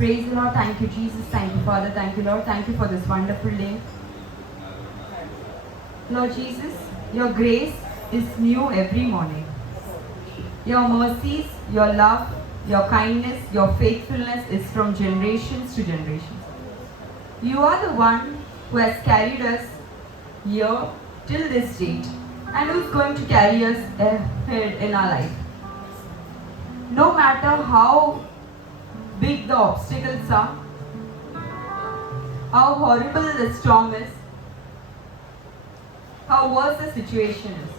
Praise the Lord. Thank you, Jesus. Thank you, Father. Thank you, Lord. Thank you for this wonderful day. Lord Jesus, your grace is new every morning. Your mercies, your love, your kindness, your faithfulness is from generations to generations. You are the one who has carried us here till this date and who is going to carry us ahead in our life. No matter how big the obstacles are, how horrible the storm is, how worse the situation is,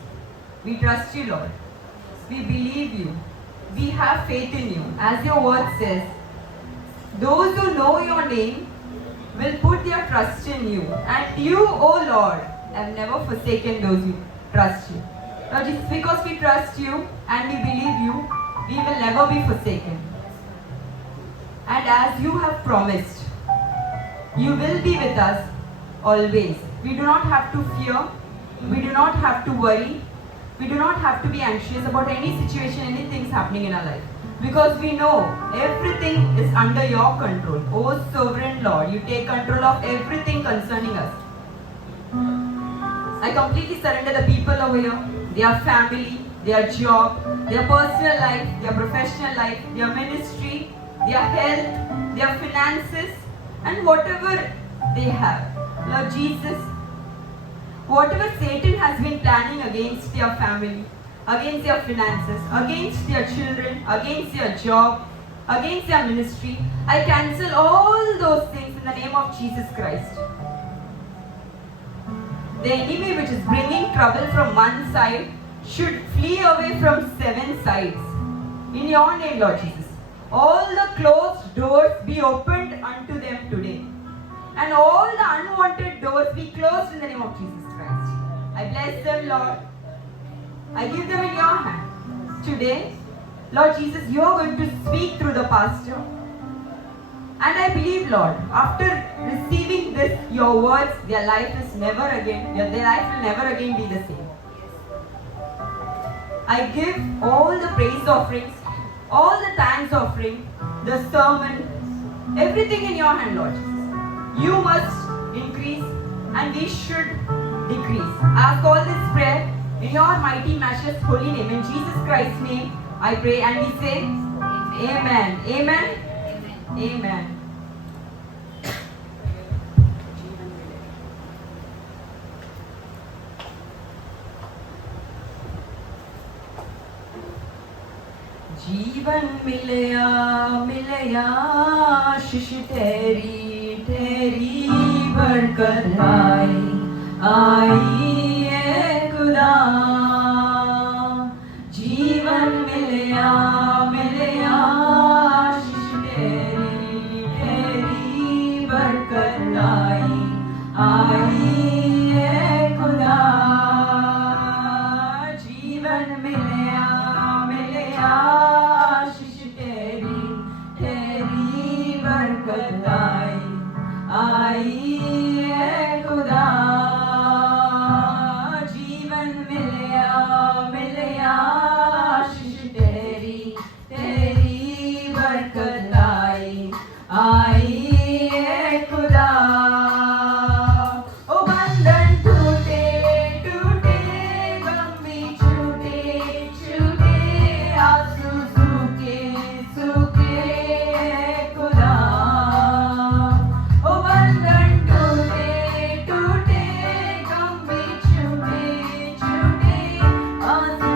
we trust you, Lord. We believe you. We have faith in you. As your word says, those who know your name will put their trust in you. And you, O Lord, have never forsaken those who trust you. Lord Jesus, because we trust you and we believe you, we will never be forsaken. And as you have promised, you will be with us always. We do not have to fear. We do not have to worry. We do not have to be anxious about any situation, anything is happening in our life. Because we know everything is under your control. Oh sovereign Lord, you take control of everything concerning us. I completely surrender the people over here, their family, their job, their personal life, their professional life, their ministry, their health, their finances, and whatever they have. Lord Jesus, whatever Satan has been planning against their family, against their finances, against their children, against their job, against their ministry, I cancel all those things in the name of Jesus Christ. The enemy which is bringing trouble from one side should flee away from 7 sides. In your name, Lord Jesus. All the closed doors be opened unto them today. And all the unwanted doors be closed in the name of Jesus Christ. I bless them, Lord. I give them in your hand. Today, Lord Jesus, you are going to speak through the pastor. And I believe, Lord, after receiving this, your words, their life will never again be the same. I give all the praise offerings, all the thanks offering, the sermon, everything in your hand, Lord Jesus. You must increase and we should decrease. Ask all this prayer in your mighty, matchless, holy name. In Jesus Christ's name, I pray and we say, Amen. Amen. Amen. जीवन मिलया मिलया आशीष तेरी तेरी बरकत आई आई है खुदा जीवन मिलया मिलया आशीष तेरी तेरी बरकत आई है खुदा जीवन मिलया मिलया आई है खुदा जीवन मिलया मिलया आशीष तेरी तेरी बरकत आई है खुदा ओ बंधन टूटे टूटे गम भी छूटे छूटे आंसू सूखे सूखे खुदा टूटे गम भी छूटे छूटे आंसू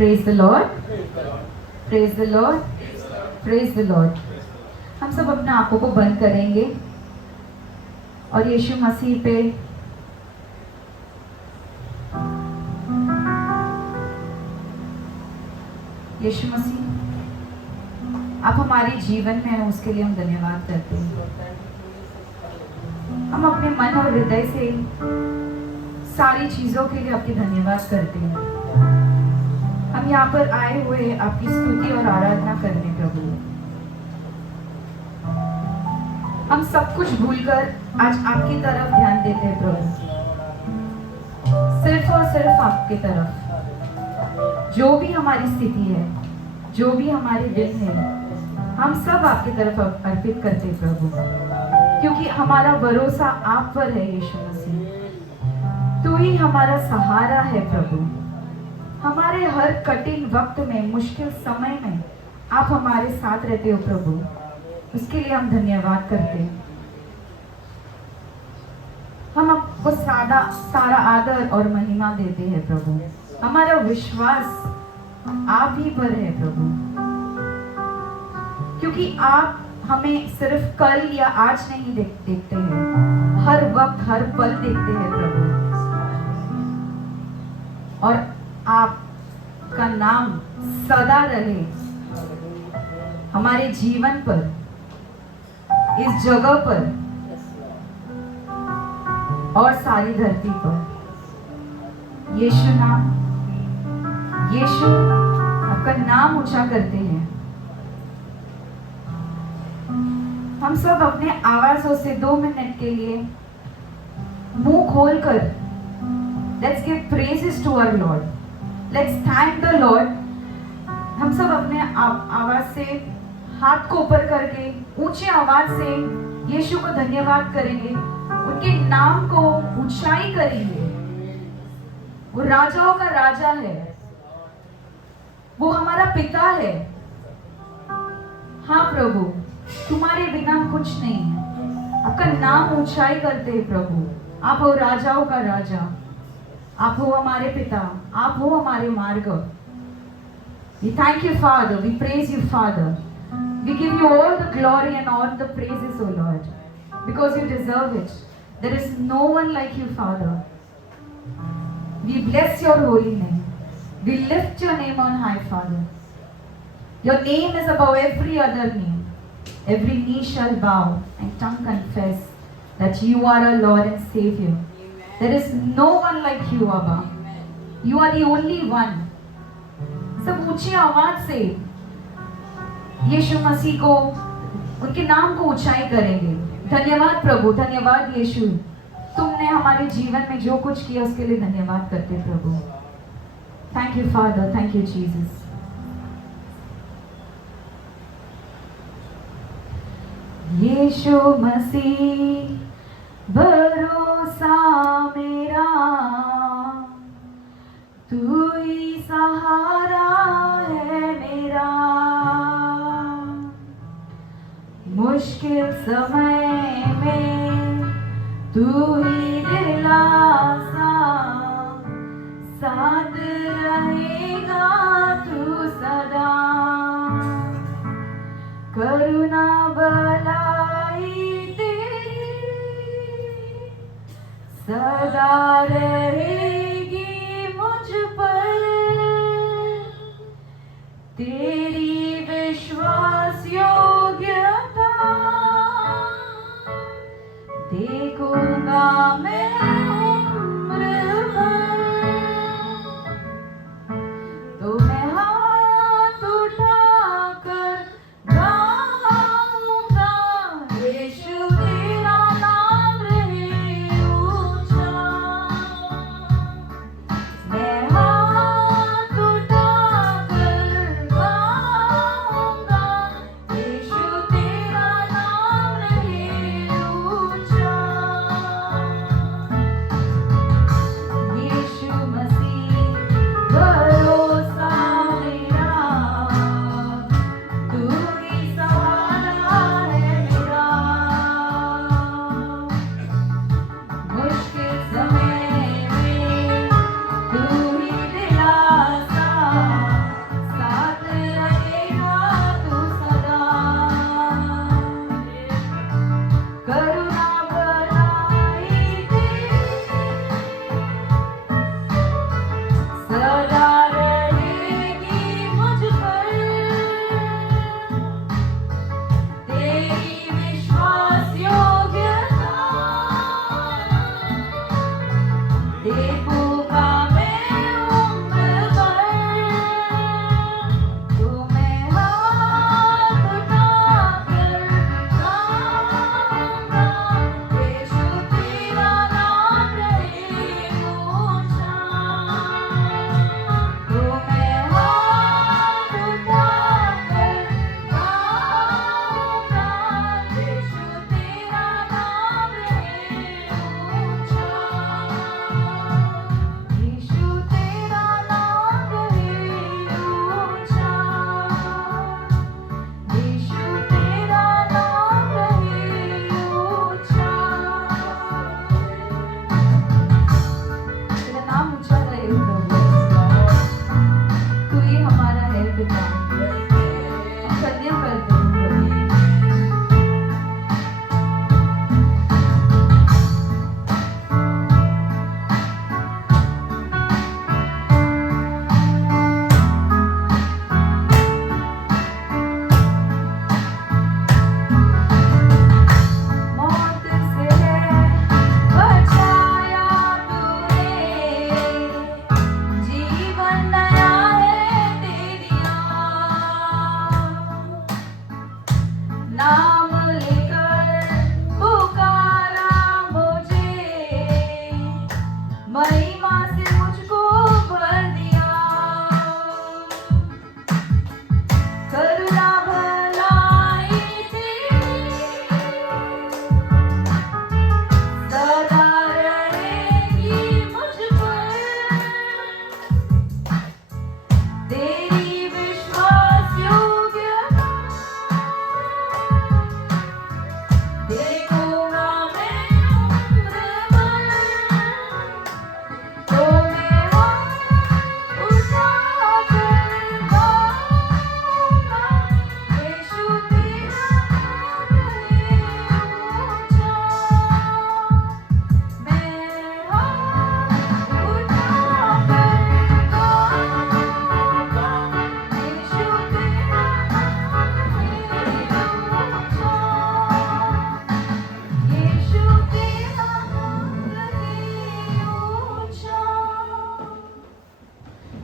praise the Lord, praise the Lord, praise the Lord. हम सब अपने आंखों को बंद करेंगे और यीशु मसीह पे यीशु मसीह आप हमारे जीवन में हैं, उसके लिए हम धन्यवाद करते हैं। हम अपने मन और हृदय से सारी चीजों के लिए आपकी धन्यवाद करते हैं। हम यहाँ पर आए हुए आपकी स्तुति और आराधना करने प्रभु। हम सब कुछ भूलकर आज आपकी तरफ ध्यान देते हैं प्रभु, सिर्फ और सिर्फ आपकी तरफ। जो भी हमारी स्थिति है, जो भी हमारे दिल है, हम सब आपकी तरफ अर्पित करते हैं प्रभु, क्योंकि हमारा भरोसा आप पर है यीशु मसीह। तू ही हमारा सहारा है प्रभु। हमारे हर कठिन वक्त में, मुश्किल समय में आप हमारे साथ रहते हो प्रभु, उसके लिए हम धन्यवाद करते हैं। हम आपको सारा आदर और महिमा देते हैं प्रभु। हमारा विश्वास आप ही पर है प्रभु, क्योंकि आप हमें सिर्फ कल या आज नहीं देखते हैं, हर वक्त हर पल देखते हैं प्रभु। और आपका नाम सदा रहे हमारे जीवन पर, इस जगह पर और सारी धरती पर। यीशु नाम, यीशु आपका नाम ऊंचा करते हैं। हम सब अपने आवाजों से 2 मिनट के लिए मुंह खोलकर let's give praises to our Lord, let's thank the Lord. हम सब अपने आवाज से, हाथ को ऊपर करके ऊंची आवाज से यीशु को धन्यवाद करेंगे, उनके नाम को ऊंचाई करेंगे। वो राजाओं का राजा है, वो हमारा पिता है। हाँ प्रभु, तुम्हारे बिना कुछ नहीं है। आपका नाम ऊंचाई करते हैं प्रभु। आप हो राजाओं का राजा, आप हो हमारे पिता, आप हो हमारे मार्ग। We thank you Father, we praise you Father, we give you all the glory and all the praises O Lord, because you deserve it. There is no one like you Father. We bless your holy name, we lift your name on high Father. Your name is above every other name. Every knee shall bow and tongue confess that you are our Lord and Savior. There is no one like you, Abba. You are the only one. सब ऊंची आवाज से यीशु मसीह को, उनके नाम को ऊंचाई करेंगे। धन्यवाद प्रभु, धन्यवाद यीशु, तुमने हमारे जीवन में जो कुछ किया उसके लिए धन्यवाद करते प्रभु। Thank you Father, thank you Jesus. यीशु मसीह भरोसा मेरा, तू ही सहारा है मेरा। मुश्किल समय में तू ही दिलासा, साथ रहेगा तू सदा। करुणा भलाई तेरी सदा रहेगी मुझ पर, तेरी विश्वास योग्यता देखूंगा मैं उम्र भर। तो मैं हाथ उठाकर गाऊंगा, यीशु तेरा नाम रहे ऊंचा।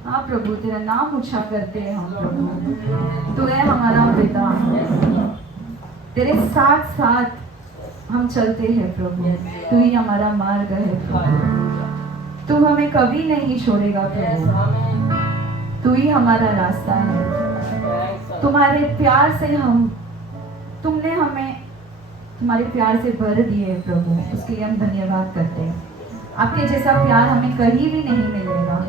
हाँ प्रभु, तेरा नाम ऊंचा करते हैं हम प्रभु। तू है हमारा पिता, तेरे साथ साथ हम चलते हैं प्रभु। तू ही हमारा मार्ग है प्रभु। तू हमें कभी नहीं छोड़ेगा प्रभु। तू ही हमारा रास्ता है। तुम्हारे प्यार से तुमने हमें तुम्हारे प्यार से भर दिए प्रभु, उसके लिए हम धन्यवाद करते हैं। आपके जैसा प्यार हमें कहीं भी नहीं मिलेगा।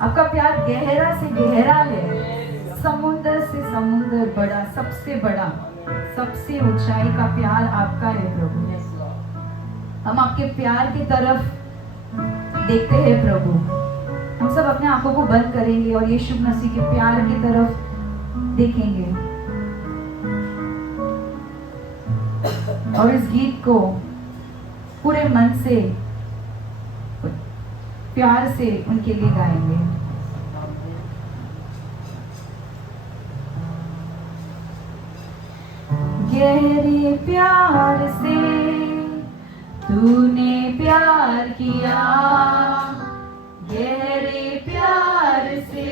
आपका प्यार गहरा से गहरा है, समुद्र से समुद्र बड़ा, सबसे बड़ा, सबसे ऊंचाई का प्यार आपका है प्रभु। हम आपके प्यार की तरफ देखते हैं प्रभु। हम सब अपने आंखों को बंद करेंगे और यीशु मसीह के प्यार की तरफ देखेंगे और इस गीत को पूरे मन से प्यार से उनके लिए गाएंगे। गहरे प्यार से तूने प्यार किया, गहरे प्यार से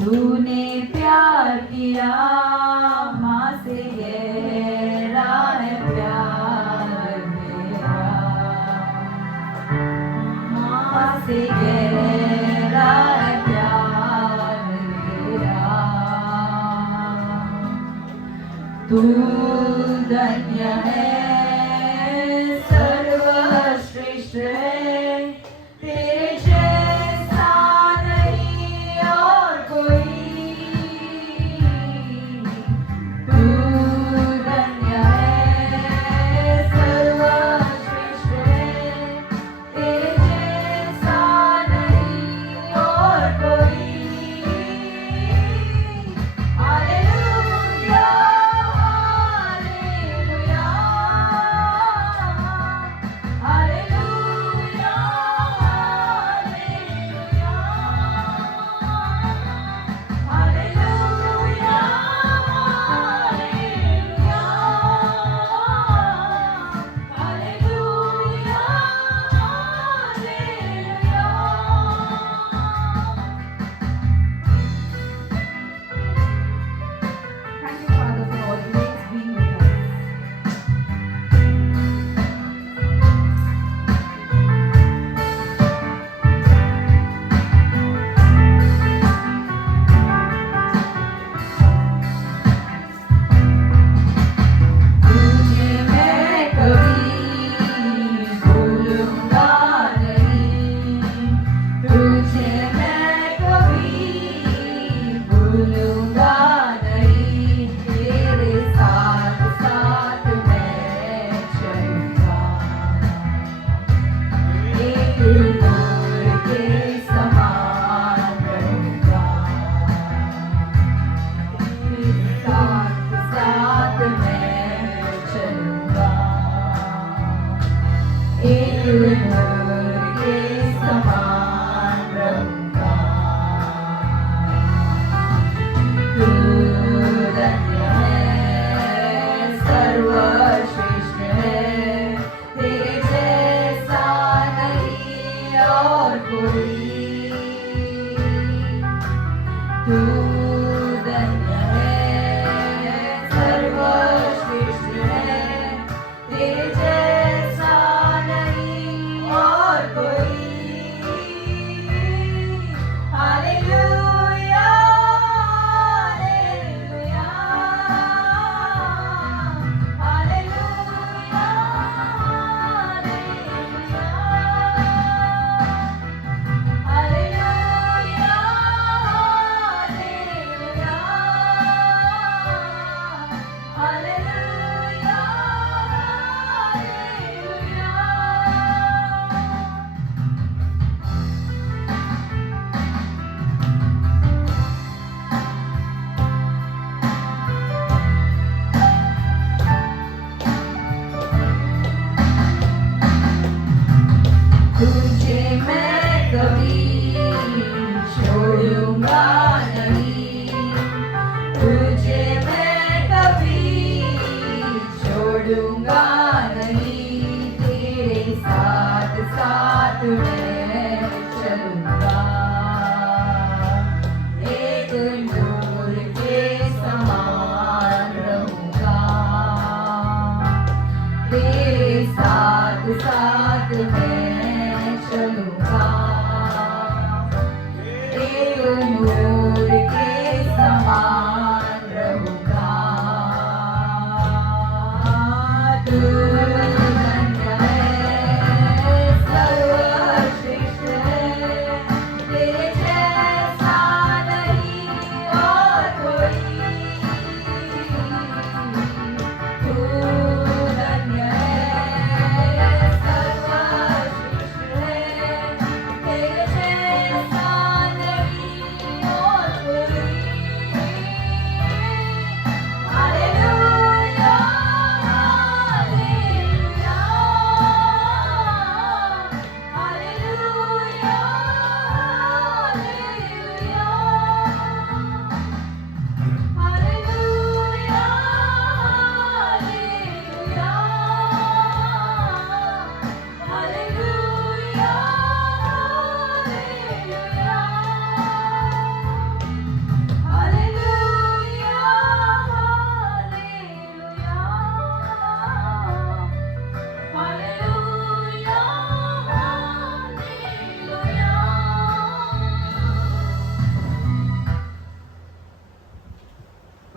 तूने प्यार किया। माँ से गहरा है प्यार मेरा, माँ से गहरा है प्यार मेरा। तू धन्य है, सर्वश्रेष्ठ है, तेरे जैसा नहीं और कोई। तू धन्य है, सर्वश्रेष्ठ है, तेरे जैसा नहीं और कोई। Hallelujah, hallelujah, hallelujah, hallelujah, hallelujah, hallelujah, Thank you, Father, for always being with us. तुझे मैं कभी भूलूंगा नहीं, तुझे मैं कभी भूलूंगा नहीं। तेरे साथ साथ मैं चलूंगा, एक नूर के समान रहूंगा। तेरे साथ साथ मैं चलूंगा, एक नूर के समान रहूंगा। तू धन्य है, सर्वश्रेष्ठ है, तेरे जैसा नहीं और कोई। तू धन्य है, सर्वश्रेष्ठ है, तेरे जैसा नहीं और कोई। Hallelujah, hallelujah, hallelujah, hallelujah, hallelujah, तुझे मैं कभी छोड़ूंगा नहीं, तुझे मैं कभी छोड़ूंगा नहीं। तेरे साथ साथ मैं चलूंगा,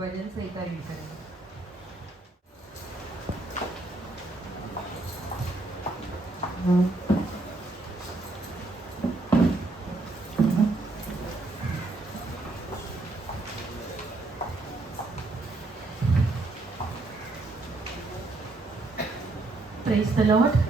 भजन संहिता रीड करेंगे। Praise the Lord.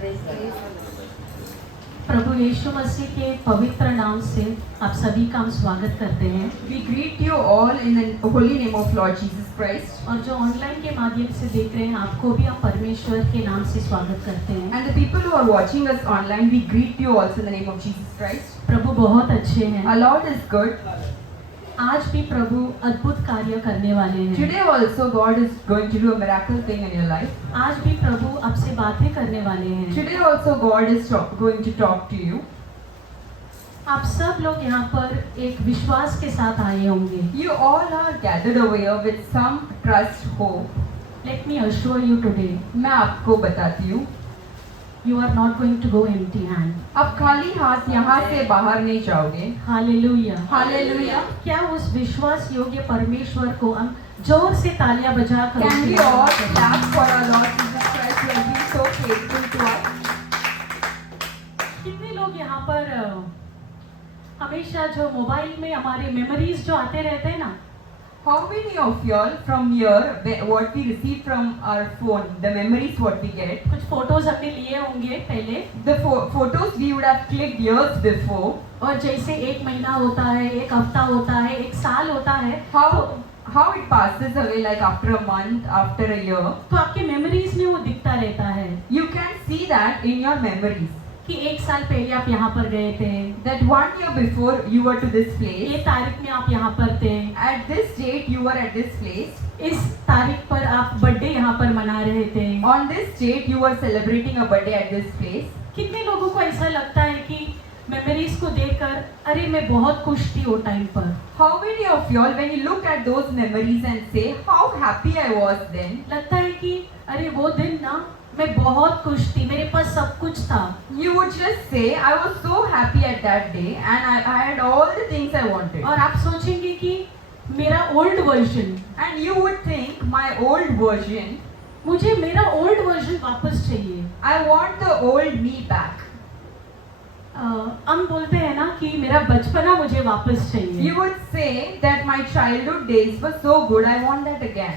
प्रभु यीशु मसीह के पवित्र नाम से आप सभी का हम स्वागत करते हैं। We greet you all in the holy name of Lord Jesus Christ. और जो ऑनलाइन के माध्यम से देख रहे हैं आपको भी हम परमेश्वर के नाम से स्वागत करते हैं। And the people who are watching us online, we greet you also in the name of Jesus Christ. प्रभु बहुत अच्छे हैं। Our Lord is good. आज भी प्रभु अद्भुत कार्य करने वाले हैं। Today also God is going to do a miracle thing in your life. आज भी प्रभु आपसे बातें करने वाले हैं। Today also God is going to talk to you. आप सब लोग यहाँ पर एक विश्वास के साथ आए होंगे। You all are gathered over here with some trust, hope. Let me assure you today, मैं आपको बताती हूँ, you are not going to go empty hand. आप खाली हाथ यहाँ से बाहर नहीं जाओगे। हालेलुया। हालेलुया। क्या उस विश्वास योग्य परमेश्वर को हम जोर से तालियां बजा कर Can we all clap for our Lord Jesus Christ who has been so faithful to us? कितने लोग यहाँ पर हमेशा जो मोबाइल में हमारे मेमोरीज जो आते रहते हैं ना, How many of y'all from here, what we receive from our phone, the memories what we get, कुछ फोटोज हमने लिए होंगे पहले, the photos we would have clicked years before, और जैसे एक महीना होता है, एक हफ्ता होता है, एक साल होता है, how it passes away like after a month, after a year, तो आपके मेमोरीज में वो दिखता रहता है you can see that in your memories. कि एक साल पहले आप यहाँ पर गए थे, That 1 year before you were to this place, ये तारीख में आप यहाँ पर थे, at this date you were at this place, इस तारीख पर आप बर्थडे यहाँ पर मना रहे थे। on this date you were celebrating a birthday at this place. कितने लोगों को ऐसा लगता है कि मेमोरीज को देखकर अरे मैं बहुत खुश थी वो टाइम पर। How many of y'all when you look at those memories and say how happy I was then, लगता है कि अरे वो दिन ना मैं बहुत खुश थी, मेरे पास सब कुछ था। you would just say I was so happy at that day and I had all the things I wanted. और आप सोचेंगे कि मेरा old version, And you would think my old version, मुझे मेरा ओल्ड वर्जन वापस चाहिए। I want the old me back. हम बोलते हैं ना कि मेरा बचपना मुझे वापस चाहिए। You would say that my childhood days were so good, I want that again.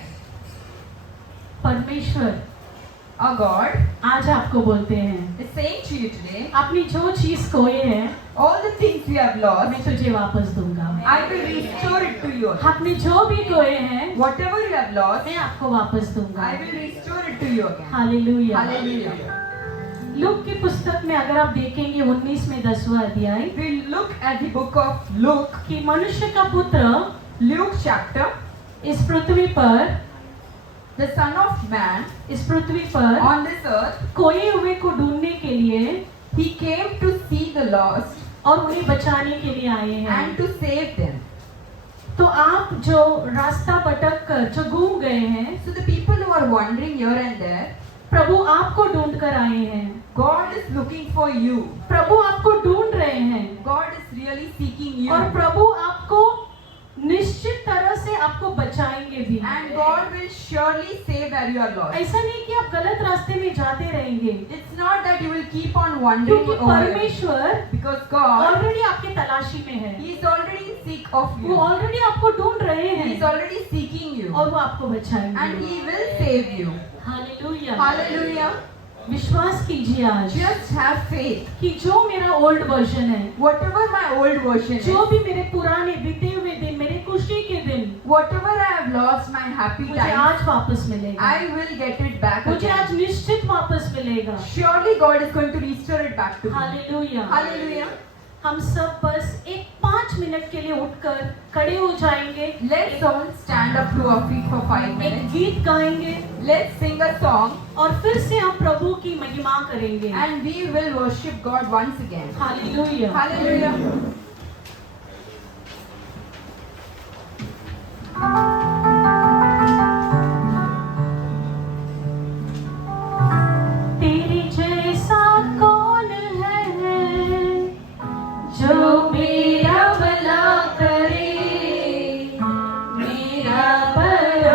परमेश्वर Our God आज आपको बोलते हैं, is saying to you today, अपनी जो चीज खोए हैं all the things you have lost, मैं तुझे वापस दूंगा। I will restore it to you. आपने जो भी खोए हैं Whatever you have lost, मैं आपको वापस दूंगा। I will restore it to you again. Hallelujah. Hallelujah. Look की पुस्तक में अगर आप देखेंगे 19 में 10वां अध्याय, We look at the book of Luke, कि मनुष्य का पुत्र Luke chapter, इस पृथ्वी पर, the Son of Man इस पृथ्वी पर on this earth, खोए हुए को ढूंढने के लिए He came to see the lost और उन्हें बचाने के लिए आए हैं। and to save them. तो आप जो रास्ता भटक कर जो घूम गए हैं, So the people who are wandering here and there, प्रभु आपको ढूंढ कर आए हैं। God is looking for you. प्रभु आपको ढूंढ रहे हैं God is really seeking you. और प्रभु आपको निश्चित तरह से आपको बचाएंगे भी। And God will surely save where you are lost. ऐसा नहीं कि आप गलत रास्ते में जाते रहेंगे, It's not that you will keep on wandering क्योंकि over, परमेश्वर because God, ऑलरेडी आपके तलाशी में है। He is already in seek of वो you. ऑलरेडी आपको ढूंढ रहे He is हैं already seeking you. और वो आपको And बचाएंगे। He will save you. Hallelujah. Hallelujah. विश्वास कीजिए आज Just have faith. कि जो मेरा ओल्ड वर्जन है, Whatever my old version is, जो भी मेरे पुराने बीते हुए दिन, मेरे खुशी के दिन, whatever I have lost, my happy मुझे time, आज वापस मिलेगा। I will get it back मुझे आज again. निश्चित वापस मिलेगा। Surely God is going to restore it back to me. Hallelujah. Hallelujah. हम सब बस एक 5 मिनट के लिए उठकर खड़े हो जाएंगे, Let's all stand up to our feet for 5 एक minutes. गीत गाएंगे Let's sing a song और फिर से हम प्रभु की महिमा करेंगे। and we will worship God once again. Hallelujah. Hallelujah. तेरे जैसा कौन है जो मेरा भला करे, मेरा भला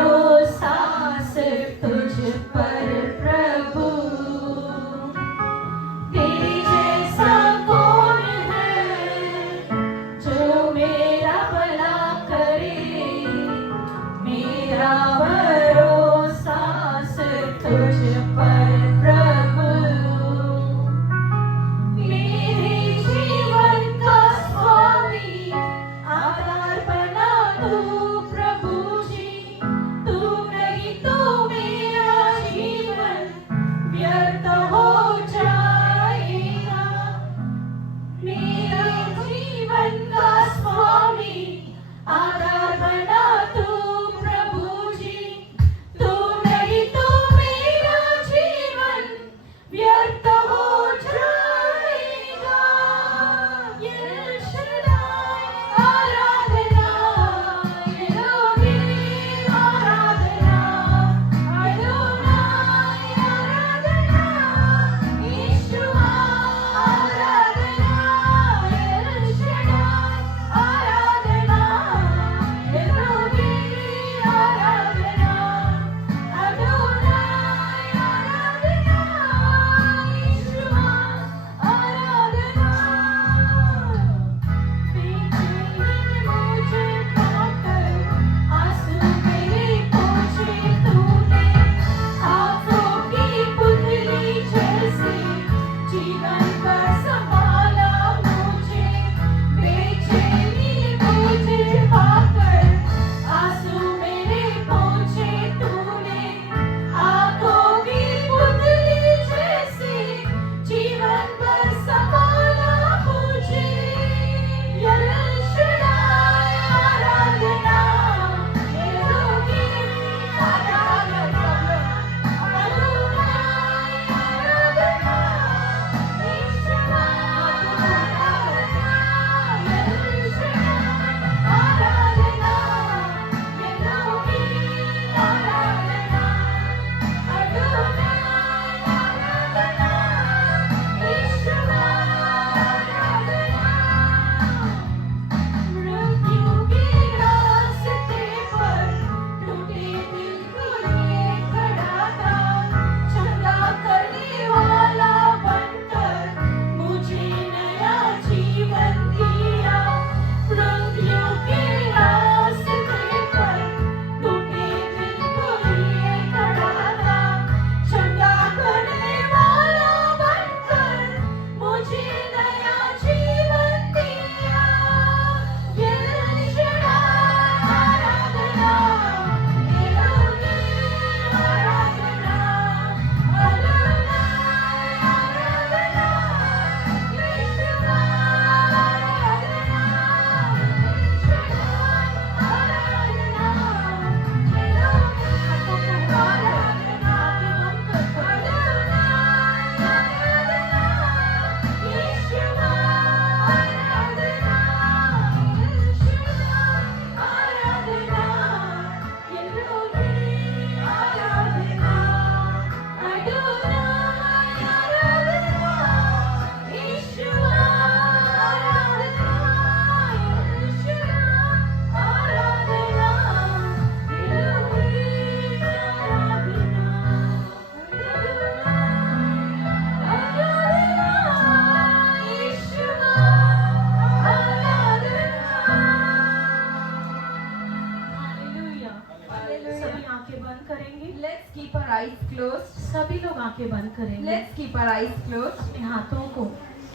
keep our eyes closed. सभी लोग आंखें बंद करेंगे। Let's keep our eyes closed. अपने हाथों को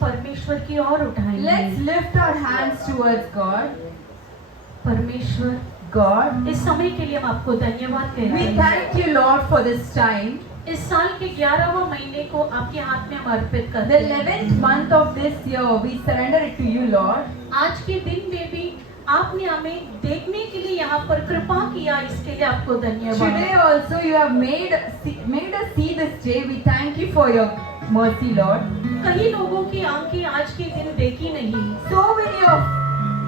परमेश्वर की ओर Let's उठाएंगे। lift our hands towards God. परमेश्वर, God, इस समय के लिए हम आपको धन्यवाद कह रहे we हैं। thank you, Lord, for this time. इस साल के 11वां महीने को आपके हाथ में हम अर्पित The करते हैं। 11th month of this year, we surrender it to you, Lord. आज के दिन में भी आपने हमें देखने के लिए यहाँ पर कृपा किया, इसके लिए आपको Today धन्यवाद। also you have made us see this day. We thank you for your mercy, Lord. कई लोगों की आंखें आज के दिन देखी नहीं, So many of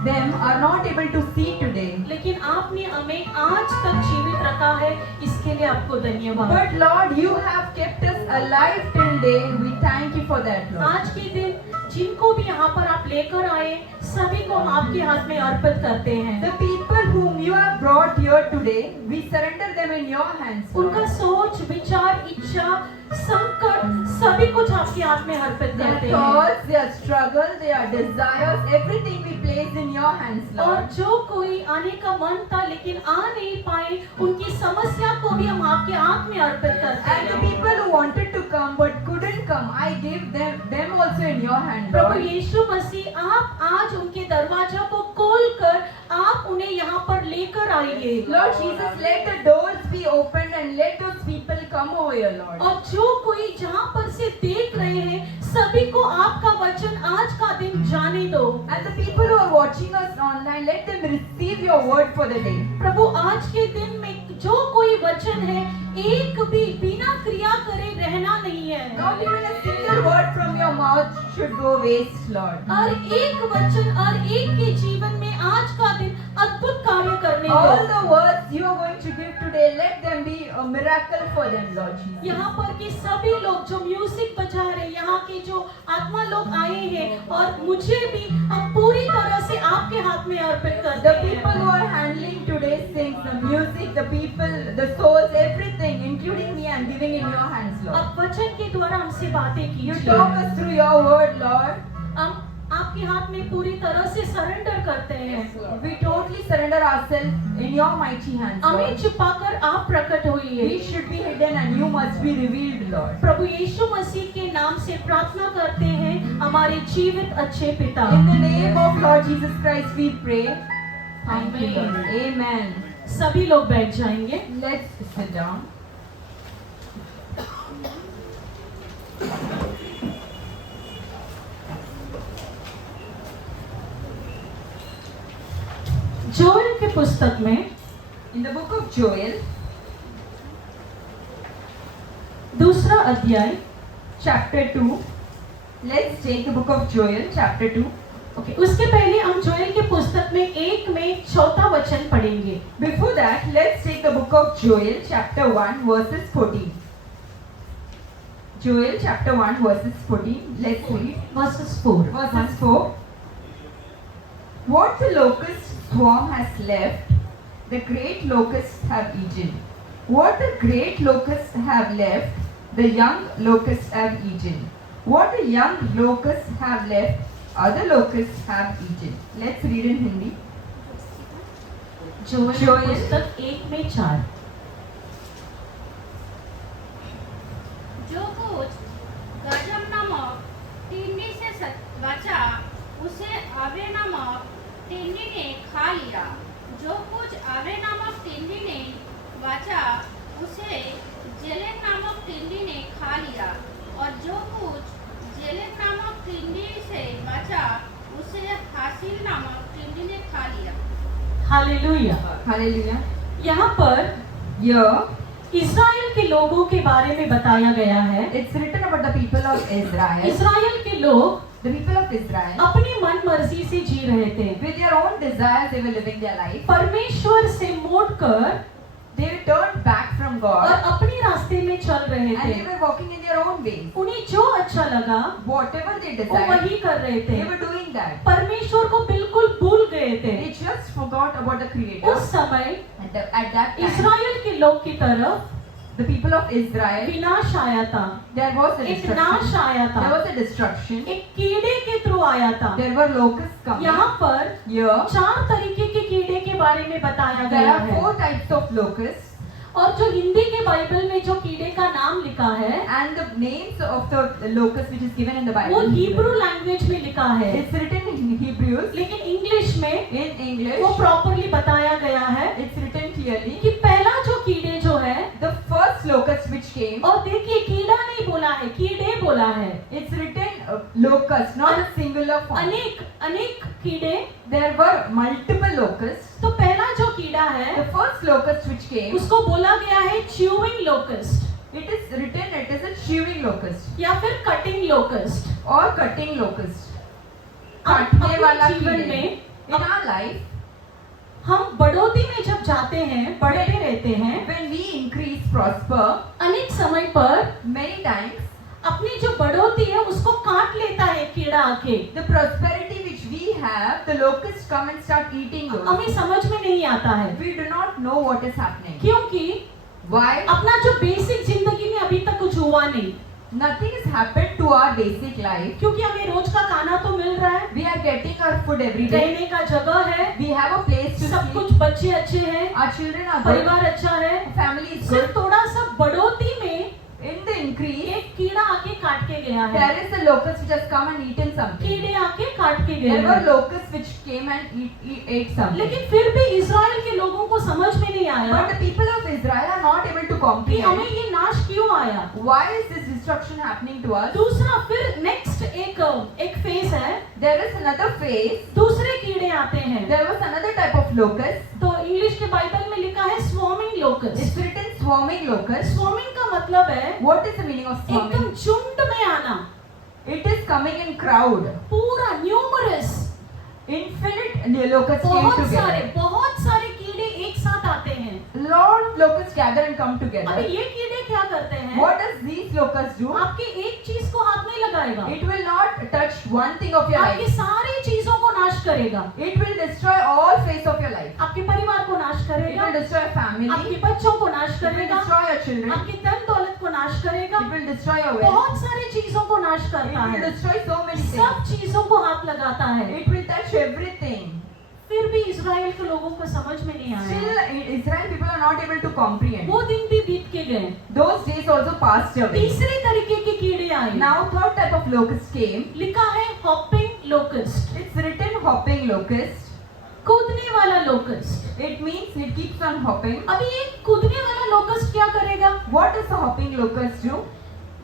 them are not able to see today. लेकिन आपने हमें आज तक जीवित रखा है, इसके लिए आपको धन्यवाद। But Lord, you have kept us alive till day. We thank you for that, Lord. आज के दिन जिनको भी यहाँ पर आप लेकर आए, सभी को हम आपके हाथ में अर्पित करते हैं। The people whom you have brought here today, we surrender them in your hands, उनका Lord. सोच, विचार, इच्छा, संकट, सभी कुछ आपके हाथ में अर्पित Their करते हैं। thoughts, their struggle, their desires, everything we place in your hands, और Lord. जो कोई आने का मन था लेकिन आ नहीं पाए, उनकी समस्या को भी हम आपके हाथ में अर्पित करते And the हैं। people who wanted to come but couldn't come, I give them also in your hand, Prabhu Lord. यीशु मसीह, आप आज उनके दरवाजा को खोलकर आप उन्हें यहाँ पर लेकर आइए। Lord Jesus, let the doors be opened and let those people come over here, Lord. और जो कोई जहाँ पर से देख रहे हैं, सभी को आपका वचन आज का दिन जाने दो। And the people who are watching us online, let them receive your word for the day. प्रभु आज के दिन में जो कोई वचन है, एक भी बिना क्रिया करे रहना नहीं है। Not even a single word from your mouth should go waste, Lord. और एक वचन और एक के जीवन में आज का दिन अद्भुत कार्य करने All दो। the words you are going to give today, let them be a miracle for them, Lord Jesus. यहाँ पर के सभी लोग जो म्यूजिक बजा रहे, यहाँ के जो आत्मा लोग आए हैं, और मुझे भी हम पूरी तरह से आपके हाथ में अर्पित करते The हैं। people who are handling today's things, the music, the people, the souls, everything, including me, I'm giving in your hands, Lord. अब वचन के द्वारा हमसे बातें You कीजिए। talk us through your word, Lord. हम आपके हाथ में पूरी तरह से सरेंडर करते हैं। We totally surrender ourselves in your mighty hands, हमें Lord. छुपाकर आप प्रकट होइए। We should be hidden and you must be revealed, Lord. प्रभु यीशु मसीह के नाम से प्रार्थना करते हैं, हमारे जीवित अच्छे पिता। In the name of Lord Jesus Christ we pray. Thank you, Amen. Lord. Amen. सभी लोग बैठ जाएंगे। Let's sit down. जोएल के पुस्तक में In the book of Joel, दूसरा अध्याय, chapter 2. Let's take the book of Joel, chapter 2. Okay, उसके पहले हम जोएल के पुस्तक में 1 में चौथा वचन पढ़ेंगे। Before that, let's take the book of Joel, chapter 1, verses 14. Joel, chapter 1, verses 14. Let's read. Verses 4. Verses 4. What the locust swarm has left, the great locusts have eaten. What the great locusts have left, the young locusts have eaten. What the young locusts have left, other locusts have eaten. Let's read in Hindi. Joel के Joel. पुस्तक 1 में 4। जो कुछ गजब नामक तिन्नी से बचा उसे आवे नामक तिन्नी ने खा लिया। जो कुछ आवे नामक तिन्नी ने बचा उसे जेलेन नामक तिन्नी ने खा लिया। और जो कुछ जेलेन नामक तिन्नी से बचा उसे हासिल नामक तिन्नी ने खा लिया। हालेलुया। Hallelujah. यहाँ पर Here, इस्राएल के लोगों के बारे में बताया गया है। it's written about the people of Israel. इस्राएल के लोग The people of Israel, अपनी मन मर्जी से जी रहे थे। with their own desires, they were living their life. परमेश्वर से मोड़कर They turned back from और God अपने रास्ते में चल रहे and थे। they were walking in their own ways. उन्हें जो अच्छा लगा Whatever they वो desired, वही कर रहे थे। they were doing that. परमेश्वर को बिल्कुल भूल गए थे। They just forgot about the Creator. उस समय At that time, इस्राएल के लोग की तरफ the people of Israel, विनाश आया था, there was a एक नाश destruction. आया There था, was a destruction. एक कीड़े के थ्रू आया था। There were locusts coming. यहाँ पर Here, 4 तरीके के कीड़े के बारे में बताया there गया are है। 4 types of locusts. और जो हिंदी के बाइबल में जो कीड़े का नाम लिखा है and the names of the locust which is given in the वो Bible, हिब्रू लैंग्वेज में लिखा है, it's written in Hebrews. लेकिन इंग्लिश में In English, वो प्रॉपरली बताया गया है it's written clearly. कि पहला जो कीड़े जो है, The first locust which came, और देखिए कीड़ा नहीं बोला है, कीड़े बोला है, it's written locust, not a singular form. अनेक अनेक कीड़े। There were multiple locusts. तो पहला जो कीड़ा The है first locust which came, उसको बोला गया है chewing locust it is written it is a chewing locust या फिर cutting locust. or cutting locust. हम काटने अपने वाला जीवन कीड़े. में In our life, हम बढ़ोतरी में जब जाते हैं, बढ़ते रहते हैं, when we increase, prosper, अनेक समय पर many times अपनी जो बढ़ोतरी है उसको काट लेता है कीड़ा आके। the prosperity which we have, the locusts come and start eating those. हमें समझ में नहीं आता है, We do not know what is happening. क्योंकि Why? अपना जो बेसिक जिंदगी में अभी तक कुछ हुआ नहीं, Nothing has happened to our basic life. क्योंकि हमें रोज का खाना तो मिल रहा है, We are getting our food every day. रहने का जगह है, We have a place to सब sleep. कुछ, बच्चे अच्छे हैं, Our children are good. परिवार अच्छा है, Family is सिर्फ good. थोड़ा सा बढ़ोतरी में In the increase, एक कीड़ा आके काट के गया है, there is a locust which has come and eaten something. कीड़े आके काट के गए There were हैं। locusts which came and ate something. लेकिन फिर भी इज़राइल के लोगों को समझ में नहीं आया But the people of Israel are not able to कि हमें comprehend ये नाश क्यों आया। why is this destruction happening to us. दूसरा फिर नेक्स्ट एक फेज है, There is another phase. दूसरे कीड़े आते हैं। There was another type of locust. तो इंग्लिश के बाइबल में लिखा है swarming locust. It's written swarming locust. Swarming का मतलब है What is the meaning of एकदम swarming? झुंड में आना, It is coming in crowd. पूरा numerous, Infinite locusts came together. बहुत सारे कीड़े एक साथ आते हैं। Lot of locusts gather and come अभी together. ये कीड़े क्या करते हैं? What does these locusts do? आपके एक चीज को हाथ नहीं लगाएगा, It will not touch one thing of your आपकी life. सारी चीजों को नाश करेगा, It will destroy all face of your life. आपके परिवार को नाश It करेगा, will destroy your family. आपके बच्चों को नाश It will करेगा, destroy your children. आपकी धन दौलत को नाश करेगा, It will destroy your wealth. बहुत सारी चीजों को नाश It करता will है, destroy so many सब things. चीजों को हाथ लगाता है। It will touch everything. फिर भी इज़राइल के लोगों को समझ में नहीं Still, आया। Israel people are not able to comprehend. वो दिन भी बीत के गए। Those days also passed away. तीसरे तरीके के कीड़े आए। Now third type of locust came. लिखा है hopping locust, It's written hopping locust. कूदने वाला locust. It means it keeps on hopping. अभी ये कूदने वाला लोकस्ट क्या करेगा? What does a hopping locust do?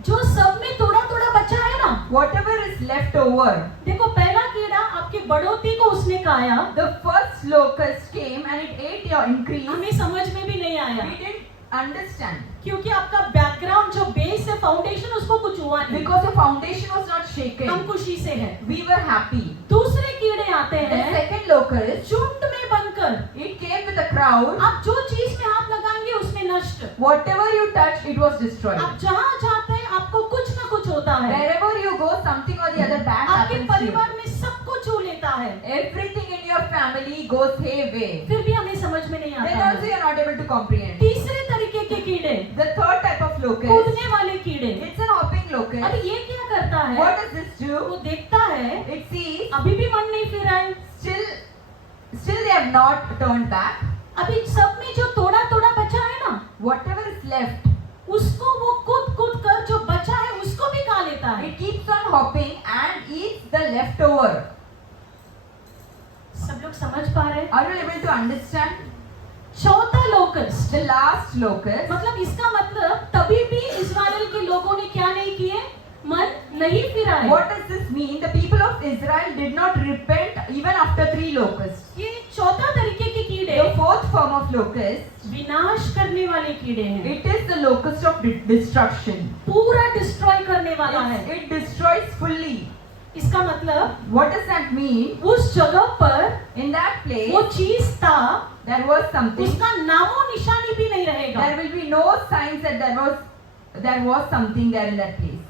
जो सब में थोड़ा थोड़ा बचा है ना, Whatever is left over. देखो पहला कीड़ा आपके बढ़ोतरी को उसने खाया, The first locust came and it ate your increase. हमें समझ में भी नहीं आया, We didn't understand क्योंकि आपका बैकग्राउंड जो बेस है, फाउंडेशन, उसको कुछ हुआ नहीं। because the foundation was not shaken. हम खुशी से हैं। We were happy. दूसरे कीड़े आते The हैं second locust, झुंड में बनकर, it came with a crowd. आप जो चीज में हाथ लगाएंगे उसमें नष्ट। Whatever you touch, it was destroyed. आप जहाँ जाते हैं आपको कुछ ना कुछ होता है, Wherever you go, something or the other bad आपके happens to you. परिवार में सब कुछ छू लेता है, Everything in your family goes hayway. फिर भी हमें समझ में नहीं Then आता also है। you are not able to comprehend. तीसरे तरीके के कीड़े, The third type of locust, कूदने वाले कीड़े। it's an hopping locust. अभी ये क्या करता है? What does this do? वो देखता है, It sees, अभी भी मन नहीं फिर है, still they have not turned back. अभी सब में जो थोड़ा थोड़ा बचा है ना, Whatever is left, उसको वो कूद कूद कर जो बचा है उसको भी खा लेता है। it keeps on hopping and eats the leftover. सब लोग समझ पा रहे हैं? Are you able to understand? चौथा लोकस्ट, The last locust, मतलब इसका मतलब तभी भी इज़राइल के लोगों ने क्या नहीं किए, मन नहीं फिराए। what does this mean? The people of Israel did not repent even after 3 locusts. ये चौथा तरीके के कीड़े The fourth form of locust, विनाश करने वाले कीड़े हैं, it is the locust of destruction. पूरा डिस्ट्रॉय करने वाला है। It destroys fully. इसका मतलब What does that mean? उस जगह पर In that place, वो चीज था, there was something. उसका नामो निशानी भी नहीं रहेगा। There will be no signs that there was something there in that place.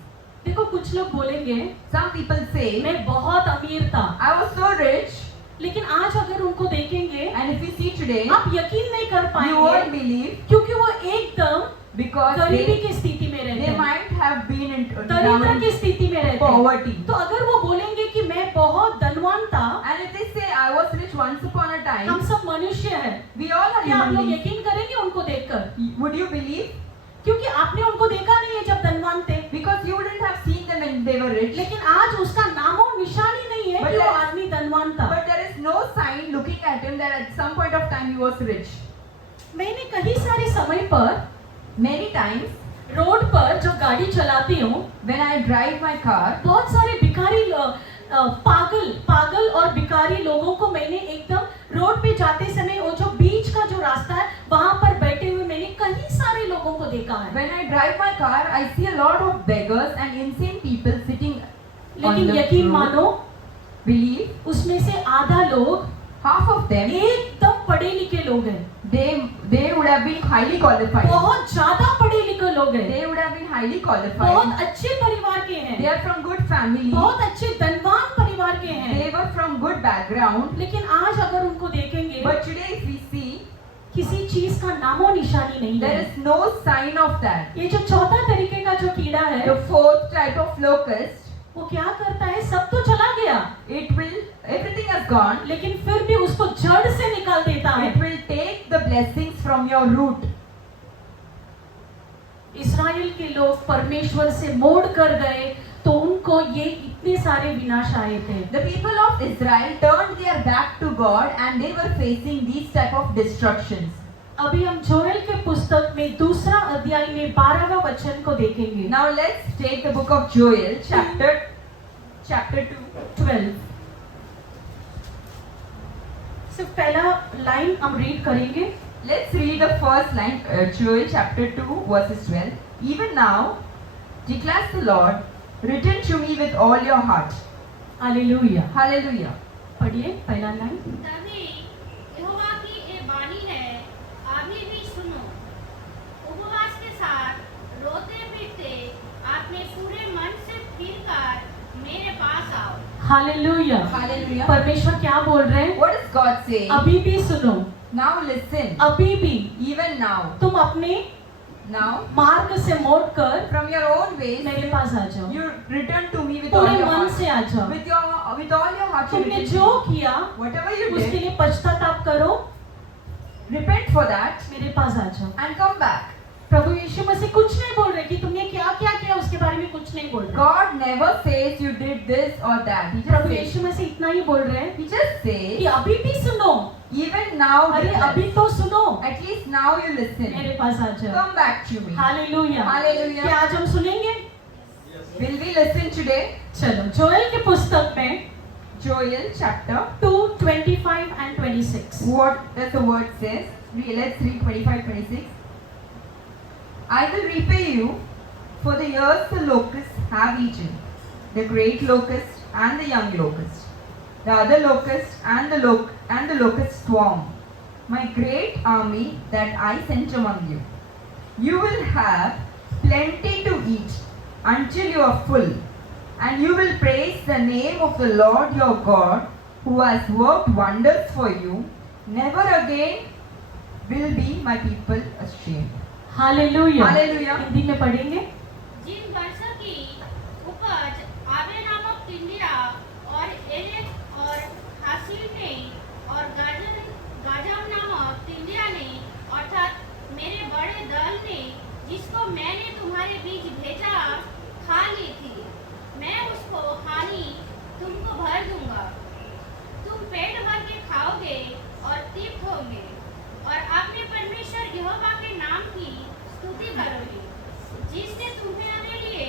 देखो कुछ लोग बोलेंगे Some people say, मैं बहुत अमीर था, I was so rich, लेकिन आज अगर उनको देखेंगे and if we see today, आप यकीन नहीं कर you won't पाएंगे, believe क्योंकि वो एकदम because गरीबी they की स्थिति में रहते they हैं, might have been in दरिद्र की स्थिति में रहते हैं। poverty. तो अगर वो बोलेंगे कि मैं मैं बहुत धनवान था, and if they say I was rich once upon a time, हम सब मनुष्य हैं, we all are क्या आप human लोग beings. यकीन करेंगे उनको देखकर? Would you believe? क्योंकि आपने उनको देखा नहीं है जब धनवान थे, Because you wouldn't have seen them when they were rich. लेकिन आज उसका नामो निशानी नहीं है But कि वो there- आदमी धनवान था। But there is no sign looking at him that at some point of time he was rich. मैंने कई सारे समय पर Many times रोड पर जब गाड़ी चलाती हूँ, when I drive my car, बहुत सारे भिखारी पागल और भिखारी लोगों को मैंने एकदम रोड पे जाते समय वो जो बीच का जो रास्ता है वहां पर बैठे हुए मैंने कई सारे लोगों को देखा है। when I drive my car, I see a lot of beggars and insane people sitting on लेकिन the यकीन road. मानो Believe उसमें से आधा लोग half of them एकदम पढ़े लिखे लोग हैं, they would have been highly qualified. बहुत ज्यादा पढ़े लिखे लोग हैं, They would have been highly qualified. बहुत अच्छे परिवार के They हैं, are from good family. बहुत अच्छे धनवान परिवार के हैं, They were from good background. लेकिन आज अगर उनको देखेंगे But today if we see, किसी चीज का नामो निशानी नहीं there है। is no sign of that. ये जो चौथा तरीके का जो कीड़ा है The fourth type of locust, वो क्या करता है, सब तो चला गया everything has gone. लेकिन फिर भी उसको जड़ से निकाल देता है। It will take the blessings from your root. इस्राएल के लोग परमेश्वर से मोड़ कर गए तो उनको ये इतने सारे विनाश आए थे। The people of Israel turned their back to God and they were facing these type of destructions. अभी हम जोएल के पुस्तक में दूसरा अध्याय में 12वां वचन को देखेंगे। Now let's take the book of Joel, chapter 2. 12 सिर्फ पहला लाइन हम रीड करेंगे। Let's read the first line, Joel chapter 2 verses 12. Even now, declares the Lord, return to me with all your heart. Hallelujah. Hallelujah. पढ़िए पहला line. तभी यहोवा की ये वाणी है, अभी भी सुनो। उपवास के साथ रोते पीटते अपने पूरे मन से फिरकर मेरे पास आओ। हालेलुया। Hallelujah. परमेश्वर क्या बोल रहे हैं? What does God say? अभी भी सुनो, Now listen. अभी भी Even now. तुम अपने Now, मार्ग से मोड़कर from your own ways, मेरे पास आ जाओ, you return to me with all पूरे your मन heart. से आ जाओ। With all your heart, you तुमने return जो to me. किया Whatever you उसके did, लिए पश्चाताप करो, repent for that मेरे पास आ जाओ। and come back. प्रभु यीशु मसीह कुछ नहीं बोल रहे कि तुमने क्या क्या किया उसके बारे में कुछ नहीं बोल रहे। God never says you did this or that. He just Prabhu says, यीशु मसीह इतना ही बोल रहे हैं He just कि says, अभी भी सुनो, even now, अरे listen. अभी तो सुनो, At least now you listen. मेरे पास आ जाओ। Come back to me. Hallelujah. Hallelujah. क्या आज हम सुनेंगे? Will we listen today? चलो जोएल के पुस्तक में Joel chapter. 2:25 and 26। What does the word says? Let's read 25, 26. I will repay you for the years the locusts have eaten, the great locust and the young locust, the other locust and the locust swarm, my great army that I sent among you. You will have plenty to eat until you are full, and you will praise the name of the Lord your God, who has worked wonders for you. Never again will be my people ashamed. Hallelujah. Hallelujah. Hindi में पढ़ेंगे। जिन वर्षों की उपज आबे नामक तिंडिया और Alec और हासिल ने और गाजम नामक तिंडिया ने अर्थात मेरे बड़े दल ने जिसको मैंने तुम्हारे बीच भेजा खा ली थी, मैं उसको हानि तुमको भर दूंगा। तुम पेट भर के खाओगे और तृप्त होगे और अपने परमेश्वर यहोवा के नाम की स्तुति करोगे, जिसने तुम्हारे लिए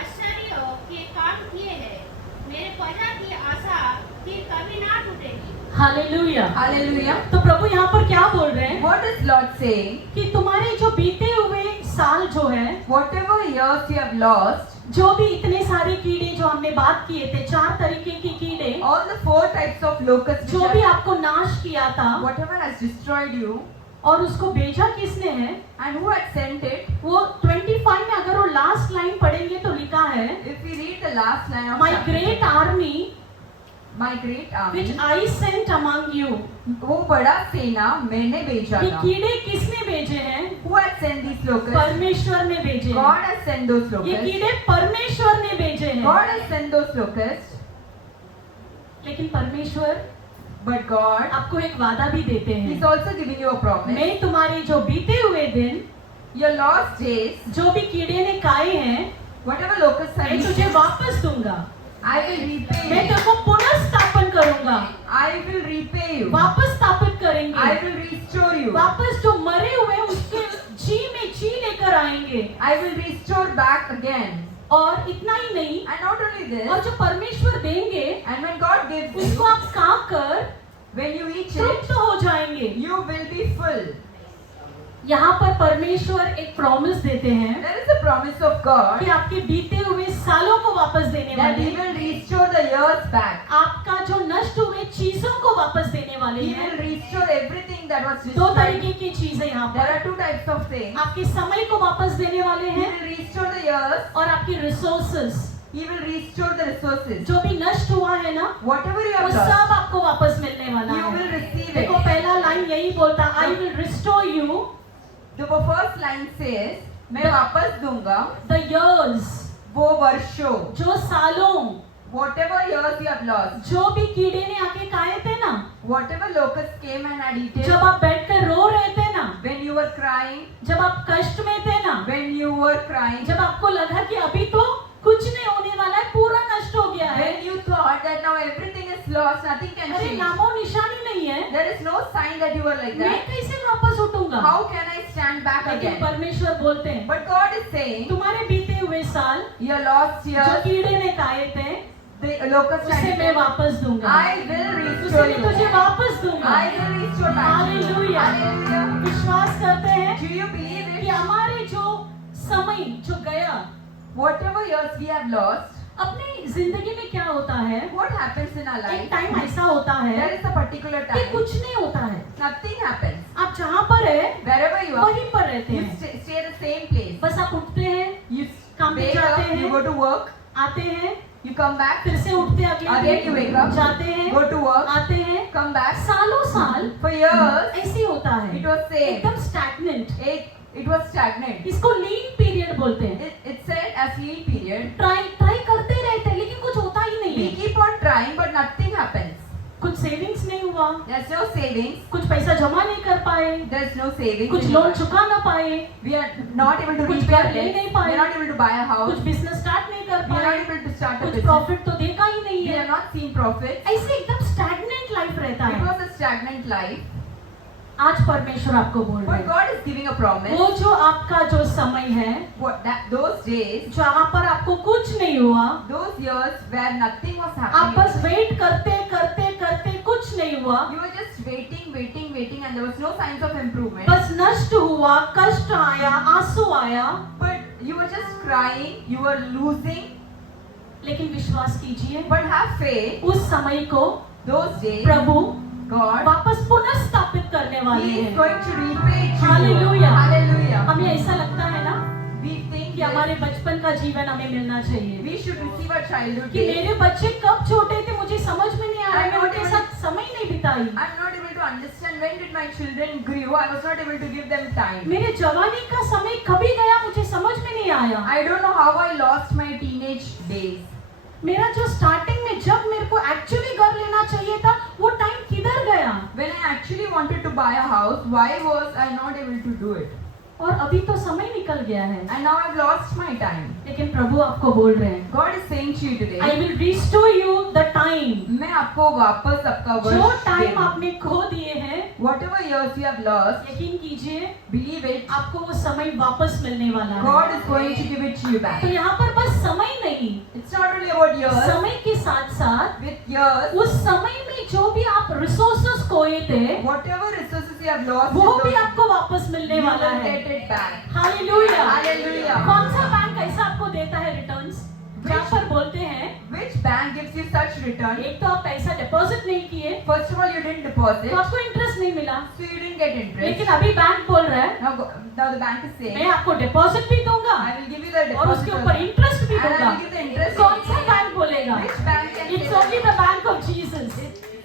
आश्चर्यों के काम किए हैं। मेरे प्रजा की आशा फिर कभी ना टूटेगी। हालेलुया। Hallelujah. तो प्रभु यहाँ पर क्या बोल रहे हैं What is Lord saying? कि तुम्हारे जो बीते हुए साल जो है, Whatever years you have lost, जो भी इतने सारे कीड़े जो हमने बात किए थे, 4 तरीके के कीड़े all the 4 types of locusts, जो भी आपको नाश किया था, whatever has destroyed you, और उसको भेजा किसने है? and who had sent it? वो 25 में अगर वो लास्ट लाइन पढ़ेंगे तो लिखा है, If we read the last line of My chapter great 2, army my great army, which I sent among you। वो बड़ा सेना मैंने भेजा ये था. कीड़े किसने भेजे हैं? Who had sent these locusts? परमेश्वर ने भेजे हैं। God has sent those ये locusts. कीड़े परमेश्वर ने भेजे हैं। God has sent those locusts. लेकिन परमेश्वर But God आपको एक वादा भी देते is हैं, also giving you a promise. मैं तुम्हारे जो बीते हुए दिन, Your lost days, जो भी कीड़े ने खाए हैं, whatever locusts have मैं तुझे eaten, वापस दूंगा, I will repay मैं you. तेरे को पुनर्स्थापन करूंगा, I will repay you. वापस स्थापित I करेंगे, will restore you. वापस जो मरे हुए हैं, उसके जी में जी लेकर आएंगे। I will restore back again. और इतना ही नहीं, And not only और this, जो परमेश्वर देंगे and when God gives उसको you, आप खा कर when you eat it, तृप्त हो जाएंगे। you will be full. यहाँ पर परमेश्वर एक प्रॉमिस देते हैं There is a promise of God कि आपके बीते हुए सालों को वापस देने that वाले He हैं, will restore the years back. आपका जो नष्ट हुए चीजों को वापस देने वाले He हैं। will restore everything that was दो destroyed. तरीके की चीजें यहाँ There पर, are two types of things. आपके समय को वापस देने वाले He हैं will restore the years. और आपके resources, He will restore the resources. जो भी नष्ट हुआ है ना, Whatever you वो have lost, सब आपको वापस मिलने वाला you will है। receive देखो it. पहला लाइन यही बोलता, I will restore you The first line says, मैं वापस दूंगा द इयर्स, वो वर्षों, जो सालों, whatever years you have lost, जो भी कीड़े ने आके खाए थे ना, whatever locusts came and had eaten, जब आप बैठकर रो रहे थे ना, when you were crying, जब आप कष्ट में थे ना, when you were crying, जब आपको लगा कि अभी तो कुछ नहीं होने वाला है, पूरा नष्ट हो गया है, when you thought that now everything is lost, nothing can अरे change, नामो निशानी नहीं है, there is no sign that you were like मैं that, कैसे वापस उठूंगा? how can I stand back लेकिन again? परमेश्वर बोलते हैं, But God is saying, तुम्हारे बीते हुए साल your lost जो years, कीड़े ने खाए थे, the locusts उसे had मैं eaten, वापस दूंगा, I will उसे restore मैं तुझे you. वापस दूंगा। I will restore back to you. Hallelujah. Hallelujah. विश्वास करते हैं Do you believe कि it? हमारे जो समय जो गया, Whatever years we have lost, अपनी जिंदगी में क्या होता है, what happens in our एक life? टाइम ऐसा होता There है is a particular कि time. कुछ नहीं होता है, Nothing happens. आप जहाँ पर है Wherever you are, वहीं पर रहते you हैं, stay at the same place. बस आप उठते हैं, You काम पे wake जाते up, हैं, you go to work, आते हैं, you come back, फिर से उठते हैं, अगले again you wake दिन up, जाते हैं, go to work, आते हैं, come back. सालों साल For years, ऐसे ही होता है, it was same. एकदम स्टैग्नेंट, It was stagnant. इसको लीन पीरियड बोलते हैं। It said as lean period. Try करते रहते हैं लेकिन कुछ होता ही नहीं We है, keep on trying, but nothing happens. कुछ सेविंग्स नहीं हुआ, There's no savings. कुछ पैसा जमा नहीं कर पाए, There's no savings. कुछ in लोन our- चुका ना पाए, We are not able to कुछ repay our घर ले debts. नहीं We पाए, are not able to buy a house. कुछ बिजनेस स्टार्ट नहीं कर We are not पाए, able to start a कुछ business. प्रॉफिट तो देखा ही नहीं We है, have not seen profit. ऐसे एकदम स्टैग्नेंट लाइफ रहता It है। was a stagnant life. आज परमेश्वर आपको बोल रहे But हैं, God is giving a promise. वो जो आपका जो समय है, Those days, जहाँ पर आपको कुछ नहीं हुआ, those years where nothing was आप happening. बस वेट करते करते करते कुछ नहीं हुआ, You were just waiting, and there was no signs of improvement. बस नष्ट हुआ, कष्ट आया, आंसू आया, But you were just crying. You were losing. लेकिन विश्वास कीजिए But have faith. उस समय को Those days, प्रभु God, वापस पुनर्स्थापित करने वाले He is हैं। going to repay it to you. Hallelujah. Hallelujah. हमें ऐसा लगता है ना We think कि हमारे बचपन का जीवन हमें मिलना चाहिए, we should receive our childhood कि days. मेरे बच्चे कब छोटे थे मुझे समझ में नहीं आ रहा, मैं उनके साथ समय नहीं बिताई, I'm not able to understand when did my children grew. I was not able to give them time. मेरे जवानी का समय कभी गया मुझे समझ में नहीं आया, I don't know how I lost my teenage days. मेरा जो स्टार्टिंग में जब मेरे को एक्चुअली घर लेना चाहिए था वो टाइम किधर गया, When I actually wanted to buy a house, why was I not able to do it? और अभी तो समय निकल गया है, And now I've lost my time. लेकिन प्रभु आपको बोल रहे हैं, God is saying to you today, I will restore you the time, मैं आपको वापस आपका जो वर्ष टाइम दूंगा. आपने खो दिए हैं, Whatever years you have lost, यकीन कीजिए believe it, आपको वो समय वापस मिलने वाला God है। is going to give it to you back. तो यहाँ पर बस समय नहीं, It's not only about years. समय के साथ साथ With years, उस समय में जो भी आप रिसोर्सेस खोए थे whatever resources you have lost, वो in भी those- आपको वापस मिलने you वाला will है। get it back. Hallelujah. Hallelujah. कौन सा बैंक ऐसा आपको देता है रिटर्न्स, जहाँ पर बोलते हैं Which bank gives you such return? एक तो आप पैसा डिपॉजिट नहीं किए First of all, you didn't deposit, तो आपको इंटरेस्ट नहीं मिला, so you didn't get interest. लेकिन अभी बैंक बोल रहा है Now the bank is saying, मैं आपको डिपॉजिट भी दूंगा I will give you the और deposit उसके also. ऊपर इंटरेस्ट भी And I दूंगा। will give the interest. कौन सा बैंक बोलेगा? Which bank can it's say only the bank of Jesus.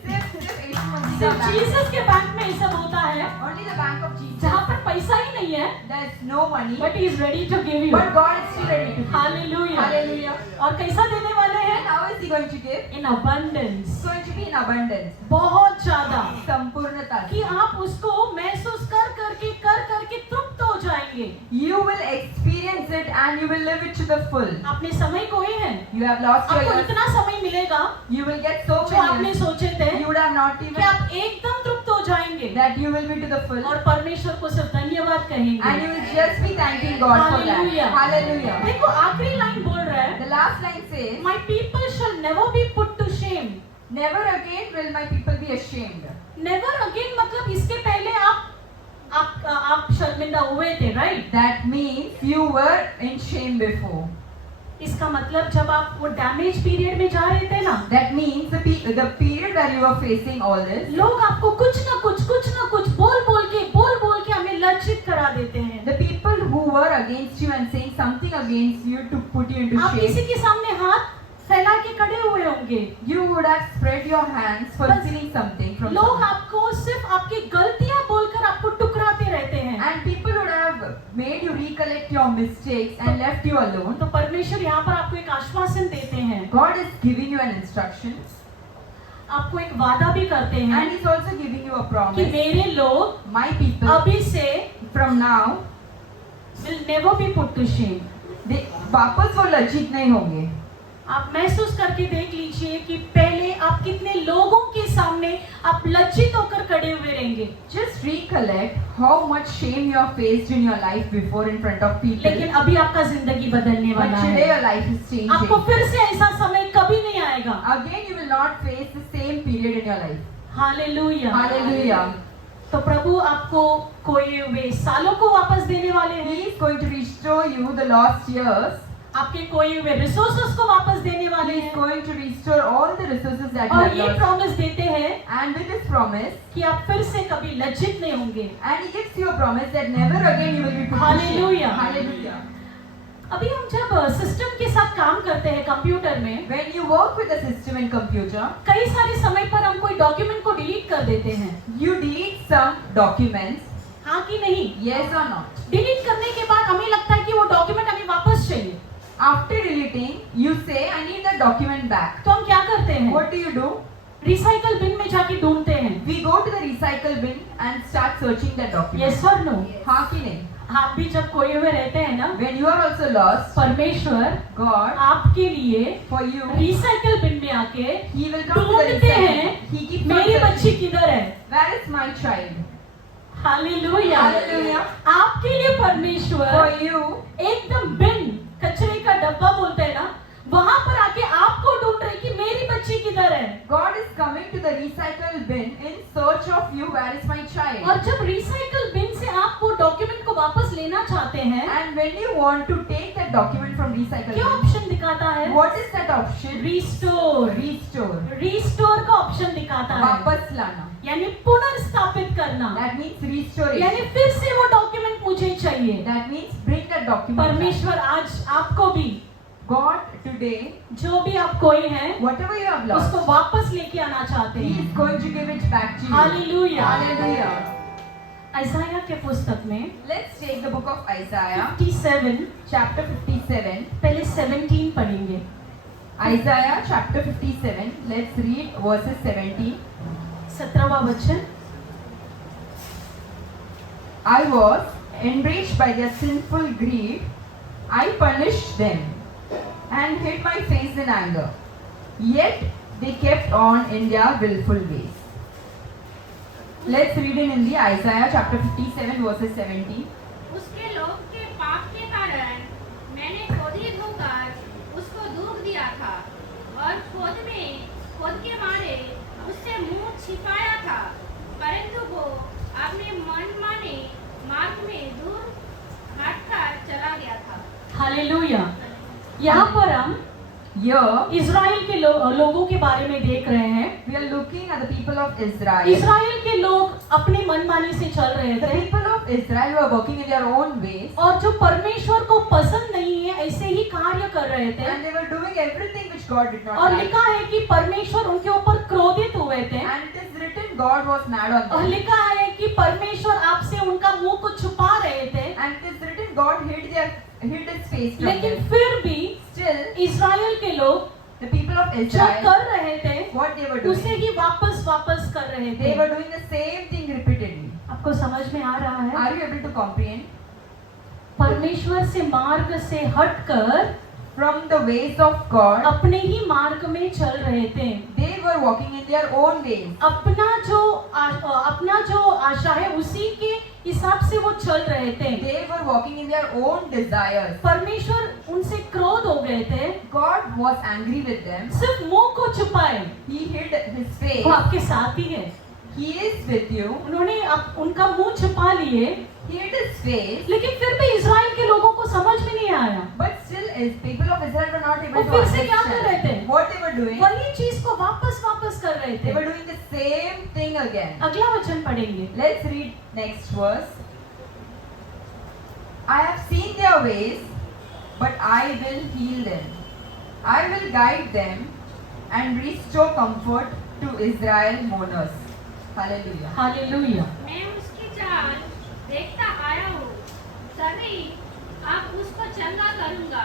सिर्फ यीशु मसीह का सिर्फ बैंक. जीसस के बैंक में ये सब होता है, Only the bank of Jesus. जहाँ पर पैसा पैसा ही नहीं है, there's no money, but he is ready to give you. but God is still ready to give. Hallelujah. Hallelujah. और कैसा देने वाले And हैं? how is He going to give? In abundance. It's going to be in abundance. बहुत ज्यादा, संपूर्णता कि से. आप उसको महसूस कर करके तृप्त हो जाएंगे। You will experience it and you will live it to the full. आपने समय खोए हैं, You have lost your आपको years. इतना समय मिलेगा You will get so जो आपने many years. सोचे थे You would have not कि even आप एकदम तृप्त हो जाएंगे that you will be to the full. और परमेश्वर को सिर्फ धन्यवाद And कहेंगे। you will just be thanking God for that. Hallelujah. Hallelujah. देखो आखिरी लाइन बोल रहा है, The last line says, My people shall never be put to shame. never again will my people be ashamed. Never again मतलब इसके पहले आप शर्मिंदा हुए थे, right? That means you were in shame before. इसका मतलब जब आप वो डैमेज पीरियड में जा रहे थे ना, That means the period where you were facing all this, लोग आपको कुछ ना कुछ बोल के हमें लज्जित करा देते हैं। the people who were against you and saying something against you to put you into आप किसी shame, के सामने हाथ फैला के खड़े हुए होंगे, you would have spread your hands for बस stealing something from लोग someone. आपको सिर्फ आपकी गलतियां बोलकर आपको टुकराते रहते हैं। And people would have made you recollect your mistakes and left you alone. तो परमेश्वर यहाँ पर आपको एक आश्वासन देते हैं, God is giving you an instruction आपको एक वादा भी करते and हैं He's also giving you a कि promise. मेरे लोग My people अभी से from now, will never be put to shame. they वापस वो लज्जित नहीं होंगे. आप महसूस करके देख लीजिए कि पहले आप कितने लोगों के सामने आप लज्जित होकर खड़े हुए रहेंगे, Just recollect how much shame you have faced in your life before in front of people. लेकिन अभी आपका जिंदगी बदलने But वाला today है। your life is changing. आपको फिर से ऐसा समय कभी नहीं आएगा। Again you will not face the same period in your life. Hallelujah. Hallelujah. तो प्रभु आपको खोए हुए सालों को वापस देने वाले He हैं, is going to restore you the lost years. आपके खोए हुए रिसोर्सेस को वापस देने वाले He is हैं going to restore all the resources that you और have ये lost. प्रॉमिस देते हैं And with this promise, कि आप फिर से कभी लज्जित नहीं होंगे। and He gives you a promise that never again you will be put to shame. Hallelujah. Hallelujah. अभी हम जब सिस्टम के साथ काम करते हैं कंप्यूटर में, When you work with a system in computer, कई सारे समय पर हम कोई डॉक्यूमेंट को डिलीट कर देते हैं, you delete some documents. हाँ कि नहीं? Yes or not? डिलीट करने के बाद हमें लगता है कि वो डॉक्यूमेंट हमें वापस चाहिए, After deleting, you say, I need the document back. तो हम क्या करते हैं? What do you do? Recycle bin में जाके ढूंढते हैं। We go to the recycle bin and start searching that document. Yes और नो? हाँ कि नहीं? आप भी जब खोए हुए रहते हैं ना, When you are also lost, परमेश्वर God, आपके लिए for you, रिसाइकल बिन में आके He will come to the ढूंढते recycle हैं bin. He keeps on मेरी बच्ची searching. किधर है? Where is my child? Hallelujah. Hallelujah. आपके लिए परमेश्वर For you, एकदम बिन, कचरे का डब्बा बोलते हैं ना, वहां पर आके आपको ढूंढ रहे कि मेरी बच्ची किधर है। God is coming to the recycle bin in search of you. Where is my child? और जब रिसाइकल बिन से आप वो डॉक्यूमेंट को वापस लेना चाहते हैं, And when you want to take that document from recycle क्या bin, ऑप्शन दिखाता है? what is that option? Restore. Restore. Restore का ऑप्शन दिखाता है, वापस लाना. यानी पुनर्स्थापित करना, That means restoration. यानी फिर से वो डॉक्यूमेंट मुझे चाहिए। That means bring that document back. परमेश्वर आज आपको भी, God today, जो भी आप खोए हैं, whatever you have उसको lost, वापस लेके आना चाहते He is हैं। going to give it back to you. Hallelujah. Hallelujah. ऐसाया के पुस्तक में Let's take the book of Isaiah, 57, chapter 57. पहले 17 पढ़ेंगे। Isaiah chapter 57. Let's read verses 17. 17वां वचन। I was enraged by their sinful greed. I punished them and hid my face in anger. Yet they kept on in their willful ways. Let's read in the Isaiah chapter 57 verses 17. उसके लोग के पाप के कारण मैंने क्रोधित होकर उसको दुख दिया था और क्रोध के मारे उससे मुंह छिपाया था, परंतु वो अपने मनमाने मार्ग में दूर हटकर चला गया था। हालेलुया। यहाँ पर हम Here इज़राइल के लोगों के बारे में देख रहे हैं। we are looking at the people of Israel. Israel के लोग अपनी मनमानी से चल रहे The थे people of Israel were working in their own ways और जो परमेश्वर को पसंद नहीं है ऐसे ही कार्य कर रहे थे, and they were doing everything which God did not और like. लिखा है कि परमेश्वर उनके ऊपर क्रोधित हुए थे, And it is written God was mad on और them. लिखा है कि परमेश्वर आपसे उनका मुंह को छुपा रहे hid his face from लेकिन them. फिर भी Still, इस्राएल के लोग the people of जो Israel, कर रहे थे what they were उसे doing, ही वापस कर रहे they थे। were doing the same thing repeatedly. आपको समझ में आ रहा है? Are you able to comprehend? परमेश्वर से मार्ग से हटकर From the ways of God, अपने ही मार्ग में चल रहे थे। they were walking in their own ways. अपना जो आशा है उसी के हिसाब से वो चल रहे थे। They were walking in their own desires. परमेश्वर उनसे क्रोध हो गए थे। God was angry with them. सिर्फ मुंह को छुपाए, He hid his face. वो आपके साथ ही है। He is with you. उन्होंने उनका मुंह छुपा लिए, He hid his face. लेकिन फिर भी इज़राइल के लोगों को समझ में नहीं आया। But still, as people of Israel were not able वो to फिर से क्या कर रहे थे? understand what they were doing. वही चीज को वापस कर रहे They थे। were doing the same thing again. अगला वचन पढ़ेंगे। Let's read next verse. I have seen their ways, but I will heal them. I will guide them and restore comfort to Israel mourners. Hallelujah. Hallelujah. मैं उसकी चाल देखता आया हूँ, तभी अब उसको चंगा करूँगा।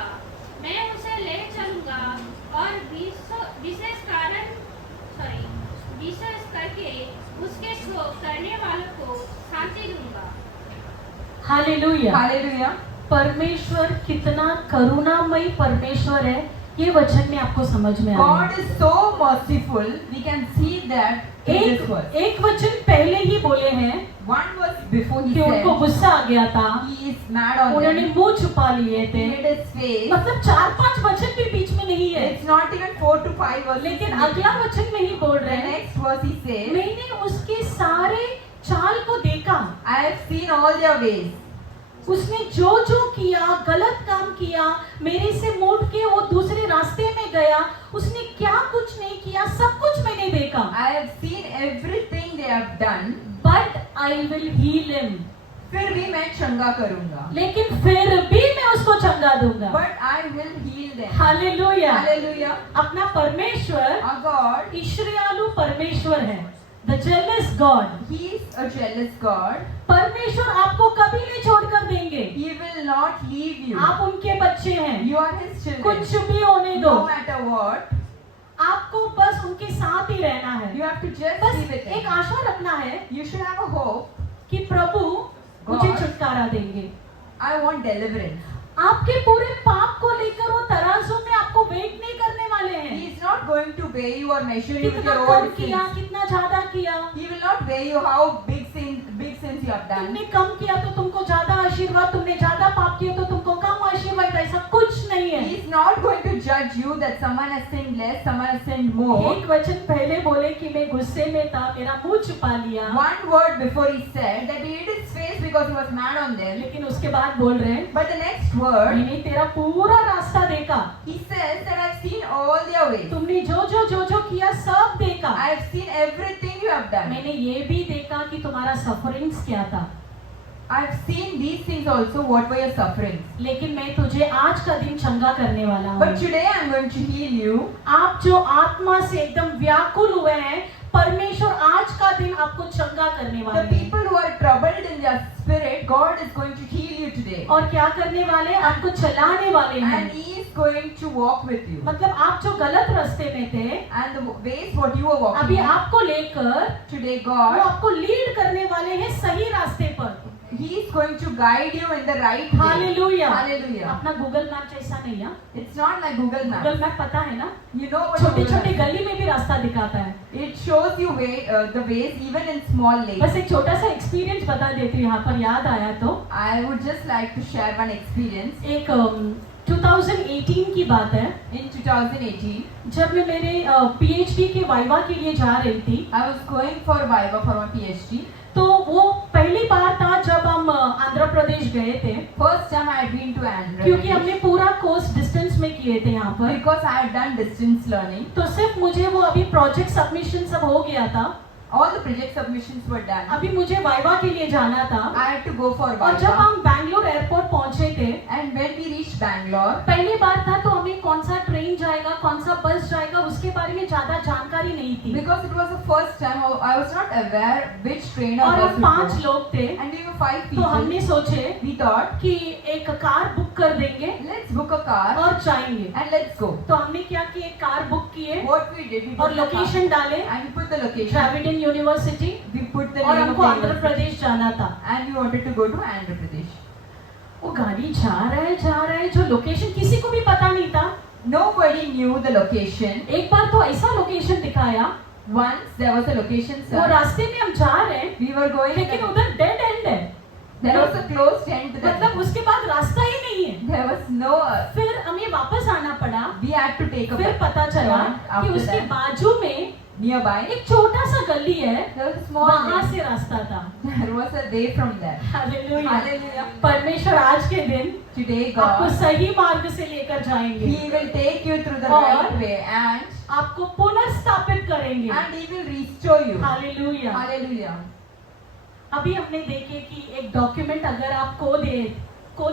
मैं उसे ले चलूँगा और विशेष करके उसके शोक करने वालों को शांति दूंगा। हालेलुया। Hallelujah. परमेश्वर कितना करुणामयी परमेश्वर है, ये वचन में आपको समझ में आया। God is so merciful. We can see that in this verse. एक वचन पहले ही बोले हैं One verse before he कि उनको said गुस्सा आ गया था, he is mad on उन्होंने them. मुंह छुपा लिए थे। He hid his face. मतलब 4-5 वचन भी बीच में नहीं है, It's not even 4 to 5 verses. लेकिन अगला वचन में ही बोल The रहे हैं, next verse he says, मैंने उसके सारे चाल को देखा, I have seen all their ways. उसने जो किया, गलत काम किया, मेरे से मुड़ के वो दूसरे रास्ते में गया, उसने क्या कुछ नहीं किया, सब कुछ मैंने देखा। I have seen everything they have done. But I will heal him. फिर भी मैं चंगा करूंगा. लेकिन फिर भी मैं उसको चंगा दूंगा। But I will heal them. Hallelujah. Hallelujah. अपना परमेश्वर Our God, ईश्वरियालु परमेश्वर है, the jealous God। He is a jealous God. परमेश्वर आपको कभी नहीं छोड़कर देंगे। He will not leave you. आप उनके बच्चे हैं, You are His children. कुछ भी होने दो, No matter what, आपको बस उनके साथ ही रहना है। you have to just बस be with एक Him. आशा रखना है You should have a hope. कि प्रभु मुझे God, छुटकारा देंगे। I want deliverance. आपके पूरे पाप को लेकर वो तराजू में आपको वेट नहीं करने वाले He हैं। is not going to weigh you or measure you with कितना your कम own किया, sins. कितना ज्यादा किया, He will not weigh you how big sins you have done. तुमने कम किया तो तुमको ज्यादा आशीर्वाद, तुमने ज्यादा पाप किया तो तुमको कम आशीर्वाद, ऐसा कुछ नहीं है। He is not going to judge you that someone has sinned less, someone has sinned more. एक वचन पहले बोले कि मैं गुस्से में था, मेरा मुंह छुपा लिया, One word before he said that he hid his face because he was mad on them. लेकिन उसके बाद बोल रहे हैं, But the next word, मैंने तेरा पूरा रास्ता देखा, he says that I've seen all their ways. तुमने जो किया सब देखा, I have seen everything you have done. मैंने ये भी देखा कि तुम्हारा सफरिंग्स क्या था, I have seen these things also, what were your sufferings. लेकिन मैं तुझे आज का दिन चंगा करने वाला But हूँ। today I'm going to heal you. आप जो आत्मा से एकदम व्याकुल हुए हैं, परमेश्वर आज का दिन आपको चंगा करने The वाले हैं। people who are troubled in their spirit, God is going to heal you today. और क्या करने वाले हैं? आपको चलाने वाले हैं। And He is going to walk with you. मतलब आप जो गलत रास्ते में थे, And the ways what you were अभी walking, आपको लेकर today वो God, आपको लीड करने वाले हैं सही रास्ते पर। He is going to guide you in the right way. Hallelujah. Hallelujah. अपना गूगल मैप जैसा नहीं है, It's not like Google Google Maps. Map पता है ना, You know what छोटी Google छोटी Maps गली में भी रास्ता दिखाता है। is. It shows you the ways even in small बस lakes. एक छोटा सा एक्सपीरियंस बता देती हूँ, यहाँ पर याद आया तो I would just like to share one experience. एक 2018 की बात है, In 2018, जब मैं मेरे पीएचडी के वाइवा के लिए जा रही थी, I was going for Viva for my PhD. तो वो पहली बार था जब हम आंध्र प्रदेश गए थे, First time I had been to Andhra क्योंकि Pradesh. हमने पूरा कोर्स डिस्टेंस में किए थे यहाँ पर। Because I had done distance learning. तो सिर्फ मुझे वो अभी प्रोजेक्ट सबमिशन सब हो गया था, All the project submissions were done. अभी मुझे वाइवा के लिए जाना था। I had to go for और जब Viva. हम बैंगलोर एयरपोर्ट पहुंचे थे, And when we reached Bangalore, पहली बार था तो हमें कौन सा ट्रेन जाएगा, कौन सा बस जाएगा, उसके बारे में ज्यादा जानकारी नहीं थी। because it was the first time, I was not aware which train or और bus हम would 5 go. लोग थे, And we were 5 तो people. हमने सोचे We thought, कि एक कार बुक कर देंगे let's book a car और जाएंगे। and let's go. तो हमने क्या किया, एक कार बुक किए What we did, we और booked the car लोकेशन डाले, and we put the location. ट्रेविडन यूनिवर्सिटी, We put the और name of हमको the आंध्र university. प्रदेश जाना था। And we wanted to go to Andhra Pradesh. वो गाड़ी जा रहा है, जो लोकेशन किसी को भी पता नहीं था। Nobody knew the location. एक बार तो ऐसा लोकेशन दिखाया, Once there was a location, वो sir. रास्ते में हम जा रहे हैं, We were going. लेकिन उधर डेड एंड है, There was a closed end to मतलब that. उसके बाद रास्ता ही नहीं है। There was no. फिर हमें वापस आना पड़ा। We had to take a फिर पता चला turn कि after उसके that. बाजू में Nearby, एक छोटा सा गली है, there was a small वहां lane. से रास्ता था। There was a way from there. Hallelujah. Hallelujah. परमेश्वर आज के दिन Today, आपको God, सही मार्ग से लेकर जाएंगे, He will take you through the और right way and आपको पुनर्स्थापित करेंगे। He will restore you. Hallelujah. Hallelujah. अभी हमने देखे कि एक डॉक्यूमेंट अगर आप को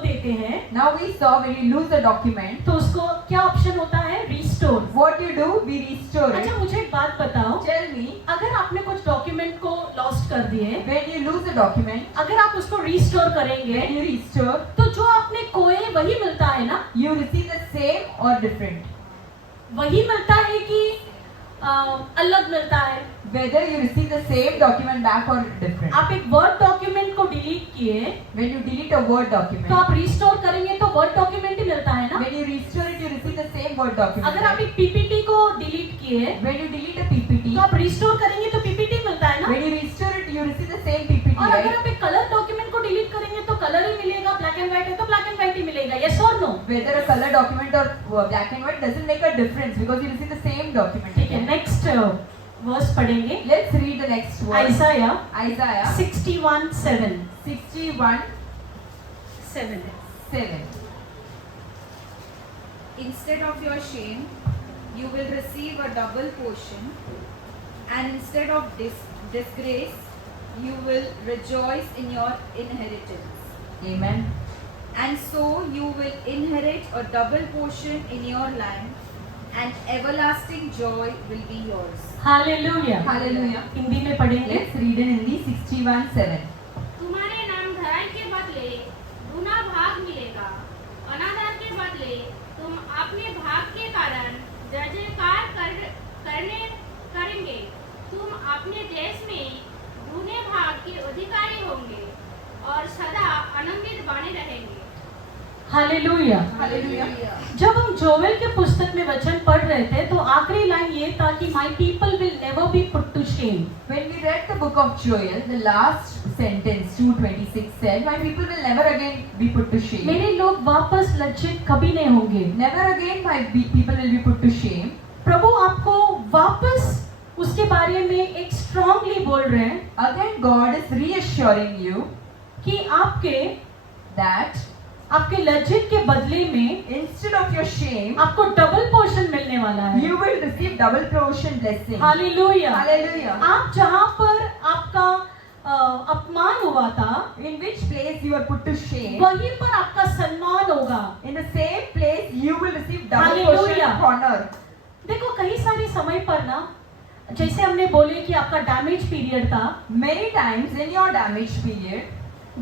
देते हैं Now we saw when you lose a document, तो उसको क्या ऑप्शन होता है, restore. what you do, we restore अच्छा it. मुझे एक बात बताओ, Tell me, अगर आपने कुछ डॉक्यूमेंट को लॉस्ट कर दिए, when you lose a document, अगर आप उसको रिस्टोर करेंगे when you restore, तो जो आपने खोए वही मिलता है ना, you receive the same or different. वही मिलता है कि अलग मिलता है। Whether you receive the same document back or different. आप एक वर्ड डॉक्यूमेंट को डिलीट किए When you delete a Word document, तो आप रिस्टोर करेंगे तो वर्ड डॉक्यूमेंट ही मिलता है ना। when you restore it, you receive the same Word document. अगर आप एक पीपीटी को डिलीट किए When you delete a PPT, तो आप रिस्टोर करेंगे तो पीपीटी मिलता है ना। when you restore it, you receive the same PPT, और अगर right? आप एक कलर डॉक्यूमेंट को डिलीट करेंगे तो कलर ही मिलेगा, ब्लैक एंड व्हाइट है तो ब्लैक एंड व्हाइट ही मिलेगा, यस और no. Whether a color document or black and white doesn't make a difference because you receive the same document. ठीक है, नेक्स्ट वर्स पढ़ेंगे। Let's read the next word. आइसाया Isaiah 61:7। 61:7. Instead of your shame, you will receive a double portion, and instead of disgrace, you will rejoice in your inheritance. Amen. And so you will inherit a double portion in your land, and everlasting joy will be yours. Hallelujah. Hallelujah. Hindi में पढ़ेंगे। Let's read in Hindi 61:7. तुम्हारे नाम धराई के बदले गुना भाग मिलेगा, अनादर के बदले तुम अपने भाग के कारण जय जयकार करेंगे। तुम अपने देश में गुने भाग के अधिकारी होंगे और सदा आनंदित बने रहेंगे। हालेलुया। Hallelujah. जब हम जोवेल के पुस्तक में वचन पढ़ रहे थे तो आखिरी लाइन ये था कि my people will never be put to shame. When we read the book of Joel, the last sentence 2:26 said, "My people will never again be put to shame." मेरे लोग वापस लज्जित कभी नहीं होंगे। Never again my people will be put to shame. प्रभु आपको वापस उसके बारे में एक स्ट्रांगली बोल रहे हैं Again, God is reassuring you कि that आपके लज्जित के बदले में instead of your shame, आपको डबल पोर्शन मिलने वाला है। you will receive double portion blessing. Hallelujah. Hallelujah. आप जहाँ पर आपका अपमान हुआ था, In which place you are put to shame, वहीं पर आपका सम्मान होगा। in the same place you will receive double Hallelujah. portion of honor. देखो कई सारे समय पर ना, जैसे हमने बोले कि आपका डैमेज पीरियड था, Many times in your damage period,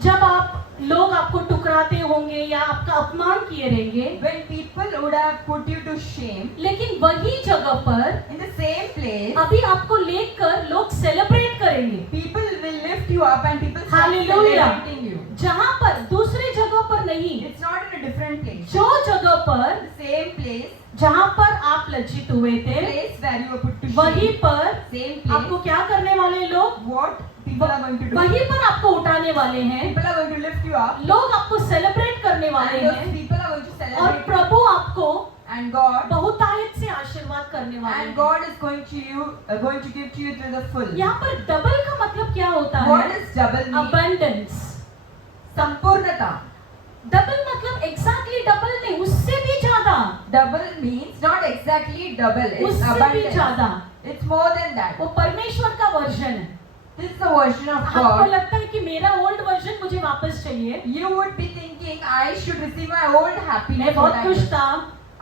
जब आप लोग आपको टुकराते होंगे या आपका अपमान किए रहेंगे, when people would have put you to shame, लेकिन वही जगह पर in the same place, अभी आपको लेकर लोग सेलिब्रेट करेंगे। people will lift you up and people start Hallelujah. celebrating you. जहाँ पर दूसरी जगह पर नहीं, It's not in a different place. जो जगह पर The same place, जहाँ पर आप लज्जित हुए थे, place where you were put to वहीं shame, पर same place, आपको क्या करने वाले लोग, what people are going to do? वहीं पर आपको उठाने वाले हैं, People are going to lift you up, लोग आपको सेलिब्रेट करने वाले and those हैं, people are going to और celebrate you. प्रभु आपको And God, बहुतायत से आशीर्वाद करने वाले and हैं। God is going to give to you through the full. यहाँ पर डबल का मतलब क्या होता What है? is double mean? अबंडेंस। संपूर्णता. डबल मतलब एग्जैक्टली डबल नहीं, उससे भी ज्यादा, Double means not exactly double. It's उससे भी abundance. ज्यादा। It's more than that. वो परमेश्वर का वर्जन है। This is the version of आपको God. लगता है कि मेरा ओल्ड वर्जन मुझे वापस चाहिए, You would be thinking, I should receive my old मैं happiness. बहुत what I खुश was. था,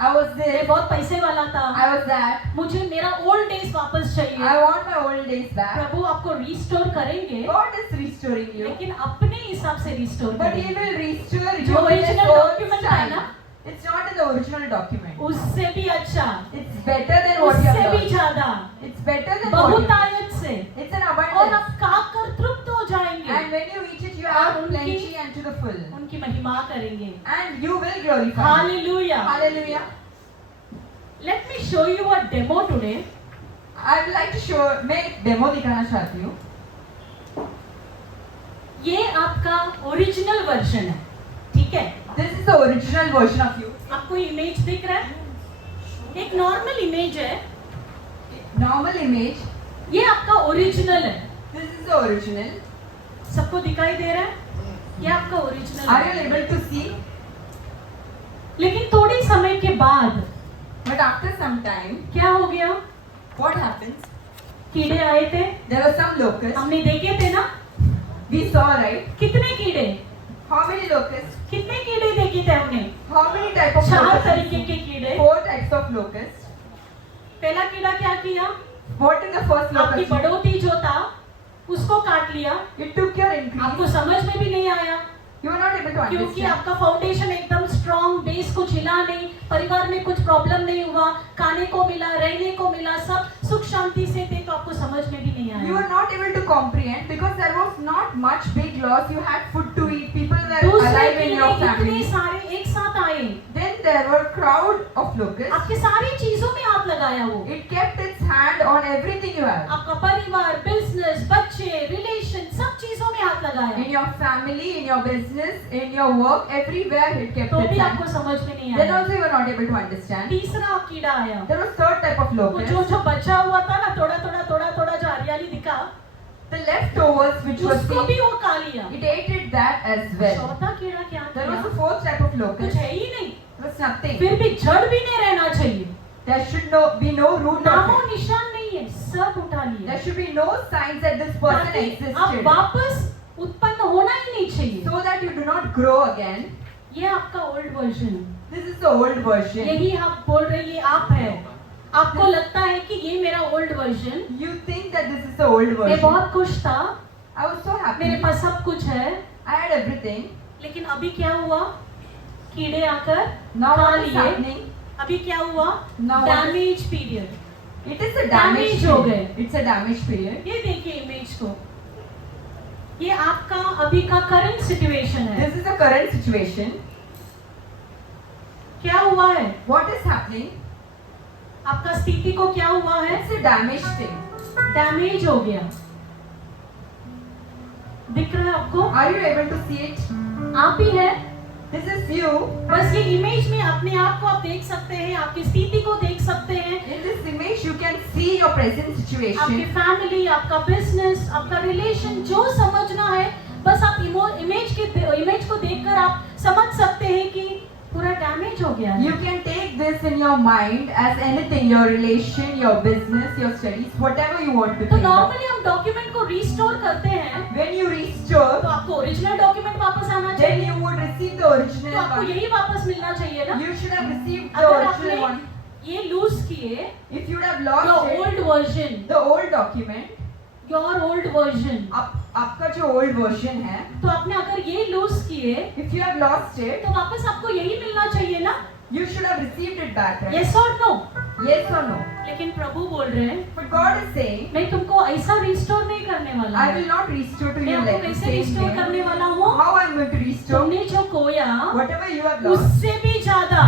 I was मैं this, बहुत पैसे वाला था, I was that. मुझे मेरा ओल्ड डेज वापस चाहिए। I want my old days back. प्रभु आपको रिस्टोर करेंगे, God is restoring you, लेकिन अपने हिसाब से रिस्टोर but He करेंगे। will restore जो you in His original own document है ना, style. It's not in the original document. उससे भी अच्छा, It's better than what you उससे have भी learned. ज्यादा, It's better than what you बहुतायत से, It's an और abundance. आप खाकर तृप्त हो जाएंगे, And when you eat it, you have और उनकी- plenty and to the full. उनकी महिमा करेंगे। And you will glorify. Hallelujah. Hallelujah. Let me show you a demo today. I would like to show, मैं एक डेमो दिखाना चाहती हूँ. ये आपका ओरिजिनल वर्जन है, ठीक है? This is the original version of you. आपको इमेज दिख रहा है? एक नॉर्मल इमेज है, Normal image. ये आपका ओरिजिनल है। This is the original. सबको दिखाई दे रहा है? ये आपका ओरिजिनल Are you है। able to see? लेकिन थोड़े समय के बाद But after some time, क्या हो गया? what happens? कीड़े आए थे, There were some locusts. हमने देखे थे ना? We saw, right? कितने कीड़े? How many locusts? कितने कीड़े देखे थे हमने? How many type of 4 locusts? तरीके के कीड़े। 4 types of locusts. पहला कीड़ा क्या किया? What did the first आपकी locust do? बढ़ोतरी जो था उसको काट लिया। It took your increase. आपको समझ में भी नहीं आया, You were not able to क्योंकि understand. आपका फाउंडेशन एकदम स्ट्रॉन्ग, बेस कुछ हिला नहीं, परिवार में कुछ प्रॉब्लम नहीं हुआ, खाने को मिला, रहने को मिला, सब सुख शांति से थे, तो आपको समझ में भी नहीं You आया। were not able to comprehend because there was not much big loss. You had food to eat. People were दूसरे alive in कीड़े your इतने family. सारे एक साथ आए, Then there were crowd of locusts. आपके सारी चीजों में हाथ लगाया वो। It kept its hand on everything you have. आपका परिवार, बिजनेस, बच्चे, रिलेशन, सब चीजों में हाथ लगाया, In your family, in your business, in your work, everywhere it kept तो its भी hand. आपको समझ में नहीं Then आया। also you were not able to understand. तीसरा कीड़ा आया, There was third type of वो locust. जो बचा हुआ था ना, थोड़ा थोड़ा जो हरियाली दिखा, The leftovers which was उसको भी वो खा लिया। it ate it that as well. चौथा कीड़ा क्या There was किया? the fourth type of कुछ locust. है ही नहीं, There was nothing. फिर भी जड़ भी नहीं रहना चाहिए, There should be no root of नामो it. निशान नहीं है, सब उठा There लिया, should be no signs that this person ताकि अब existed. वापस उत्पन्न होना ही नहीं चाहिए। So that you do not grow again. ये आपका old version, This is the old version. यही आप बोल रहे, ये आप है। आपको लगता है कि ये मेरा old version, You think that this is the old मैं version. बहुत खुश था, I was so happy. मेरे पास सब कुछ है, I had everything. लेकिन अभी क्या हुआ? कीड़े आकर Now खा what is लिए। happening? अभी क्या हुआ? Now what is- damage period. It is a damage Damage हो period. गए। It's a damage period. ये देखिए इमेज को, ये आपका अभी का करंट सिचुएशन है। This is the current situation. क्या हुआ है? What is happening? आपका स्थिति को क्या हुआ है? It's a damaged thing. Damage हो गया। दिख रहा है आपको? Are you able to see it? आप ही है। This is you. बस ये इमेज में अपने आप को आप देख सकते हैं, आपकी स्थिति को देख सकते हैं, In this image, you can see your present आपकी situation. फैमिली, आपका बिजनेस, आपका रिलेशन, जो समझना है, बस आप इमेज को देखकर आप समझ सकते हैं कि पूरा डैमेज हो गया है। You can take this in your mind as anything, your relation, your business, your studies, whatever you want to तो think of. नॉर्मली हम डॉक्यूमेंट को रिस्टोर करते हैं, When you restore, तो आपको ओरिजिनल डॉक्यूमेंट वापस आना then चाहिए, you would receive the तो original आपको one. यही वापस मिलना चाहिए ना। You should have received the अगर original one. आपने ये लूज किए, If you would have your lost it, old version, the old document, your old version, आपका जो old version है, तो आपने अगर ये लूज किए, if you have lost it, तो वापस आपको यही मिलना चाहिए ना। you should have received it back, right? Yes और नो? Yes or no? लेकिन प्रभु बोल रहे हैं, But God is saying, मैं तुमको ऐसा रिस्टोर नहीं करने वाला I हूँ। will not restore to मैं you आपको like the कैसे same रिस्टोर way. करने वाला हूँ? How I am going to restore? तुमने जो खोया, Whatever you have lost, उससे भी ज्यादा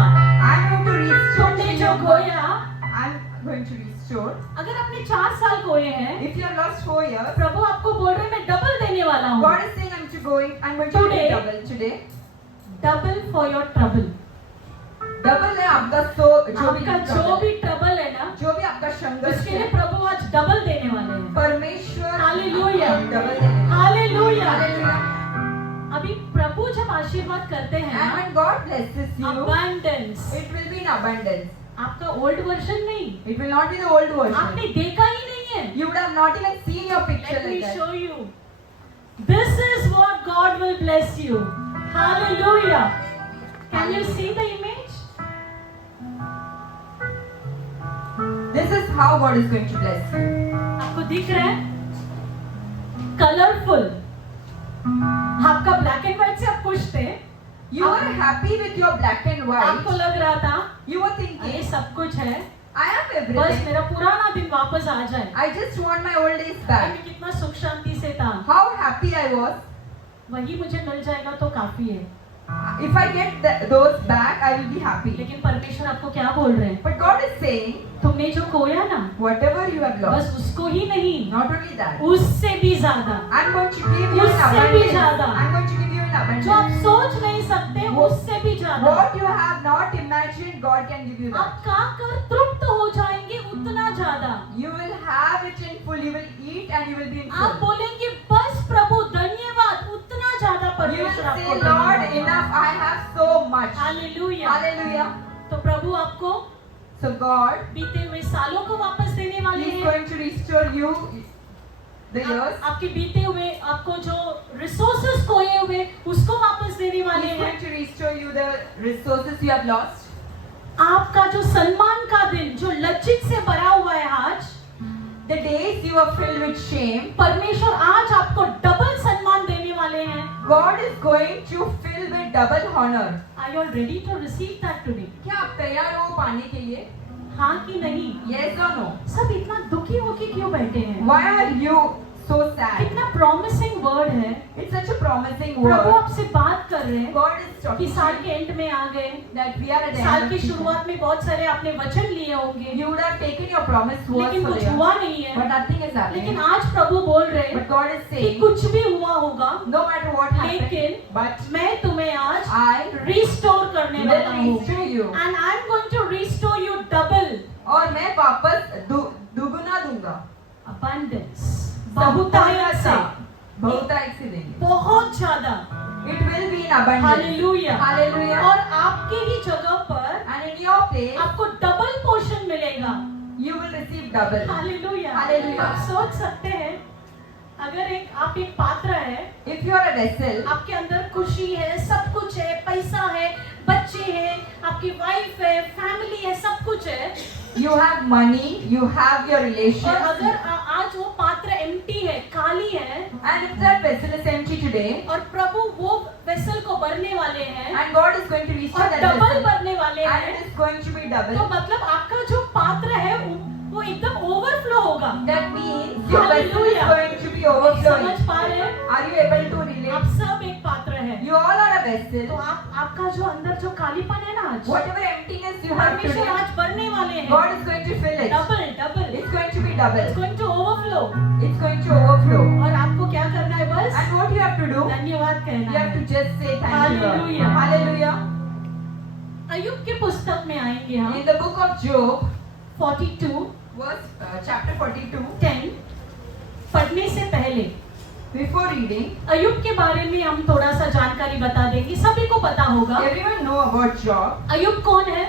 I am going to restore तुमने to जो you. खोया, I am going to restore. अगर आपने 4 साल खोए हैं, If you have lost 4 years, प्रभु आपको बोल रहे हैं, मैं डबल देने वाला हूँ। God is saying I'm going to Today. do double today. Double for your trouble. Double है आपका आपका जो भी ट्रबल है ना, जो भी आपका संघर्ष उसके लिए है, प्रभु आज डबल देने वाले हैं। परमेश्वर Hallelujah. आपको double देने वाला है। हालेलुया। Hallelujah. अभी प्रभु जब आशीर्वाद करते And हैं, when God blesses you, abundance, it will be in abundance. आपका ओल्ड वर्जन नहीं, It will not be the old version. आपने देखा ही नहीं है। You would have not even seen your picture Let me like that. show you. This is what God will bless you. Hallelujah. Can you see the image? how God is going to bless you. आपको दिख रहा है? Colourful. आपका black and white से आप खुश थे? You are happy with your black and आपको white. लग रहा था You were ये thinking, सब कुछ है, I am बस everything. मेरा पुराना दिन वापस आ जाए। I just want my old days मैं back. कितना सुख शांति से था, How happy I was. वही मुझे मिल जाएगा तो काफी है। If I get those back, I will be happy. लेकिन परमेश्वर आपको क्या बोल रहे हैं? But God is saying, तुमने जो खोया ना, whatever you have lost, बस उसको ही नहीं, not only that, उससे भी ज्यादा, I'm going to give you in उससे भी abundance. ज़्यादा। I'm going to give you in जो आप abundance. सोच नहीं सकते उससे भी ज्यादा। What you have not imagined, God can give you आप that. खाकर तृप्त हो जाएंगे उतना ज्यादा। You will have it in full. You will eat and you will be in आप full. बोलेंगे बस प्रभु धन्यवाद, उतना ज्यादा You will परमेश्वर say, आपको Lord, enough. I have so much. Hallelujah. Hallelujah. तो प्रभु आपको So God बीते हुए सालों को वापस देने वाले is हैं। going to restore you the years. आपके बीते हुए, आपको जो रिसोर्सेस खोए हुए उसको वापस देने वाले He's हैं। going to restore you the resources you have lost. आपका जो सम्मान का दिन जो लज्जित से भरा हुआ है आज, The days you are filled with shame, परमेश्वर आज आपको डबल सम्मान देने वाले हैं। God is going to fill with double honor. Are you all ready to receive that today? क्या आप तैयार हो पाने के लिए? हाँ कि नहीं? Yes or no? सब इतना दुखी होके क्यों बैठे हैं? Why are you so sad? कितना प्रॉमिसिंग वर्ड है। It's such a promising Prabhu word. आपसे बात कर रहे हैं God is कि talking साल to के एंड में आ गए, you that we are at the साल end की of the season. शुरुआत में बहुत सारे आपने वचन लिए होंगे, You would have taken your promised words लेकिन for कुछ the year, हुआ नहीं है। but nothing is लेकिन happening. आज प्रभु बोल रहे हैं But God is कि saying, कुछ भी हुआ होगा, no matter what happens, लेकिन but मैं तुम्हें आज I रिस्टोर करने will वाला हूँ। restore you. And I am going to restore you double. और मैं वापस दुगुना दूंगा. अबंडेंस, बहुतायत से, बहुतायत से देंगे. बहुत ज्यादा। It will be in abundance. Hallelujah. Hallelujah. और आपके ही जगह पर And in your place, आपको डबल पोर्शन मिलेगा। you will receive double. Hallelujah. Hallelujah. आप सोच सकते हैं, अगर आप एक पात्र है, If you are a vessel, आपके अंदर खुशी है, सब कुछ है, पैसा है, बच्चे हैं, आपकी वाइफ है, फैमिली है, सब कुछ है, you have money, you have your और relations, अगर आज वो पात्र एम्प्टी है, खाली है, and if that vessel is empty today, और प्रभु वो वेसल को भरने वाले हैं and God is going to restore और that डबल vessel, भरने वाले and हैं, it is going to be तो double, मतलब आपका जो पात्र है वो एकदम ओवरफ्लो होगा। that means your vessel is Hallelujah. going to be समझ overflowing. पा रहे हैं? Are you able to आप relate? सब एक पात्र है। You all are a तो vessel. आपका जो अंदर जो कालीपन है ना आज, Whatever emptiness you have परमेश्वर today, आज भरने वाले हैं। God is going to fill it. Double double, It's going to be double. It's going to overflow. It's going to overflow. और आपको क्या करना है? बस And what you have to do? धन्यवाद You कहना have to है। just say thank you, Lord. Hallelujah. Hallelujah. अय्यूब के पुस्तक में आएंगे हम, In the book of Job, 42 chapter 42, 10 पढ़ने से पहले before reading, अय्यूब के बारे में हम थोड़ा सा जानकारी बता देंगे। सभी को पता होगा everyone know about Job. अय्यूब कौन है?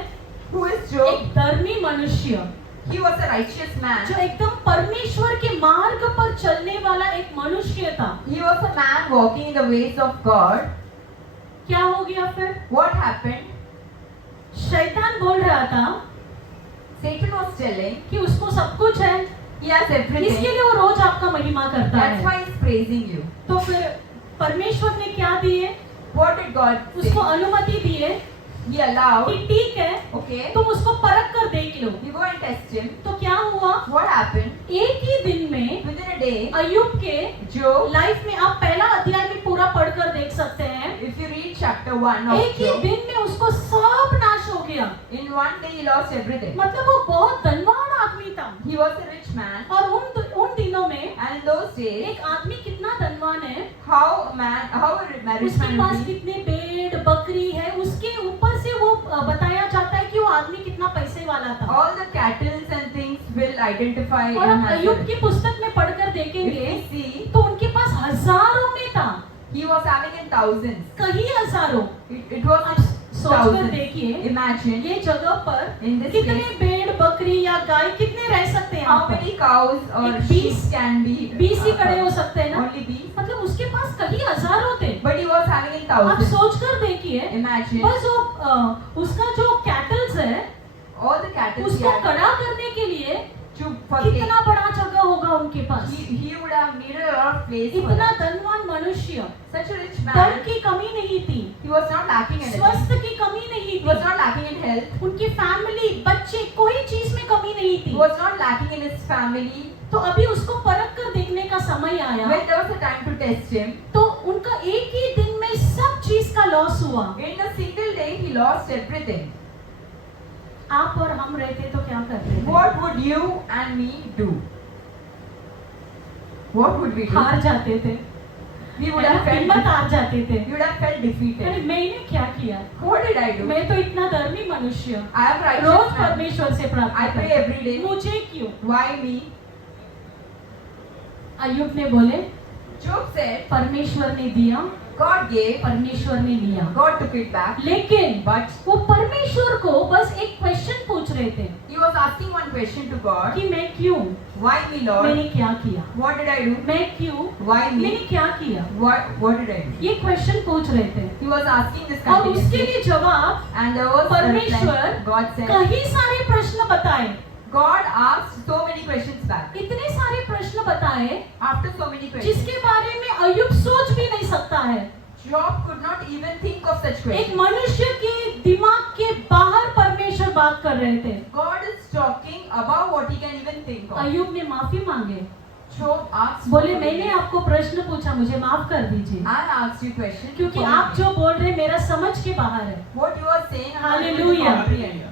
Who is Job? एक धर्मी मनुष्य, He was a righteous man. जो एकदम परमेश्वर के मार्ग पर चलने वाला एक मनुष्य था। He was a man walking in the ways of God. क्या हो गया फिर? What happened? शैतान बोल रहा था Satan was telling, कि उसको सब कुछ है, he has इसके everything. लिए वो रोज आपका महिमा करता That's है। why he's praising you. तो फिर परमेश्वर ने क्या दिए? What did God उसको say? अनुमति दिए He allowed. कि ठीक है, Okay. तुम उसको परख कर देख लो। You go and test him. तो क्या हुआ? What happened? एक ही दिन में Within a day, अय्यूब के Job, लाइफ में आप पहला अध्याय में पूरा पढ़कर देख सकते हैं। if you read chapter 1 of एक ही Job, दिन में उसको सब नाश हो गया। in one day he lost everything. मतलब वो बहुत धनवान आदमी था। He was a rich man. और उन दिनों में And in those days, एक आदमी कितना धनवान है, how a rich उसके man पास would be, कितने भेड़ बकरी है, उसके ऊपर से वो बताया जाता है कि वो आदमी कितना पैसे वाला था। all the cattle and things will identify और him हम as a अय्यूब rich. की पुस्तक में पढ़कर If देखेंगे we see, तो उनके पास हजारों में था, he was having in thousands. कहीं हजारों। It was आप सोचकर thousands. देखिए Imagine ये जगह पर in this कितने place, भेड़ बकरी या गाय कितने रह सकते हैं यहाँ how पर? many cows or एक sheep 20 can be? 20 ही खड़े हो सकते हैं ना? Only 20. मतलब उसके पास कहीं हजारों थे। But he was having in आप thousands. सोचकर देखिए, Imagine बस वो उसका जो कैटल्स है all the cattle he उसको had. कड़ा करने के लिए to forgive. कितना बड़ा जगह होगा उनके पास, He would have needed a lot of place for इतना that. धनवान मनुष्य, Such a rich धन man, की कमी नहीं थी, he was not lacking anything. स्वास्थ्य की कमी नहीं He was थी, not lacking in health. उनकी फैमिली, बच्चे, कोई चीज में कमी नहीं He थी। was not lacking in his family. तो अभी उसको परख कर देखने का समय आया, When there was a time to test him, तो उनका एक ही दिन में सब चीज का लॉस हुआ। in a single day he lost everything. आप और हम रहते तो क्या करते थे? What would you and me do? What would we do? हार जाते थे, We would have felt हिम्मत हार जाते थे। we would have felt अरे defeated. मैंने क्या किया? What did I do? मैं तो इतना धर्मी मनुष्य, I am rose righteous man. परमेश्वर से प्रार्थना I pray करता every day. हूँ। मुझे क्यों? Why me? अय्यूब ने बोले, Job said, परमेश्वर ने दिया, God gave, परमेश्वर ने लिया। God took it back. लेकिन But वो परमेश्वर को बस एक क्वेश्चन पूछ रहे थे he was asking one question to God. कि मैं क्यों? Why me, Lord? मैंने क्या किया? What did I do? मैं क्यों? Why मैंने me? क्या किया? What did I do? ये क्वेश्चन पूछ रहे थे He was asking this और उसके continuously. लिए जवाब And there was a परमेश्वर reply. God said, कई सारे प्रश्न बताए, God asked so many questions back. इतने सारे प्रश्न बताए After so many questions, जिसके बारे में अय्यूब सोच भी नहीं सकता है। Job could not even think of such एक questions. मनुष्य के दिमाग के बाहर परमेश्वर बात कर रहे थे। God is talking about what he can even think of. अय्यूब ने माफी मांगे, Job asked, बोले मैंने आपको प्रश्न पूछा, मुझे माफ कर दीजिए, I asked you question. क्योंकि forgive आप me. जो बोल रहे मेरा समझ के बाहर है। What you are saying, I am able to Hallelujah. comprehend.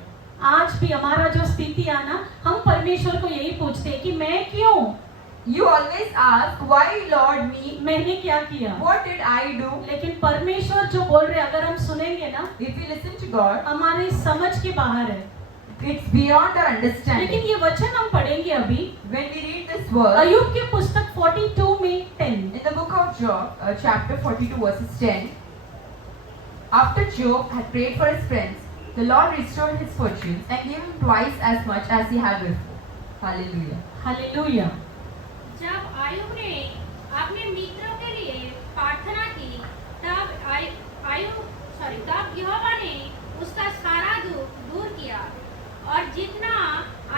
आज भी हमारा जो स्थिति आना, हम परमेश्वर को यही पूछते हैं कि मैं क्यों, You always ask, why Lord me? मैंने क्या किया। What did I do? लेकिन परमेश्वर जो बोल रहे अगर हम सुनेंगे ना, If we listen to God, हमारे समझ के बाहर है। it's beyond our लेकिन understanding. ये वचन हम पढ़ेंगे अभी When we read this verse, अय्यूब के पुस्तक 42 में 10। in the book of Job, chapter 42, verses 10, after Job had prayed for his friends, the Lord restored his fortunes and gave him twice as much as he had before. Hallelujah. Hallelujah. जब आयुब ने अपने मित्रों के लिए प्रार्थना की तब यहोवा ने उसका सारा दुख दूर किया और जितना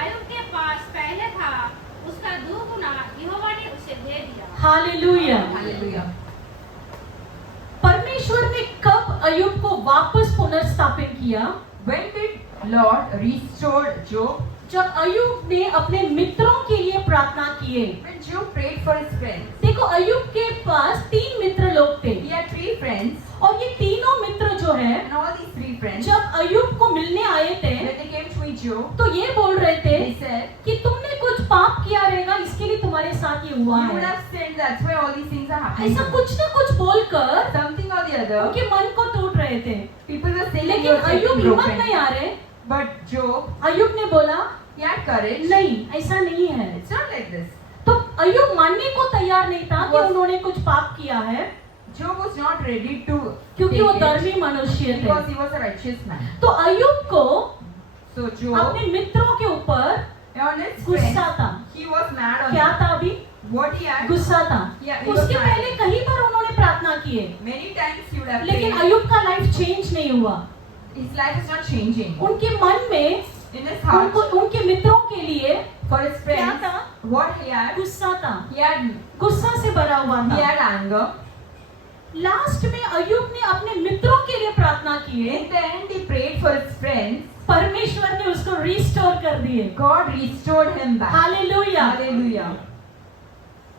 आयुब के पास पहले था उसका दुगुना यहोवा ने उसे दे दिया। हालेलुया। Hallelujah. परमेश्वर ने कब अय्यूब को वापस पुनर्स्थापित किया? When did Lord restore Job? जब अय्यूब ने अपने मित्रों के लिए प्रार्थना किए। When Job prayed for his friends. देखो अय्यूब के पास 3 मित्र लोग थे He had 3 friends, और ये तीनों मित्र जो है and all these 3 friends, जब अय्यूब को मिलने आए थे when they came to meet Job, तो ये बोल रहे थे they said, कि तुमने कुछ पाप किया रहेगा इसके लिए तुम्हारे साथ ये हुआ you would है। have sinned, that's why all these things are happening. ऐसा कुछ ना कुछ बोलकर Something or the other, उनके मन को टूट रहे थे, people were saying लेकिन you are अय्यूब getting हिम्मत broken. नहीं आ रहे। But Job, अय्यूब ने बोला he had courage. नहीं ऐसा नहीं है। It's not like this. तो अय्यूब मानने को तैयार नहीं था कि वो- उन्होंने कुछ पाप किया है, Job was not ready to क्योंकि वो take it धर्मी मनुष्य थे। because he was a righteous man. तो अय्यूब को So Job, अपने मित्रों के ऊपर on his गुस्सा friends, था। he was mad on क्या them. था अभी? What he had, गुस्सा था। Yeah, he was उसके mad. पहले कई बार उन्होंने प्रार्थना की है, many times he would have लेकिन prayed. अय्यूब का लाइफ चेंज नहीं हुआ। His life is not changing. उनके मन में In his heart, उनके मित्रों के लिए for his क्या friends, था? what he had, गुस्सा था, he had गुस्सा से भरा हुआ he था। had anger. लास्ट में अय्यूब ने अपने मित्रों के लिए प्रार्थना की है, In the end, he prayed for his friends. परमेश्वर ने उसको रिस्टोर कर दिए। God restored him back. Hallelujah. Hallelujah.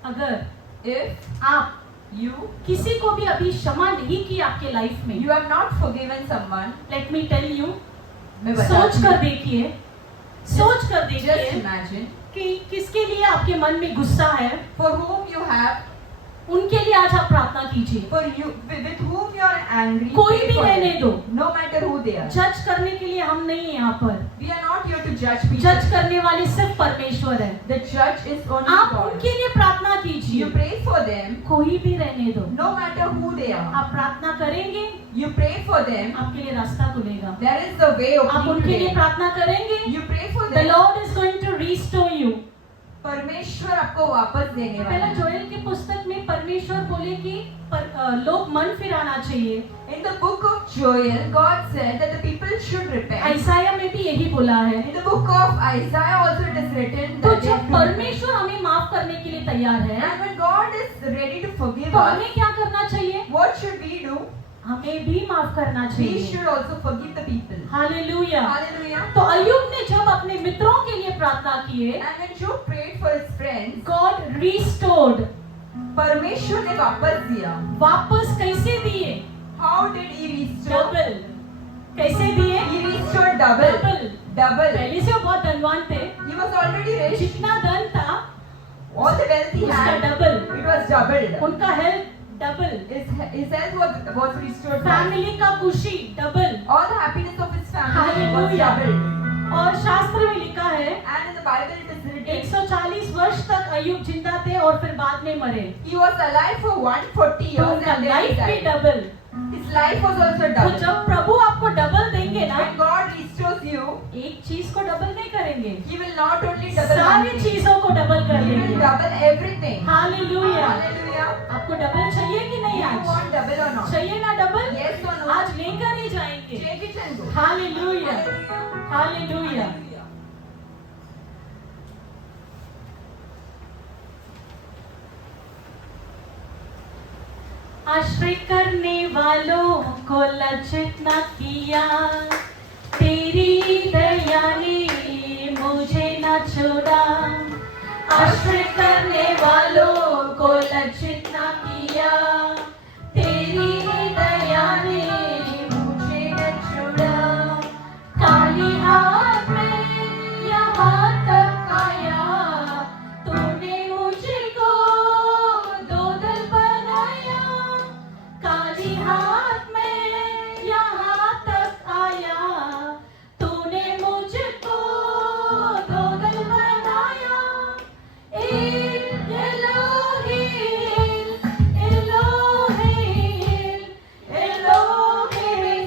अगर If आप you किसी को भी अभी क्षमा नहीं की आपके लाइफ में, you have not forgiven someone, let me tell you, मैं बताती सोच कर हूँ. देखिए, सोच कर Just देखिए imagine कि किसके लिए आपके मन में गुस्सा है, for whom you have, उनके लिए आज आप प्रार्थना कीजिए। for you with whom you are angry. कोई pray भी for रहने them. दो। No matter who they are. जज करने के लिए हम नहीं है यहाँ पर, We are not here to judge people. जज करने वाले सिर्फ परमेश्वर है। The judge is only आप God. उनके लिए प्रार्थना कीजिए, You pray for them, कोई भी रहने दो। no matter who they are. आप प्रार्थना करेंगे, You pray for them. आपके लिए रास्ता खुलेगा। There is the way आप opening उनके to लिए them. प्रार्थना करेंगे, You pray for the them. Lord is going to restore you। परमेश्वर आपको वापस देने वाला पहला है. जोएल के पुस्तक में परमेश्वर बोले कि लोग मन फिराना चाहिए। In the book of Joel, God said that the people should repent. ईसाया में भी यही बोला है। In the book of Isaiah also it is written तो that they जब have to repent. परमेश्वर हमें माफ करने के लिए तैयार है, And when God is ready to forgive तो us, हमें क्या करना चाहिए? what should we do? हमें भी माफ करना We चाहिए। should also forgive the people. Hallelujah. Hallelujah. तो अय्यूब ने जब अपने मित्रों के लिए प्रार्थना किए, And when Job prayed for his friends, God restored, परमेश्वर ने वापस दिया. वापस कैसे दिए? How did he restore? Double. कैसे दिए? He restored double. Double. Double. पहले से वो बहुत धनवान थे, He was already rich. जितना धन था All the wealth he उसका had, double, it was doubled. उनका health double, His health was restored. Family का खुशी double. All the happiness of his family was Hallelujah. doubled. और शास्त्र में लिखा है And in the Bible it is written, 140 वर्ष तक अय्यूब जिंदा थे और फिर बाद में मरे। he was alive for 140 तो years उनका and then he लाइफ भी died. Double. His life was also तो doubled. जब प्रभु आपको डबल देंगे ना, When God restores you, एक चीज को डबल नहीं करेंगे, He will not only double one सारी thing, चीजों को डबल कर He will देंगे। double everything. हालेलुया। Hallelujah. आपको डबल चाहिए कि नहीं? You आज want double or not? चाहिए ना डबल? Yes or no? आज लेकर ही जाएंगे। Take it and go. Hallelujah, Hallelujah. Hallelujah. आश्रय करने वालों को लज्जित न किया, तेरी दया ने मुझे न छोड़ा। आश्रय करने वालों को लज्जित न किया, तेरी दया ने मुझे न छोड़ा। खाली हाथ में यहाँ तक आया, तूने मुझको दो दिल बनाया। खाली हाथ में यहाँ तक आया, तूने मुझको दो दिल बनाया।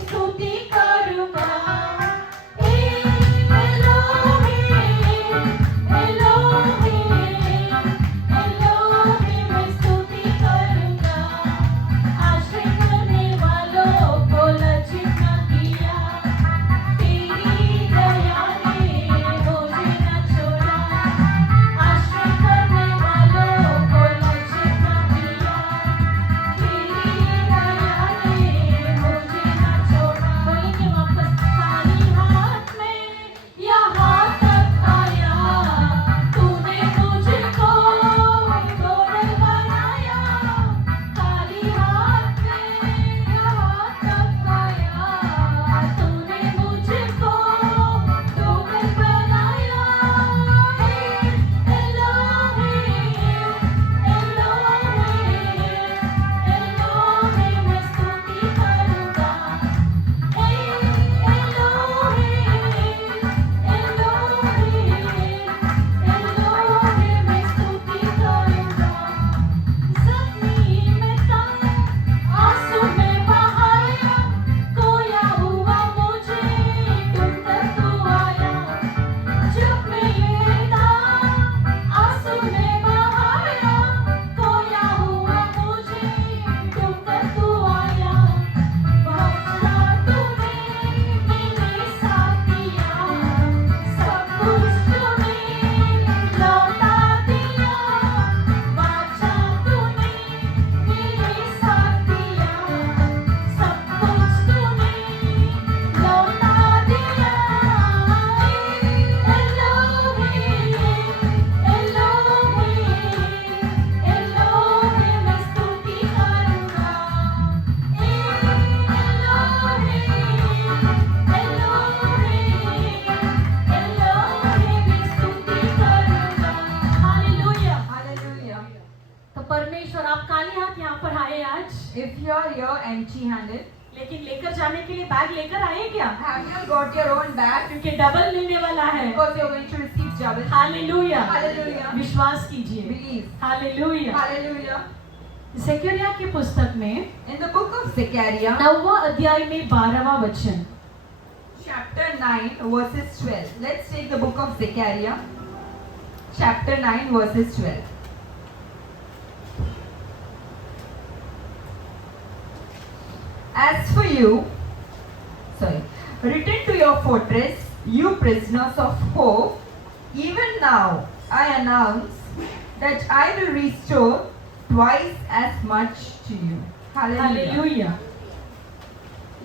स्तुति करूँगा। स्तुति करूँगा। आश्रय करने वालों को लज्जित न किया, तेरी दया ने मुझे न छोड़ा। आश्रय करने वालों को लज्जित न किया, तेरी दया ने मुझे न छोड़ा। बोलेंगे वापस, खाली हाथ में यहाँ तक आया, तूने मुझको दो दिल बनाया। खाली हाथ में यहाँ तक आया, तूने मुझको दो दिल बनाया। मैं स्तुति करूँगा। मैं स्तुति करूँगा। ज़मीन में तन आंसू में बहाया, खोया हुआ मुझे ढूंढकर तू आया। जब मैं ये था आंसू में बहाया, खोया हुआ मुझे ढूंढकर तू आया। बचा तूने मेरे साथ दिया, सब कुछ तूने लौटा दिया। बचा तूने मेरे साथ दिया, सब कुछ तूने लौटा दिया। मैं स्तुति करूँगा। मैं स्तुति करूँगा। हालेलुया। Hallelujah. तो परमेश्वर, आप खाली हाथ यहाँ पर आए आज, If you are here empty-handed, लेकिन लेकर जाने के लिए बैग लेकर आए क्या? have you got your own bag? क्योंकि डबल मिलने वाला है। Because you are going to receive double. Hallelujah. Hallelujah. विश्वास कीजिए। Believe. हालेलुया। Hallelujah. ज़करिया की पुस्तक में In the book of Zechariah, 9वां अध्याय में 12वां वचन, chapter 9, verses 12. Let's take the book of Zechariah, chapter 9, verses 12. As for you, return to your fortress, you prisoners of hope. Even now I announce that I will restore twice as much to you. Hallelujah. Hallelujah.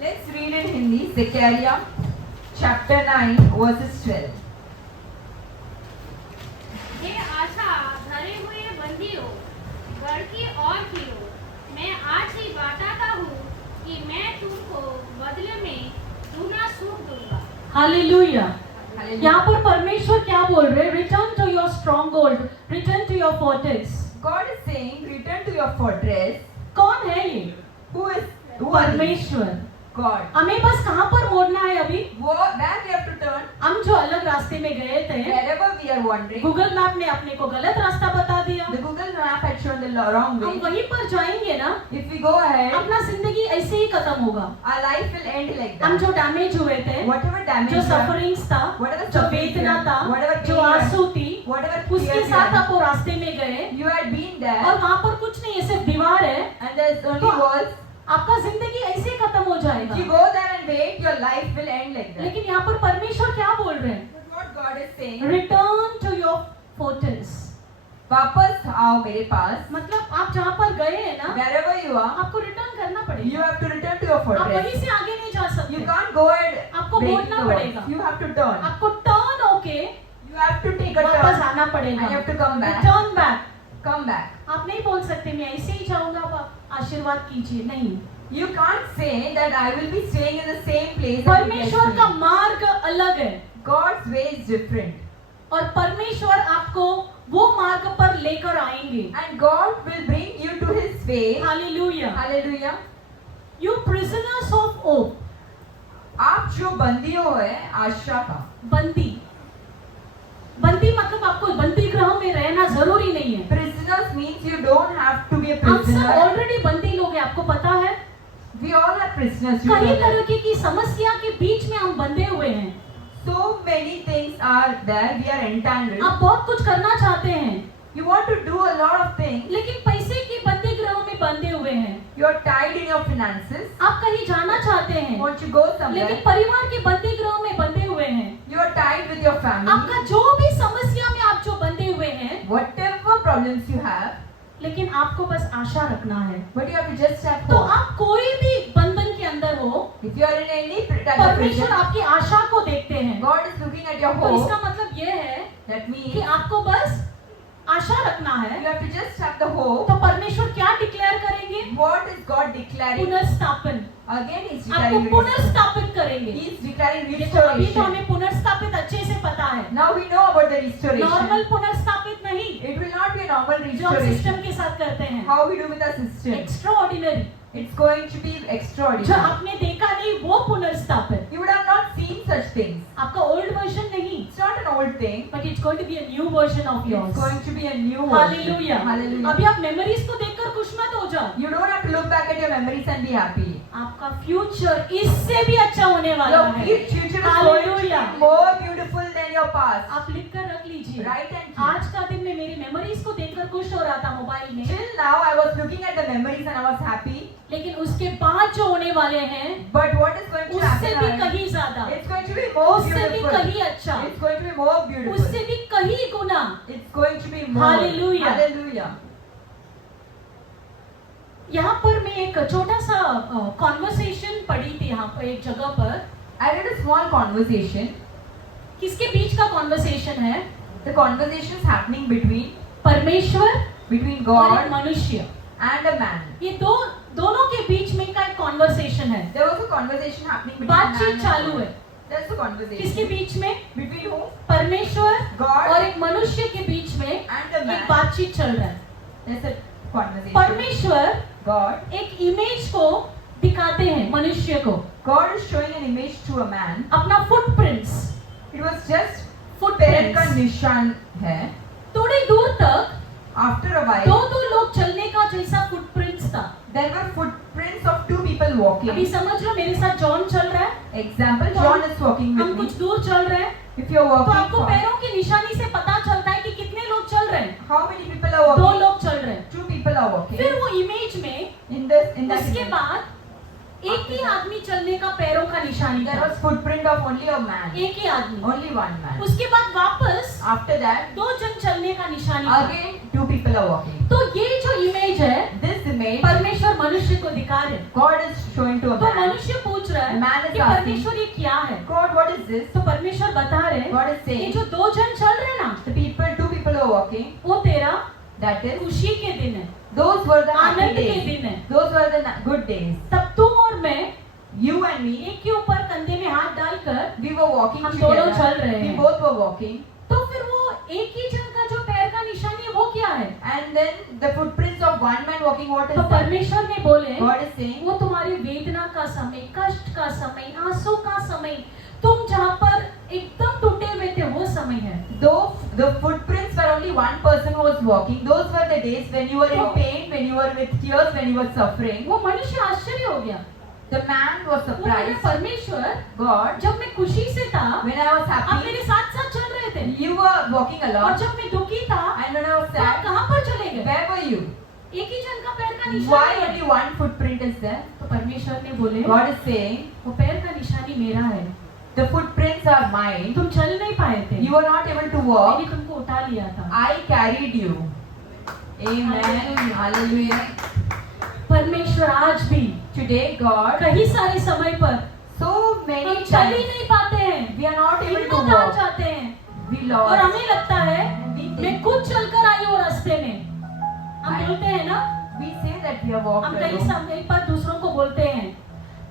Let's read in Hindi, Zechariah chapter 9 verses 12. हे आशा धरे हुए बंदियों, गढ़ की ओर फिरो। मैं आज ही बताता हूँ कि मैं तुमको बदले में दूना सुख दूंगा। हालेलुया। Hallelujah. यहाँ पर परमेश्वर क्या बोल रहे हैं? Return to your strong hold, return to your fortress. God is saying, return to your fortress. कौन है ये? Who is परमेश्वर। God? हमें बस कहाँ पर मोड़ना है अभी? Where we have to turn? हम जो अलग रास्ते में गए थे, Wherever we are wandering, Google map ने अपने को गलत रास्ता बता दिया। the Google map had shown the wrong हम way. वहीं पर जाएंगे ना, If we go ahead, अपना जिंदगी ऐसे ही खत्म होगा। our life will end like हम that. जो डैमेज हुए थे, Whatever damage, जो you have, सफरिंग्स था, whatever जो suffering you वेदना have, था, whatever जो pain you have, आंसू थी, whatever उसके tears you साथ have, आप वो रास्ते में गए you had been और there, वहाँ पर कुछ नहीं है, सिर्फ दीवार है। and there's only तो walls. आपका जिंदगी ऐसे ही खत्म हो If जाएगा। you go there and wait, your life will end like that. लेकिन यहाँ पर परमेश्वर क्या बोल रहे हैं? But what God is saying, return to your fortress. वापस आओ मेरे पास. मतलब आप जहाँ पर गए हैं ना, Wherever you are, आपको रिटर्न करना you पड़ेगा। have to return to your आप fortress. वहीं से आगे नहीं जा You सकते। can't go ahead. आपको breaking मोड़ना the walls. पड़ेगा। You have to turn. आपको टर्न होके You have to take a वापस turn. आना पड़ेगा। And you have to come back. Turn back. Come back. आप नहीं बोल सकते मैं ऐसे ही जाऊंगा, आप आशीर्वाद कीजिए, नहीं। You can't say that I will be staying in the same place. and परमेश्वर bless का me. मार्ग अलग है God's way is different. और परमेश्वर आपको वो मार्ग पर लेकर आएंगे। And God will bring you to His way. Hallelujah. Hallelujah. You prisoners of hope, आप जो बंदी हो है आशा का. बंदी। बंदी मतलब आपको बंदी गृह में रहना जरूरी नहीं है। Prisoners means you don't have to be a हम सब prisoner. ऑलरेडी बंदी लोग हैं, आपको पता है। We all are prisoners. You कई know that. तरह की समस्या के बीच में हम बंधे हुए हैं। So many things are there. We are entangled. आप बहुत कुछ करना चाहते हैं, You want to do a lot of things. लेकिन पैसे की बंदी गृह में बंधे हुए हैं। You are tied in your finances. आप कहीं जाना चाहते You हैं, want to go लेकिन somewhere. परिवार के बंदी गृह में बंधे हुए हैं। You are tied with your family. आपका जो भी समस्या में आप जो बंधे हुए हैं, Whatever problems you have, लेकिन आपको बस आशा रखना है। but you have to just have तो hope. आप कोई भी बंधन के अंदर हो, If you are in any type of परमेश्वर prison, आपकी आशा को देखते हैं। God is looking at your तो hope. इसका मतलब ये है That कि means आपको बस आशा रखना है। you have to just have the hope. तो परमेश्वर क्या डिक्लेयर करेंगे? What is God declaring? पुनर्स्थापन। Again, He's आपको declaring. पुनर्स्थापित करेंगे। He is declaring देखो अभी तो restoration. हमें पुनर्स्थापित अच्छे से पता है। Now we know about the restoration. Normal पुनर्स्थापित नहीं, It will not be a normal जो हम restoration. सिस्टम के साथ करते हैं। How we do with our system. Extra ordinary, It's going to be जो extraordinary. आपने देखा नहीं वो पुनर्स्थापित। You would have not seen such things. आपका ओल्ड वर्जन नहीं, It's not an old thing. But it's going to be a new version of It's yours. going to be a new hallelujah. version. Hallelujah. अभी आप memories को देखकर खुश मत हो जाओ। You don't have to look back at your memories and be happy. आपका future इससे भी अच्छा होने वाला Your है। future is going to hallelujah. be more beautiful than your past. आप लिख कर रख लीजिए। Write and keep. आज का दिन मैं मेरी मेमोरीज को देखकर खुश हो रहा था मोबाइल में, Till now, I was looking at the memories and I was happy. लेकिन उसके बाद जो होने वाले हैं But what is going to उससे happen? भी ahead? कहीं ज्यादा, It's going to be more उससे भी beautiful. कहीं अच्छा, It's going to be more beautiful. उससे भी कहीं गुना। It's going to be more. Hallelujah. Hallelujah. यहाँ पर मैं एक छोटा सा कॉन्वर्सेशन पढ़ी थी यहाँ पर एक जगह पर। I read a small conversation. किसके बीच का कॉन्वर्सेशन है? The conversation is happening between परमेश्वर between और एक God मनुष्य। and a man. ये दोनों के बीच में का एक कॉन्वर्सेशन है। There was a conversation happening between बातचीत man and चालू God. है। There's a conversation. किसके बीच में? Between whom? परमेश्वर God और एक मनुष्य के बीच में and a एक man. बातचीत चल रहा है। There's a conversation. परमेश्वर God. एक इमेज को दिखाते हैं मनुष्य को, God is showing an image to a man. अपना फुटप्रिंट्स। It was just पैर का फुटप्रिंट्स निशान है. थोड़ी दूर तक After a while, दो लोग चलने का जैसा फुटप्रिंट्स था। there were footprints of two people walking. अभी समझ लो मेरे साथ जॉन चल रहा है, Example, तो John is walking हम with me. कुछ दूर चल रहे हैं, If you're तो walking आपको far, पैरों की निशानी से पता चलता है कि कितने लोग चल रहे हैं। how many people are दो walking? लोग चल रहे हैं। Two people are walking. फिर वो इमेज में In that उसके image, बाद एक एक ही आदमी चलने का पैरों का निशानी There था, was footprint of only a man. एक ही आदमी। Only one man. उसके बाद वापस After that, 2 जन चलने का निशानी था। again 2 people are walking. तो ये जो इमेज है This image, परमेश्वर मनुष्य को दिखा रहे हैं। God is showing to a तो man. मनुष्य पूछ रहा है Man is कि asking, परमेश्वर ये क्या है? God, what is this? तो परमेश्वर बता रहे God हैं is saying, ये जो 2 जन चल रहे हैं ना, the people, 2 people are walking. वो तेरा That is, खुशी के दिन है, those were the happy आनंद के days. दिन है। Those were the good days. तब तुम और मैं You and me, एक के ऊपर कंधे में हाथ डालकर we were walking हम दोनों together. चल रहे We हैं। both were walking. तो फिर वो एक ही जन का जो पैर का निशानी है वो क्या है? And then the footprints of one man walking, what is तो that? परमेश्वर ने बोले God is saying, वो तुम्हारी वेदना का समय, कष्ट का समय, आंसू का समय, तुम जहाँ पर एकदम टूटे हुए थे वो समय है। though the footprints were only one person who was walking, those were the days when you were in pain, when you were with tears, when you were suffering. वो मनुष्य आश्चर्य हो गया। The man was वो बोले surprised. परमेश्वर God, जब मैं खुशी से था when I was आप happy, मेरे साथ साथ चल रहे थे, you were walking और along. जब मैं दुखी था And when I was तो आप sad, कहाँ पर चले गए? where were you? एक ही जन का पैर का Why निशानी है। only one footprint is there? तो परमेश्वर ने बोले God is saying, वो पैर का निशानी मेरा है, the footprints are mine. तुम चल नहीं पाए थे, You were not able to walk. मैंने तुमको उठा लिया था। I carried you. Amen. Hallelujah. परमेश्वर आज भी Today, God, कई सारे समय पर so हम many चल ही times नहीं पाते हैं, we are not able to हिम्मत हार walk. जाते हैं We और lost. हमें लगता है We मैं think, खुद चलकर आई हूँ रास्ते में। हम I- बोलते हैं ना, we say that we have walked हम कई alone. समय पर दूसरों को बोलते हैं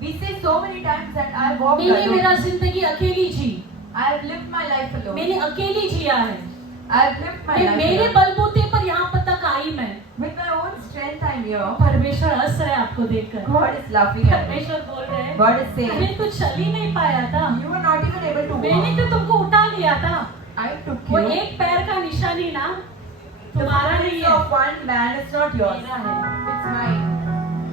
We say so many times that I walked मैंने मेरा alone. जिंदगी अकेली जी, I have lived my life alone. मैंने अकेली जिया है, I have lived my मैं life मेरे alone. बलबूते पर यहाँ पर तक आई मैं। With my own strength, I'm here. परमेश्वर हंस रहा है आपको देखकर। God is laughing at me. परमेश्वर बोल रहे हैं God is saying, मैं तो चल ही नहीं पाया था, you were not even able to मैंने walk. तो तुमको उठा लिया था। I took वो you. एक पैर का निशानी ना The तुम्हारा नहीं footprints है, of one man is not yours. मेरा है। It's mine.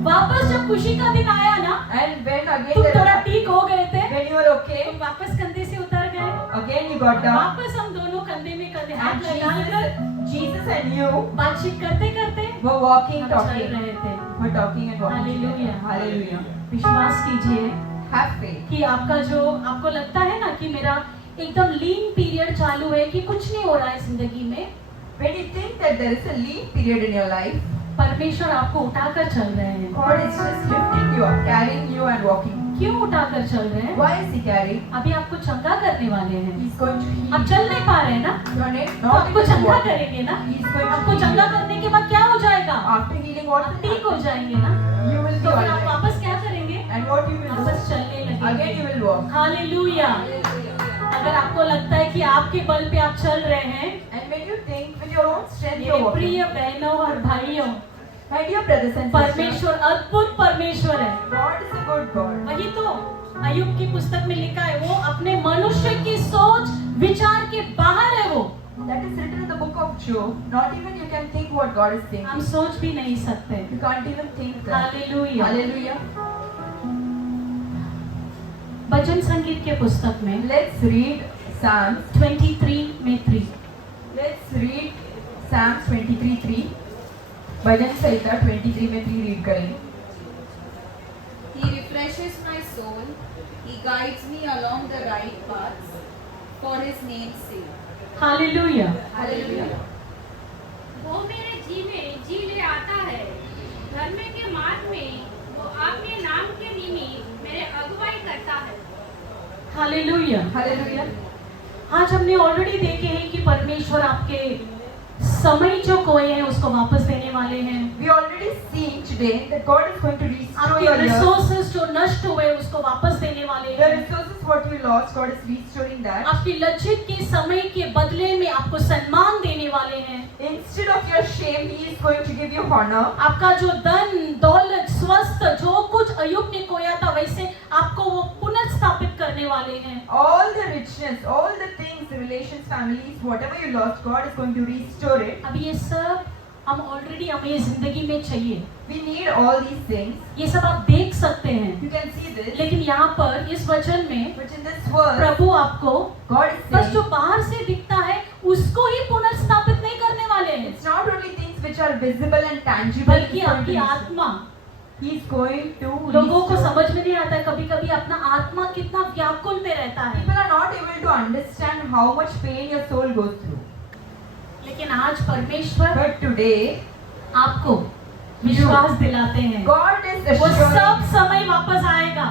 वापस जब खुशी का दिन आया ना, And when again तुम there थोड़ा was- ठीक हो गए थे, when you were okay, तुम वापस कंधे से उतर गए, again you got down. वापस हम दोनों कंधे में कंधे हाथ And लगाकर Jesus and you बातचीत करते करते were walking, हम चल talking. रहे थे। We're talking and walking. Hallelujah. Hallelujah. विश्वास कीजिए Have faith. कि आपको लगता है ना कि मेरा एकदम लीन पीरियड चालू है, कि कुछ नहीं हो रहा है जिंदगी में, When you think that there is a lean period in your life, परमेश्वर आपको उठाकर चल रहे हैं। God is just lifting you up, carrying you and walking. क्यों उठाकर चल रहे हैं? Why is He carrying? अभी आपको चंगा करने वाले हैं। He's going to heal. आप चल नहीं पा रहे हैं ना, Your name तो not आपको able to चंगा walk. करेंगे ना। He's going to आपको heal चंगा you. करने के बाद क्या हो जाएगा? After healing, what आप will ठीक हो happen? जाएंगे ना, You will be तो फिर आप alright. वापस क्या करेंगे? And what you will वापस do? चलने Again you लगेंगे। will walk. हालेलुया। अगर आपको लगता है कि आपके बल पे आप चल रहे हैं, And when you think with your own strength you're मेरे walking. प्रिय बहनों और भाइयों, My dear brothers and sisters, परमेश्वर अद्भुत परमेश्वर है। God is a good God. वही तो अय्यूब की पुस्तक में लिखा है, वो अपने मनुष्य की सोच विचार के बाहर है वो। That is written in the book of Job. Not even you can think what God is saying. हम सोच भी नहीं सकते। You can't even think that. Hallelujah. Hallelujah. भजन संगीत के पुस्तक में Let's read Psalms. 23 में 3। Let's read Psalms 23:3. भजन संहिता 23 में 3 रीड करेंगे. He refreshes my soul. He guides me along the right paths for His name's sake. Hallelujah. Hallelujah. वो मेरे जी ले आता है, धर्म के मार्ग में वो अपने नाम के निमित्त मेरे अगुवाई करता है। हालेलुया। Hallelujah. आज हमने ऑलरेडी देखे हैं कि परमेश्वर आपके समय जो खोए हैं उसको वापस देने वाले हैं। We already seen today that God is going to restore आपके your years. रिसोर्सेस जो नष्ट हुए उसको वापस देने वाले The हैं। resources what you lost, God is restoring that. आपकी लज्जित के समय के बदले में आपको सम्मान देने वाले हैं। Instead of your shame, He is going to give you honor. आपका जो धन दौलत स्वस्थ जो कुछ अय्यूब ने खोया था, वैसे आपको वो पुनर्स्थापित करने वाले हैं। All the richness, all the things, the relations, families, whatever you lost, God is going to restore it. अब ये सब हम ऑलरेडी हमें जिंदगी में चाहिए, We need all these things. ये सब आप देख सकते हैं। You can see this. लेकिन यहाँ पर इस वचन में But in this verse, प्रभु आपको God is बस जो saying, बाहर से दिखता है उसको ही पुनर्स्थापित नहीं करने वाले हैं, it's not only things which are visible and tangible. बल्कि He's going आपकी to आत्मा। He's going to लोगों को restore. समझ में नहीं how much pain your soul goes through. लेकिन आज परमेश्वर But today, आपको विश्वास दिलाते हैं God is वो सब assuring समय वापस आएगा।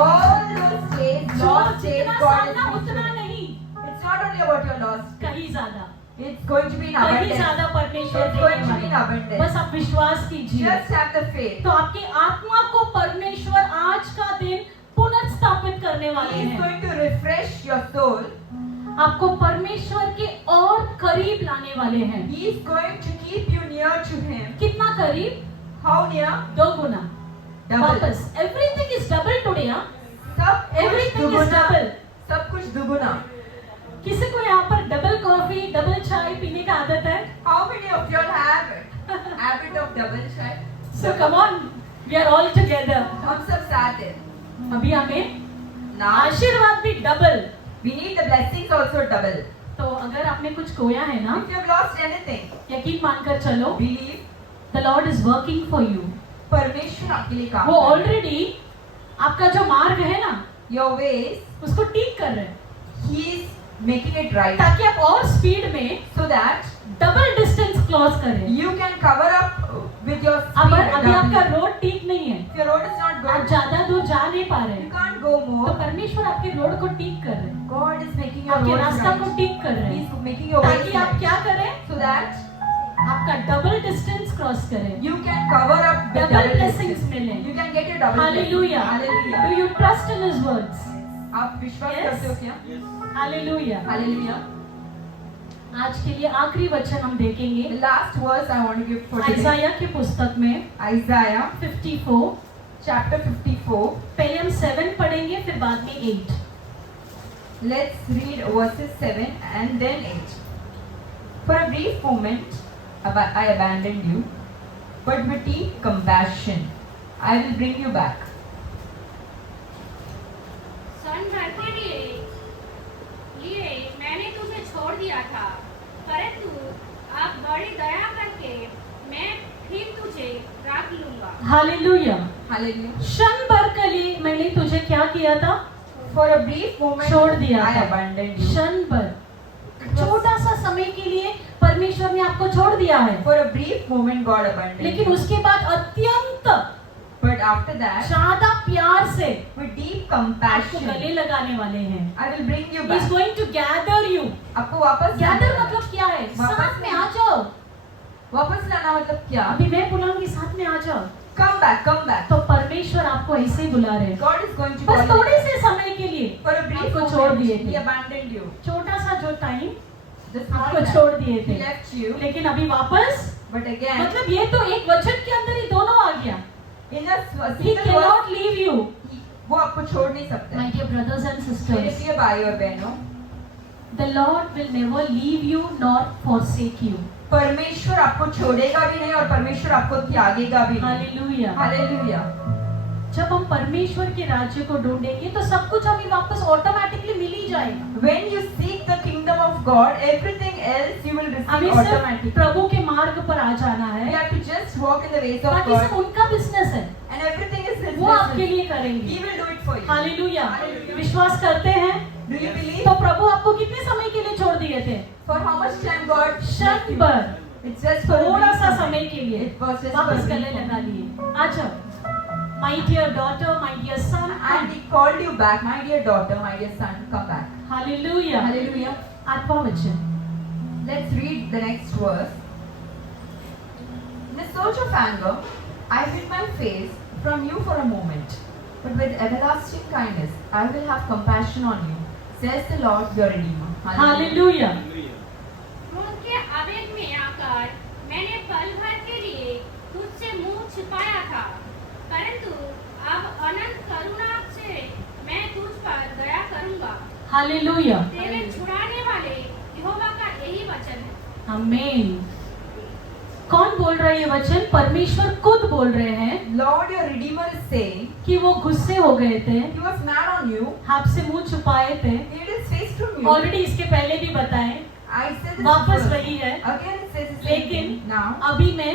all those days, जो lost days, जितना God is सामना उतना assuring. नहीं, It's not only about your lost. कहीं ज्यादा, It's going to be in कहीं abundance. ज्यादा परमेश्वर It's going to be in देने वाला है। abundance. बस आप विश्वास कीजिए। Just have the faith. तो आपकी आत्मा को परमेश्वर आज का दिन पुनर्स्थापित करने वाले He is हैं। going to refresh your soul. आपको परमेश्वर के और करीब लाने वाले हैं। He is going to keep you near to Him. कितना करीब? How near? 2 गुना। Double. वापस एवरीथिंग इज डबल टुडे। सब कुछ Everything is दुगुना. double. सब कुछ दुगुना. किसी को यहाँ पर डबल कॉफी डबल चाय पीने का आदत है? How many of you all have habit of double chai? So come on, we are all together. हम सब साथ हैं. अभी हमें Now आशीर्वाद भी double. we need the blessings also double. तो अगर आपने कुछ खोया है ना, If you have lost anything, यकीन मानकर चलो, believe the Lord is working for you. परमेश्वर आपके लिए काम वो कर रहे हैं. ऑलरेडी आपका जो मार्ग है ना, Your ways, उसको ठीक कर रहे हैं, He is making it right, ताकि आप और स्पीड में so that double distance cross करें। you can cover up with your अब speed. अभी आपका doubly. रोड ठीक नहीं है, If your road is not आप good, ज्यादा दूर जा नहीं पा रहे you हैं, can't go तो more. परमेश्वर आपके रोड को ठीक कर रहे हैं, God is making your आपके road रास्ता को right. ठीक कर रहे He हैं, is making your ways ताकि आप right, क्या करें, so that आपका डबल डिस्टेंस क्रॉस करें, you can cover up with double double blessings blessings. मिलें। You can get your double hallelujah. blessings. Do Hallelujah. You trust in his words? आप विश्वास Yes. करते हो क्या? हालेलुया। Hallelujah. आज के लिए आखिरी वचन हम देखेंगे The last verse I want to give for today. आइसाया की पुस्तक में Isaiah 54। chapter 54. पहले हम 7 पढ़ेंगे, फिर बाद में 8। Let's read verses 7 and then 8. For a brief moment I abandoned you, but with deep compassion I will bring you back. सन भर के लिए मैंने तुम्हें छोड़ दिया था, परंतु अब बड़ी दया करके मैं फिर तुझे रख लूंगा। हालेलुया। Hallelujah. क्षण भर के लिए मैंने तुझे क्या किया था? For a brief moment छोड़ दिया I था। abandoned you. क्षण भर, छोटा सा समय के लिए परमेश्वर ने आपको छोड़ दिया है, For a brief moment God abandoned लेकिन you. उसके बाद अत्यंत But after that, ज्यादा प्यार से with deep आपको compassion, गले लगाने वाले हैं। I will bring you He back. is going to gather you। आपको वापस गैदर लाना है। मतलब क्या है? वापस साथ में आ जाओ। वापस लाना मतलब क्या? अभी मैं बुलाऊंगी, साथ में आ जाओ। Come back, come back. तो परमेश्वर आपको ऐसे ही बुला रहे हैं। God is going to बस call you. थोड़े से समय के लिए For a brief आपको छोड़ moment, दिए He थे, abandoned you. छोटा सा जो टाइम The small आपको time, छोड़ दिए He थे, left you. लेकिन अभी वापस, But again, मतलब ये तो एक वचन के अंदर ही दोनों आ गया। in a He single cannot word, leave you। वो आपको छोड़ नहीं सकता। My dear brothers and मेरे sisters, प्रिय भाई और बहनों, the Lord will never leave you nor forsake you। परमेश्वर आपको छोड़ेगा भी नहीं और परमेश्वर आपको त्यागेगा भी नहीं। हालेलुया। हालेलुया। जब हम परमेश्वर के राज्य को ढूंढेंगे तो सब कुछ हमें वापस ऑटोमेटिकली मिल ही जाएगा। When you seek the kingdom of God, everything else you will receive हमें सिर्फ automatically. प्रभु के मार्ग पर आ जाना You है, have to just walk in the ways of बाकी सब God, उनका बिजनेस है, and everything is His वो आपके business. लिए He करेंगे। will do it for you. Hallelujah. Hallelujah. विश्वास करते हैं? Do you believe? तो प्रभु आपको कितने समय के लिए छोड़ दिए थे? For how much time God left क्षण you? भर, It's just for a थोड़ा brief सा moment. समय के लिए It was just for a वापस brief गले लगा moment. लिए। आ जाओ। My dear daughter, my dear son, And He called you back, my dear daughter, my dear son, come back. Hallelujah. Hallelujah. आत्मा वचन। Let's read the next verse. In a surge of anger, I hid my face from you for a moment, but with everlasting kindness, I will have compassion on you, says the Lord your Redeemer. Hallelujah. क्रोध के आवेग में आकर मैंने पल भर के लिए तुझसे मुंह छिपाया था, परंतु अब अनंत करुणा से मैं तुझ पर दया करूंगा। हालेलुया। तेरे छुड़ाने वाले यहोवा का यही वचन है। आमीन। कौन बोल रहा है ये वचन? परमेश्वर खुद बोल रहे हैं Lord your Redeemer is saying, कि वो गुस्से हो गए थे, He was mad on you, आपसे मुंह छुपाए थे। He hid His face from you. Already इसके पहले भी बताएं, I said this वापस first. वही है। Again it says the same लेकिन thing. Now, अभी मैं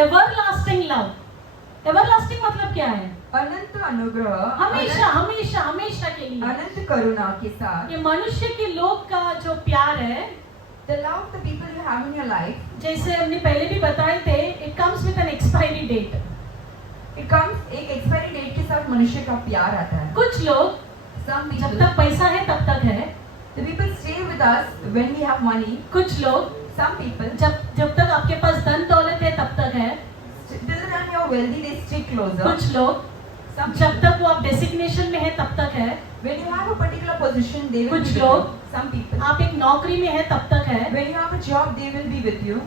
एवरलास्टिंग लव, एवरलास्टिंग मतलब क्या है? अनंत अनुग्रह, हमेशा हमेशा हमेशा के लिए। अनंत करुणा के साथ, ये मनुष्य के लोग का जो प्यार है, the love the people you have in your life, जैसे हमने पहले भी बताए थे, it comes with an expiry date. it comes एक एक्सपायरी डेट के साथ मनुष्य का प्यार आता है। कुछ लोग Some जब people, तक पैसा है तब तक है, the people stay with us when we have money. कुछ लोग Some people, जब तक आपके पास धन दौलत है तब तक है, till the time you're wealthy, they stick closer. कुछ लोग Some जब people, तक वो आप डेसिग्नेशन में है तब तक है, when you have a particular position, they will कुछ be with लोग, you. Some people, आप एक नौकरी में है तब तक है, when you have a job, they will be with you.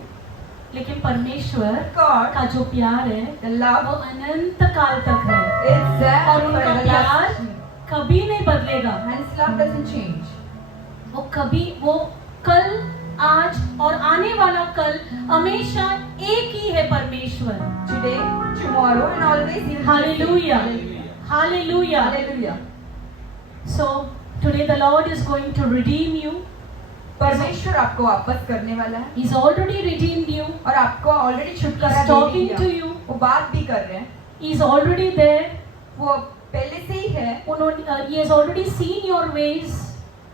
लेकिन परमेश्वर God, का जो प्यार है the वो love अनंत काल तक है, is there और for उनका प्यार everlasting. कभी नहीं बदलेगा। And His love doesn't change. वो कभी, वो कल, आज और आने वाला कल हमेशा एक ही है परमेश्वर। Today, tomorrow, and always He will be the same. Hallelujah, hallelujah. Hallelujah. So today the Lord is going to redeem you. परमेश्वर आपको वापस करने वाला है He's already redeemed you. और आपको ऑलरेडी छुटकारा He's दे talking दिया। to you. वो बात भी कर रहे हैं, He's already there. वो पहले से ही है। He has already seen your ways.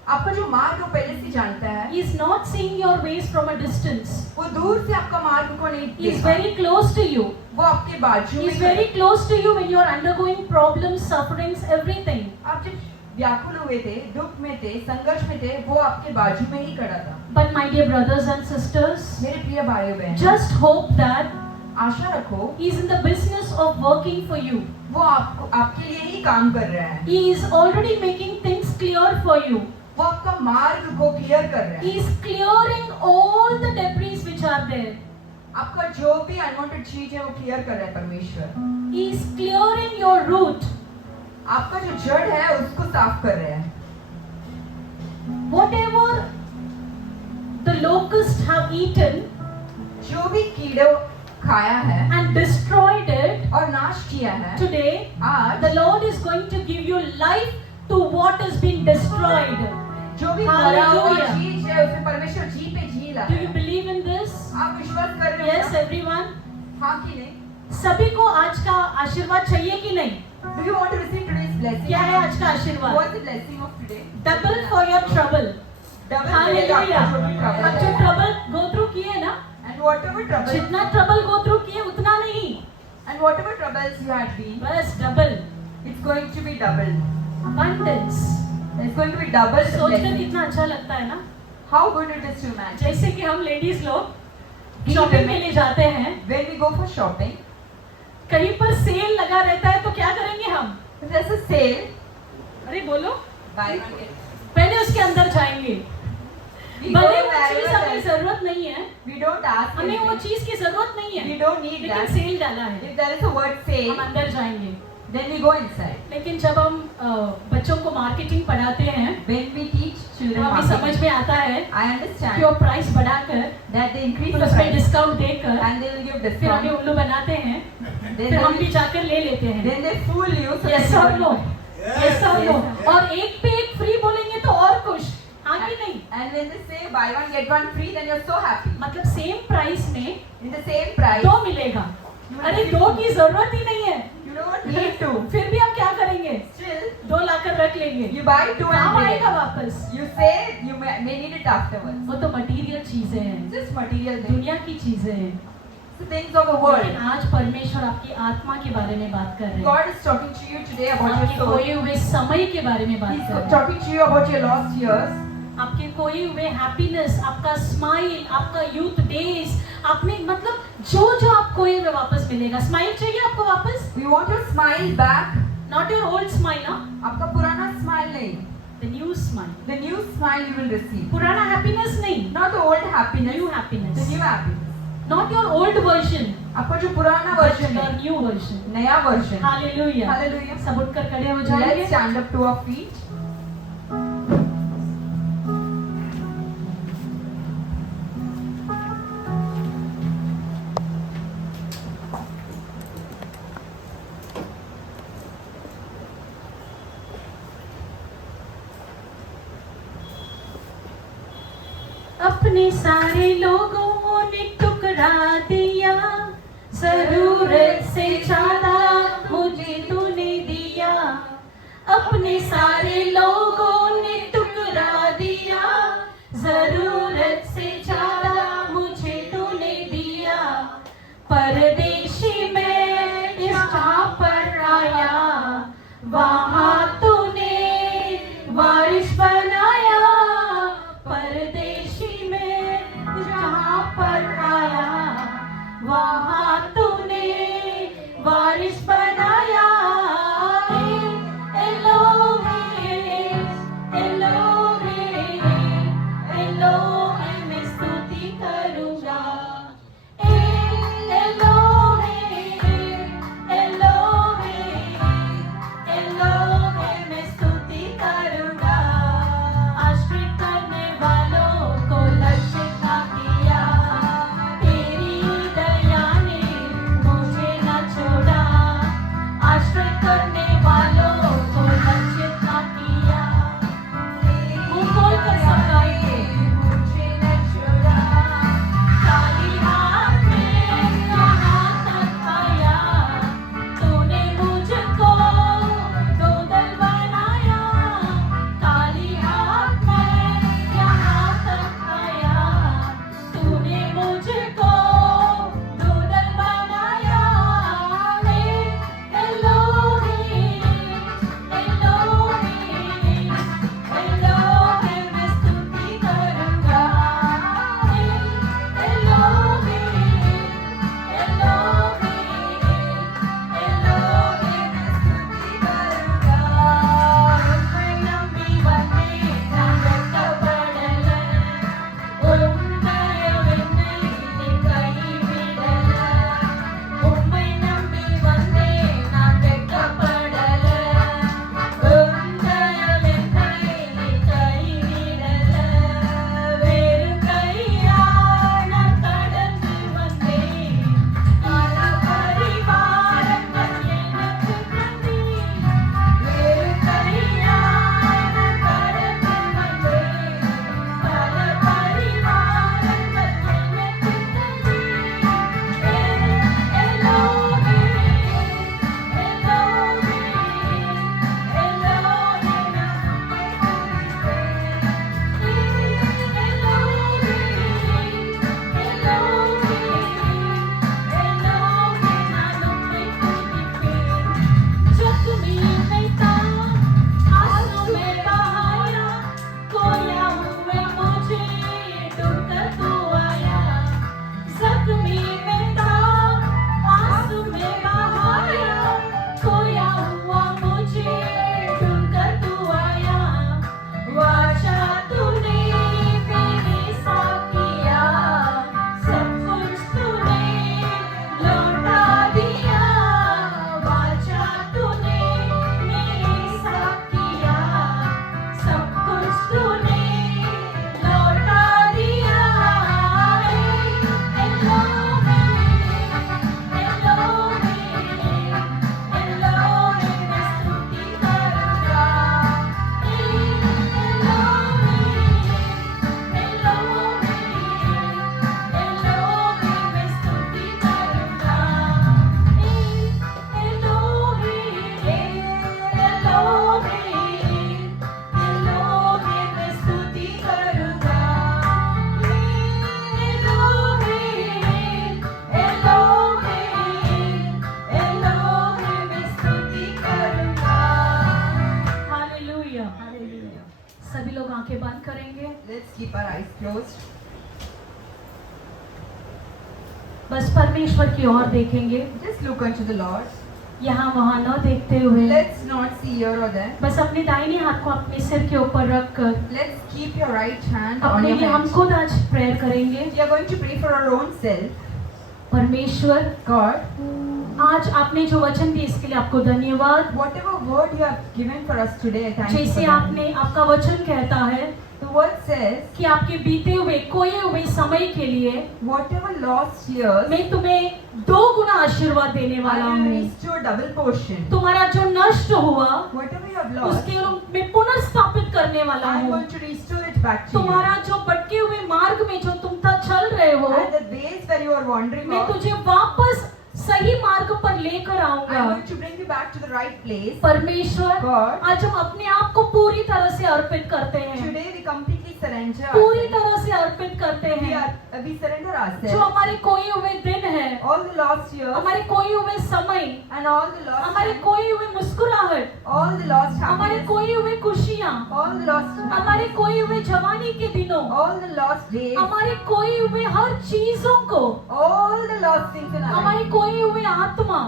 आपका जो मार्ग वो पहले से जानता है। He is not seeing your ways from a distance. वो दूर से आपका मार्ग को नहीं He is देखा। very close to you. वो आपके बाजू He में is very close to you when you are undergoing problems, sufferings, everything. आप जब व्याकुल हुए थे, दुख में थे, संघर्ष में थे, वो आपके बाजू में ही खड़ा था। But my dear brothers and sisters, मेरे प्रिय भाइयों बहन, just hope that आशा रखो He is in the business of working for you. वो आपको आपके लिए ही काम कर रहा है। He is already making things clear for you. वो आपका मार्ग को क्लियर कर रहा He है। is clearing all the debris which are there. आपका जो भी अनवांटेड चीज है वो क्लियर कर रहा है परमेश्वर। He is clearing your root. आपका जो जड़ है उसको साफ कर रहा है। Whatever the locusts have eaten जो भी कीड़े खाया है and destroyed it, और नाश किया है, today आज the Lord is going to give you life to what has been destroyed. जो भी मरा हुआ Hallelujah. चीज है उसे परमेश्वर जी पे जी ला Do है। you believe in this? आप विश्वास कर रहे हो Yes, क्या? everyone. हाँ कि नहीं? सभी को आज का आशीर्वाद चाहिए कि नहीं? Do you want to receive today's blessing? क्या है आज का आशीर्वाद? What's the blessing of today? Double for your trouble. Double Hallelujah. मिलेगा आपको जो भी trouble अब जो है। ट्रबल गो थ्रू किए ना, And whatever trouble, जितना ट्रबल गो थ्रू किए उतना नहीं, and whatever troubles you had been, बस double it's going to be doubled. abundance. It's going to be double the सोचकर blessing. कितना अच्छा लगता है ना, How good it is to imagine. जैसे कि हम लेडीज लोग जी, शॉपिंग मैं- के लिए जाते हैं, When we go for shopping, कहीं पर सेल लगा रहता है तो क्या करेंगे हम? if there's a sale, अरे बोलो, buy one get. पहले उसके अंदर जाएंगे। We go भले वो wherever चीज हमें there's- जरूरत नहीं है, We don't ask हमें वो anything. चीज की जरूरत नहीं We है, don't need लेकिन that. सेल डाला है, If there is a word sale, हम अंदर जाएंगे। then we go inside. लेकिन जब हम बच्चों को मार्केटिंग पढ़ाते हैं When we teach तो children हमें marketing, समझ में आता है I कि understand वो प्राइस बढ़ाकर that they increase फिर the उसमें price डिस्काउंट देकर and they will give फिर हमें discount. उल्लू बनाते हैं, Then फिर हम भी they, जाकर ले लेते हैं। then they fool you so yes that और you नो, यस और नो, Yes. और एक पे एक फ्री बोलेंगे तो और खुश, हाँ कि नहीं? And when they say buy one get one free, then you're so happy. मतलब सेम प्राइस में In the same price, दो मिलेगा। अरे दो की जरूरत ही नहीं है, you don't need to. फिर भी हम क्या करेंगे? Still, दो लाकर रख लेंगे, you buy two काम and आएगा pay. वापस। You say you may need it afterwards. वो तो मटीरियल चीजें हैं, It's just material things. दुनिया की चीजें हैं। It's the things of the world. लेकिन आज परमेश्वर आपकी आत्मा के बारे में बात कर रहे हैं, God is talking to you today about your आपके soul. खोए हुए समय के बारे में बात He's कर रहे हैं, talking to you about your lost years. आपके खोए हुए हैप्पीनेस, आपका स्माइल, आपका यूथ डेज, आपने मतलब जो आप खोए हुए वापस मिलेगा। स्माइल चाहिए आपको वापस, We want your smile back. Not your old smile, हाँ, आपका पुराना smile नहीं. The new smile, The new smile you will receive. पुराना हैप्पीनेस नहीं, Not the old happiness. New The happiness, new happiness. Not your old version, आपका जो पुराना version your है, न्यू वर्जन। नया वर्जन. हालेलुया। Hallelujah. सब उठकर खड़े हो Let's जाएंगे। stand up to our feet. अपने सारे लोगों ने टुकरा दिया, जरूरत से ज्यादा मुझे तूने अपने सारे लोगों ने ठुकरा दिया, जरूरत से ज्यादा मुझे तूने दिया। परदेशी मैं यहाँ पर आया, वहाँ तूने वारिस बनाया। परदेशी मैं जहाँ पर आया, वहाँ तूने वारिस बनाया। मैं स्तुति करूँगा। मैं स्तुति करूँगा। आश्रित करने वालों को लज्जित न किया, तेरी दया ने मुझे न छोड़ा। आश्रित करने वालों को लज्जित न किया, मुंह खोलकर सब गाएंगे। मुझे न छोड़ा, खाली हाथ में यहाँ तक आया, तूने मुझको दोदल बनाया। खाली हाथ में यहाँ तक आया, तूने मुझको दोदल बनाया। मैं स्तुति करूँगा। सभी लोग आंखें बंद करेंगे। Let's keep our eyes closed. बस परमेश्वर की ओर देखेंगे, Just look unto the Lord. यहाँ वहाँ न देखते हुए Let's not see here or there. बस अपने दाहिने हाथ को अपने सिर के ऊपर रखकर Let's keep your right hand on अपने your लिए हम head. खुद आज प्रेयर करेंगे। We are going to pray for our own self. परमेश्वर, God, आज आपने जो वचन दिए इसके लिए आपको धन्यवाद। whatever word you have given for us today, thank you for जैसे that. आपने, आपका वचन कहता है The word says, कि आपके बीते हुए खोए हुए समय के लिए whatever lost years, मैं तुम्हें 2 गुना आशीर्वाद देने वाला I will हूँ। restore double portion. तुम्हारा जो नष्ट हुआ Whatever you have lost, उसके मैं पुनर्स्थापित करने वाला I am हूँ। going to restore it back to you. तुम्हारा जो भटके हुए मार्ग में जो तुम तक चल रहे हो, And the ways where you are wandering मैं off, तुझे वापस सही मार्ग पर लेकर I'm आऊंगा। going to bring you back to the right place. परमेश्वर, God, आज हम अपने आप को पूरी तरह से अर्पित करते हैं, today we completely surrender पूरी ourselves. तरह से अर्पित करते हैं। We surrender जो ourselves. हमारे खोए हुए दिन है, All the lost years हमारे खोए हुए समय, and all the lost हमारे time, खोई हुई मुस्कुराहट, all the lost हमारे happiness, खोई हुए खुशियाँ, all the lost हमारे happiness, खोई हुए जवानी के दिनों, all the lost days, हमारे खोई हुए हर चीजों को, all the lost things in our हमारे life, खोई हुए आत्मा,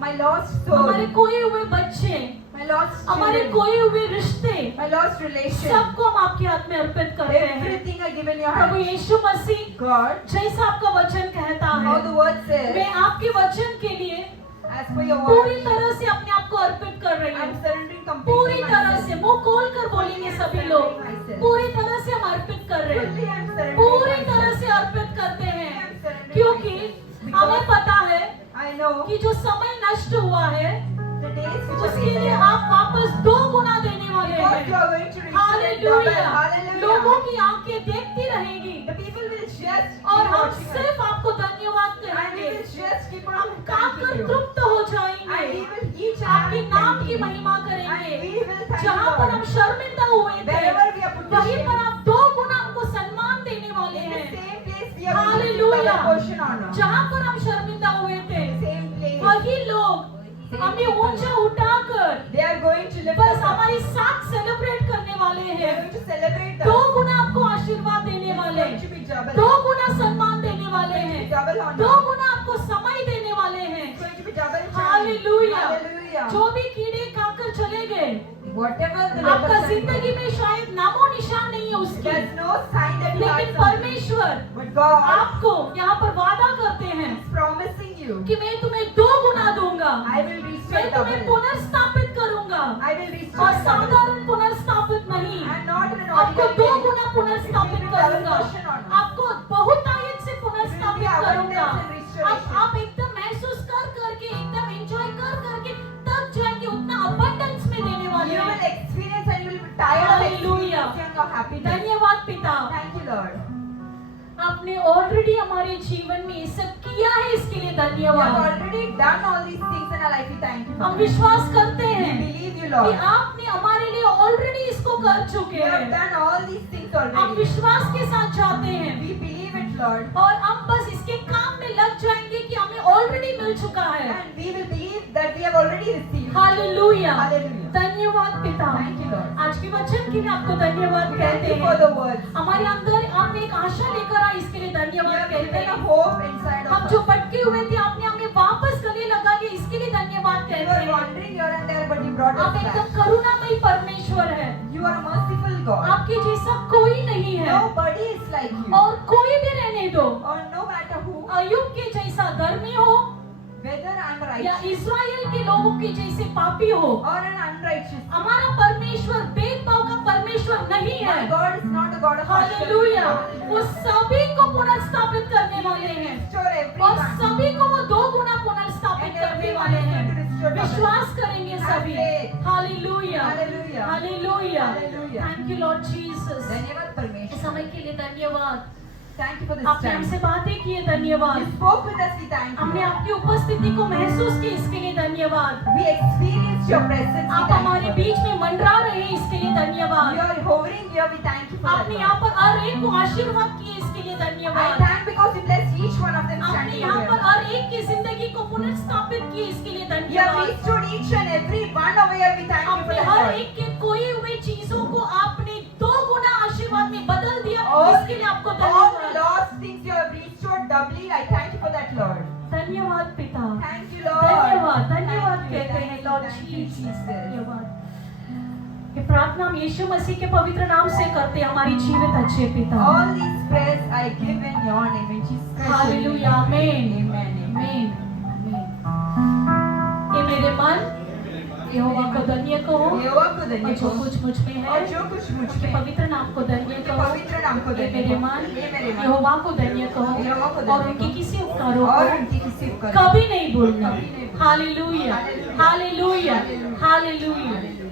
my lost soul, हमारे खोए हुए बच्चे, my lost हमारे children, खोए हुए रिश्ते, my lost relation, सबको हम आपके हाथ में अर्पित करते हैं। everything I give in your Prabhu hands. Yeshu Masih, God, जैसा आपका वचन कहता how the है, word says, मैं आपके वचन के लिए as per your पूरी word, तरह से अपने आप को अर्पित कर रही I'm हूँ। surrendering पूरी completely तरह myself. से मुंह खोल कर बोलेंगे सभी लोग, पूरी तरह से हम अर्पित कर रहे हैं, Fully I'm surrendering पूरी myself. तरह से अर्पित करते हैं, I'm surrendering क्योंकि myself. हमें Because पता है I know कि जो समय नष्ट हुआ है the days which are उसके लिए wasted, आप वापस 2 गुना देने वाले because you हैं। are going to receive it double. Hallelujah. लोगों Hallelujah. की आंखें देखती रहेगी The people will just keep और हम watching us. सिर्फ आपको धन्यवाद And we करेंगे, will just keep हम on खाकर thanking you. तृप्त हो And we जाएंगे, will each आपके and नाम thank की you. महिमा And करेंगे। we will thank जहाँ you, पर Lord. हम शर्मिंदा हुए थे, Wherever we are put to वहीं shame, पर आप 2 गुना हमको सम्मान देने वाले in the हैं। same place we are going to receive hallelujah. our portion honor. जहाँ पर हम शर्मिंदा हुए थे, Same place. वही लोग हमें ऊंचा उठाकर They are going to lift बस us up. हमारे साथ सेलिब्रेट करने वाले They are हैं, going to celebrate 2 us. गुना आपको आशीर्वाद देने It's वाले, going to be double. 2 गुना सम्मान देने वाले हैं, Double 2 honor. गुना आपको समय देने वाले हैं। It's going to be double chance. Hallelujah. Hallelujah. जो भी कीड़े खाकर चले गए, Whatever the आपका locusts are जिंदगी doing, में शायद नामो निशान नहीं है उसकी, there's no sign that you लेकिन have something. परमेश्वर But God आपको यहाँ पर वादा करते हैं is promising you, कि मैं तुम्हें 2 गुना दूंगा, I will restore मैं तुम्हें double. पुनर्स्थापित करूंगा, I will restore और double. साधारण पुनर्स्थापित नहीं, And not in an आपको ordinary 2 way. गुना पुनर्स्थापित करूंगा, आपको बहुतायत से पुनर्स्थापित करूंगा। आप एकदम महसूस कर करके, एकदम एंजॉय कर करके तब जाएंगे, उतना अबंडेंस में देने वाले You will हैं। experience and you will be tired of Hallelujah. experiencing your happiness. धन्यवाद पिता, Thank you, Lord. आपने ऑलरेडी हमारे जीवन में ये सब किया है, इसके लिए You have धन्यवाद। already done all these things in our life. We thank you. हम for it. विश्वास करते We हैं believe you, कि Lord. आपने हमारे लिए ऑलरेडी इसको कर चुके You have हैं। done all these things हम already. विश्वास के साथ जाते हैं We believe it, Lord. और हम बस इसके काम में लग जाएंगे कि हमें ऑलरेडी मिल चुका है। And we will believe that we have already received. Hallelujah. Hallelujah. धन्यवाद पिता, Thank you, Lord. आज के वचन के लिए आपको धन्यवाद Thank कहते you for हैं। the words. हमारे अंदर आपने एक आशा लेकर आए, इसके लिए You धन्यवाद have कहते given a हैं। hope inside हम of जो us. भटके हुए थे, आपने हमें वापस गले लगा लिया, इसके लिए धन्यवाद We कहते were हैं। wandering here and there, but you brought आप us एकदम back. करुणामयी परमेश्वर है, You are a merciful God. आपके जैसा कोई नहीं है, Nobody is like you. और कोई भी रहने दो, Or no matter who, अय्यूब के जैसा धर्मी हो whether I'm या righteous इस्राएल के लोगों के जैसे पापी हो, or an unrighteous. हमारा परमेश्वर भेदभाव का परमेश्वर नहीं My है। God is not a God of hallelujah. partiality. वो सभी को पुनर्स्थापित करने वाले हैं Restore और everyone. सभी को वो 2 गुना पुनर्स्थापित And करने everyone वाले is going to हैं। restore double. विश्वास करेंगे Have सभी। faith. Hallelujah, Hallelujah. Hallelujah. Hallelujah. Thank you Lord Jesus, धन्यवाद इस परमेश्वर. समय के लिए धन्यवाद। Thank you for this आपने time. हमसे बातें की है, धन्यवाद। You spoke with us. We thank हमने you. आपकी उपस्थिति को महसूस की, इसके लिए धन्यवाद। We experienced your presence. We आप thank हमारे you for बीच में मंडरा रहे हैं, इसके लिए it. धन्यवाद। You are hovering here. We thank you for that. आपने Lord. यहाँ पर हर एक को आशीर्वाद किए, इसके लिए I धन्यवाद। thank because you blessed each one of them आपने standing यहाँ पर here. हर एक की जिंदगी को पुनर्स्थापित किए, इसके लिए You have धन्यवाद। restored each and every one over here. We thank you for आपने that. Her Lord. एक के खोई हुई चीजों को आपने 2 गुना आशीर्वाद में बदल दिया, All, इसके लिए आपको all the धन्यवाद। lost things you have restored doubly. I thank you for that, Lord. धन्यवाद पिता, Thank you, Lord. धन्यवाद, धन्यवाद Thank you, कहते हैं thank you, Lord thank you, Jesus, Jesus. धन्यवाद। ये प्रार्थना हम यीशु मसीह के पवित्र नाम से करते हैं, हमारी जीवित अच्छे पिता। All these prayers I give in your name, in Jesus Christ. Hallelujah, आमीन, Amen. आमीन, आमीन। ये मेरे मन यहोवा को धन्य कहो, यहोवा को और धन्य जो कहो, कुछ मुझ में और है जो कुछ मुझ उसके में पवित्र नाम को धन्य उनके कहो। पवित्र नाम को ये धन्य मेरे कहो। मन ये मेरे मन यहोवा को धन्य कहो, यहोवा को धन्य और उनके कहो। किसी उपकारों और को उनकी किसी उपकार कभी नहीं भूलना। कभी नहीं भूलना। Hallelujah, hallelujah, hallelujah, hallelujah, hallelujah. Hallelujah.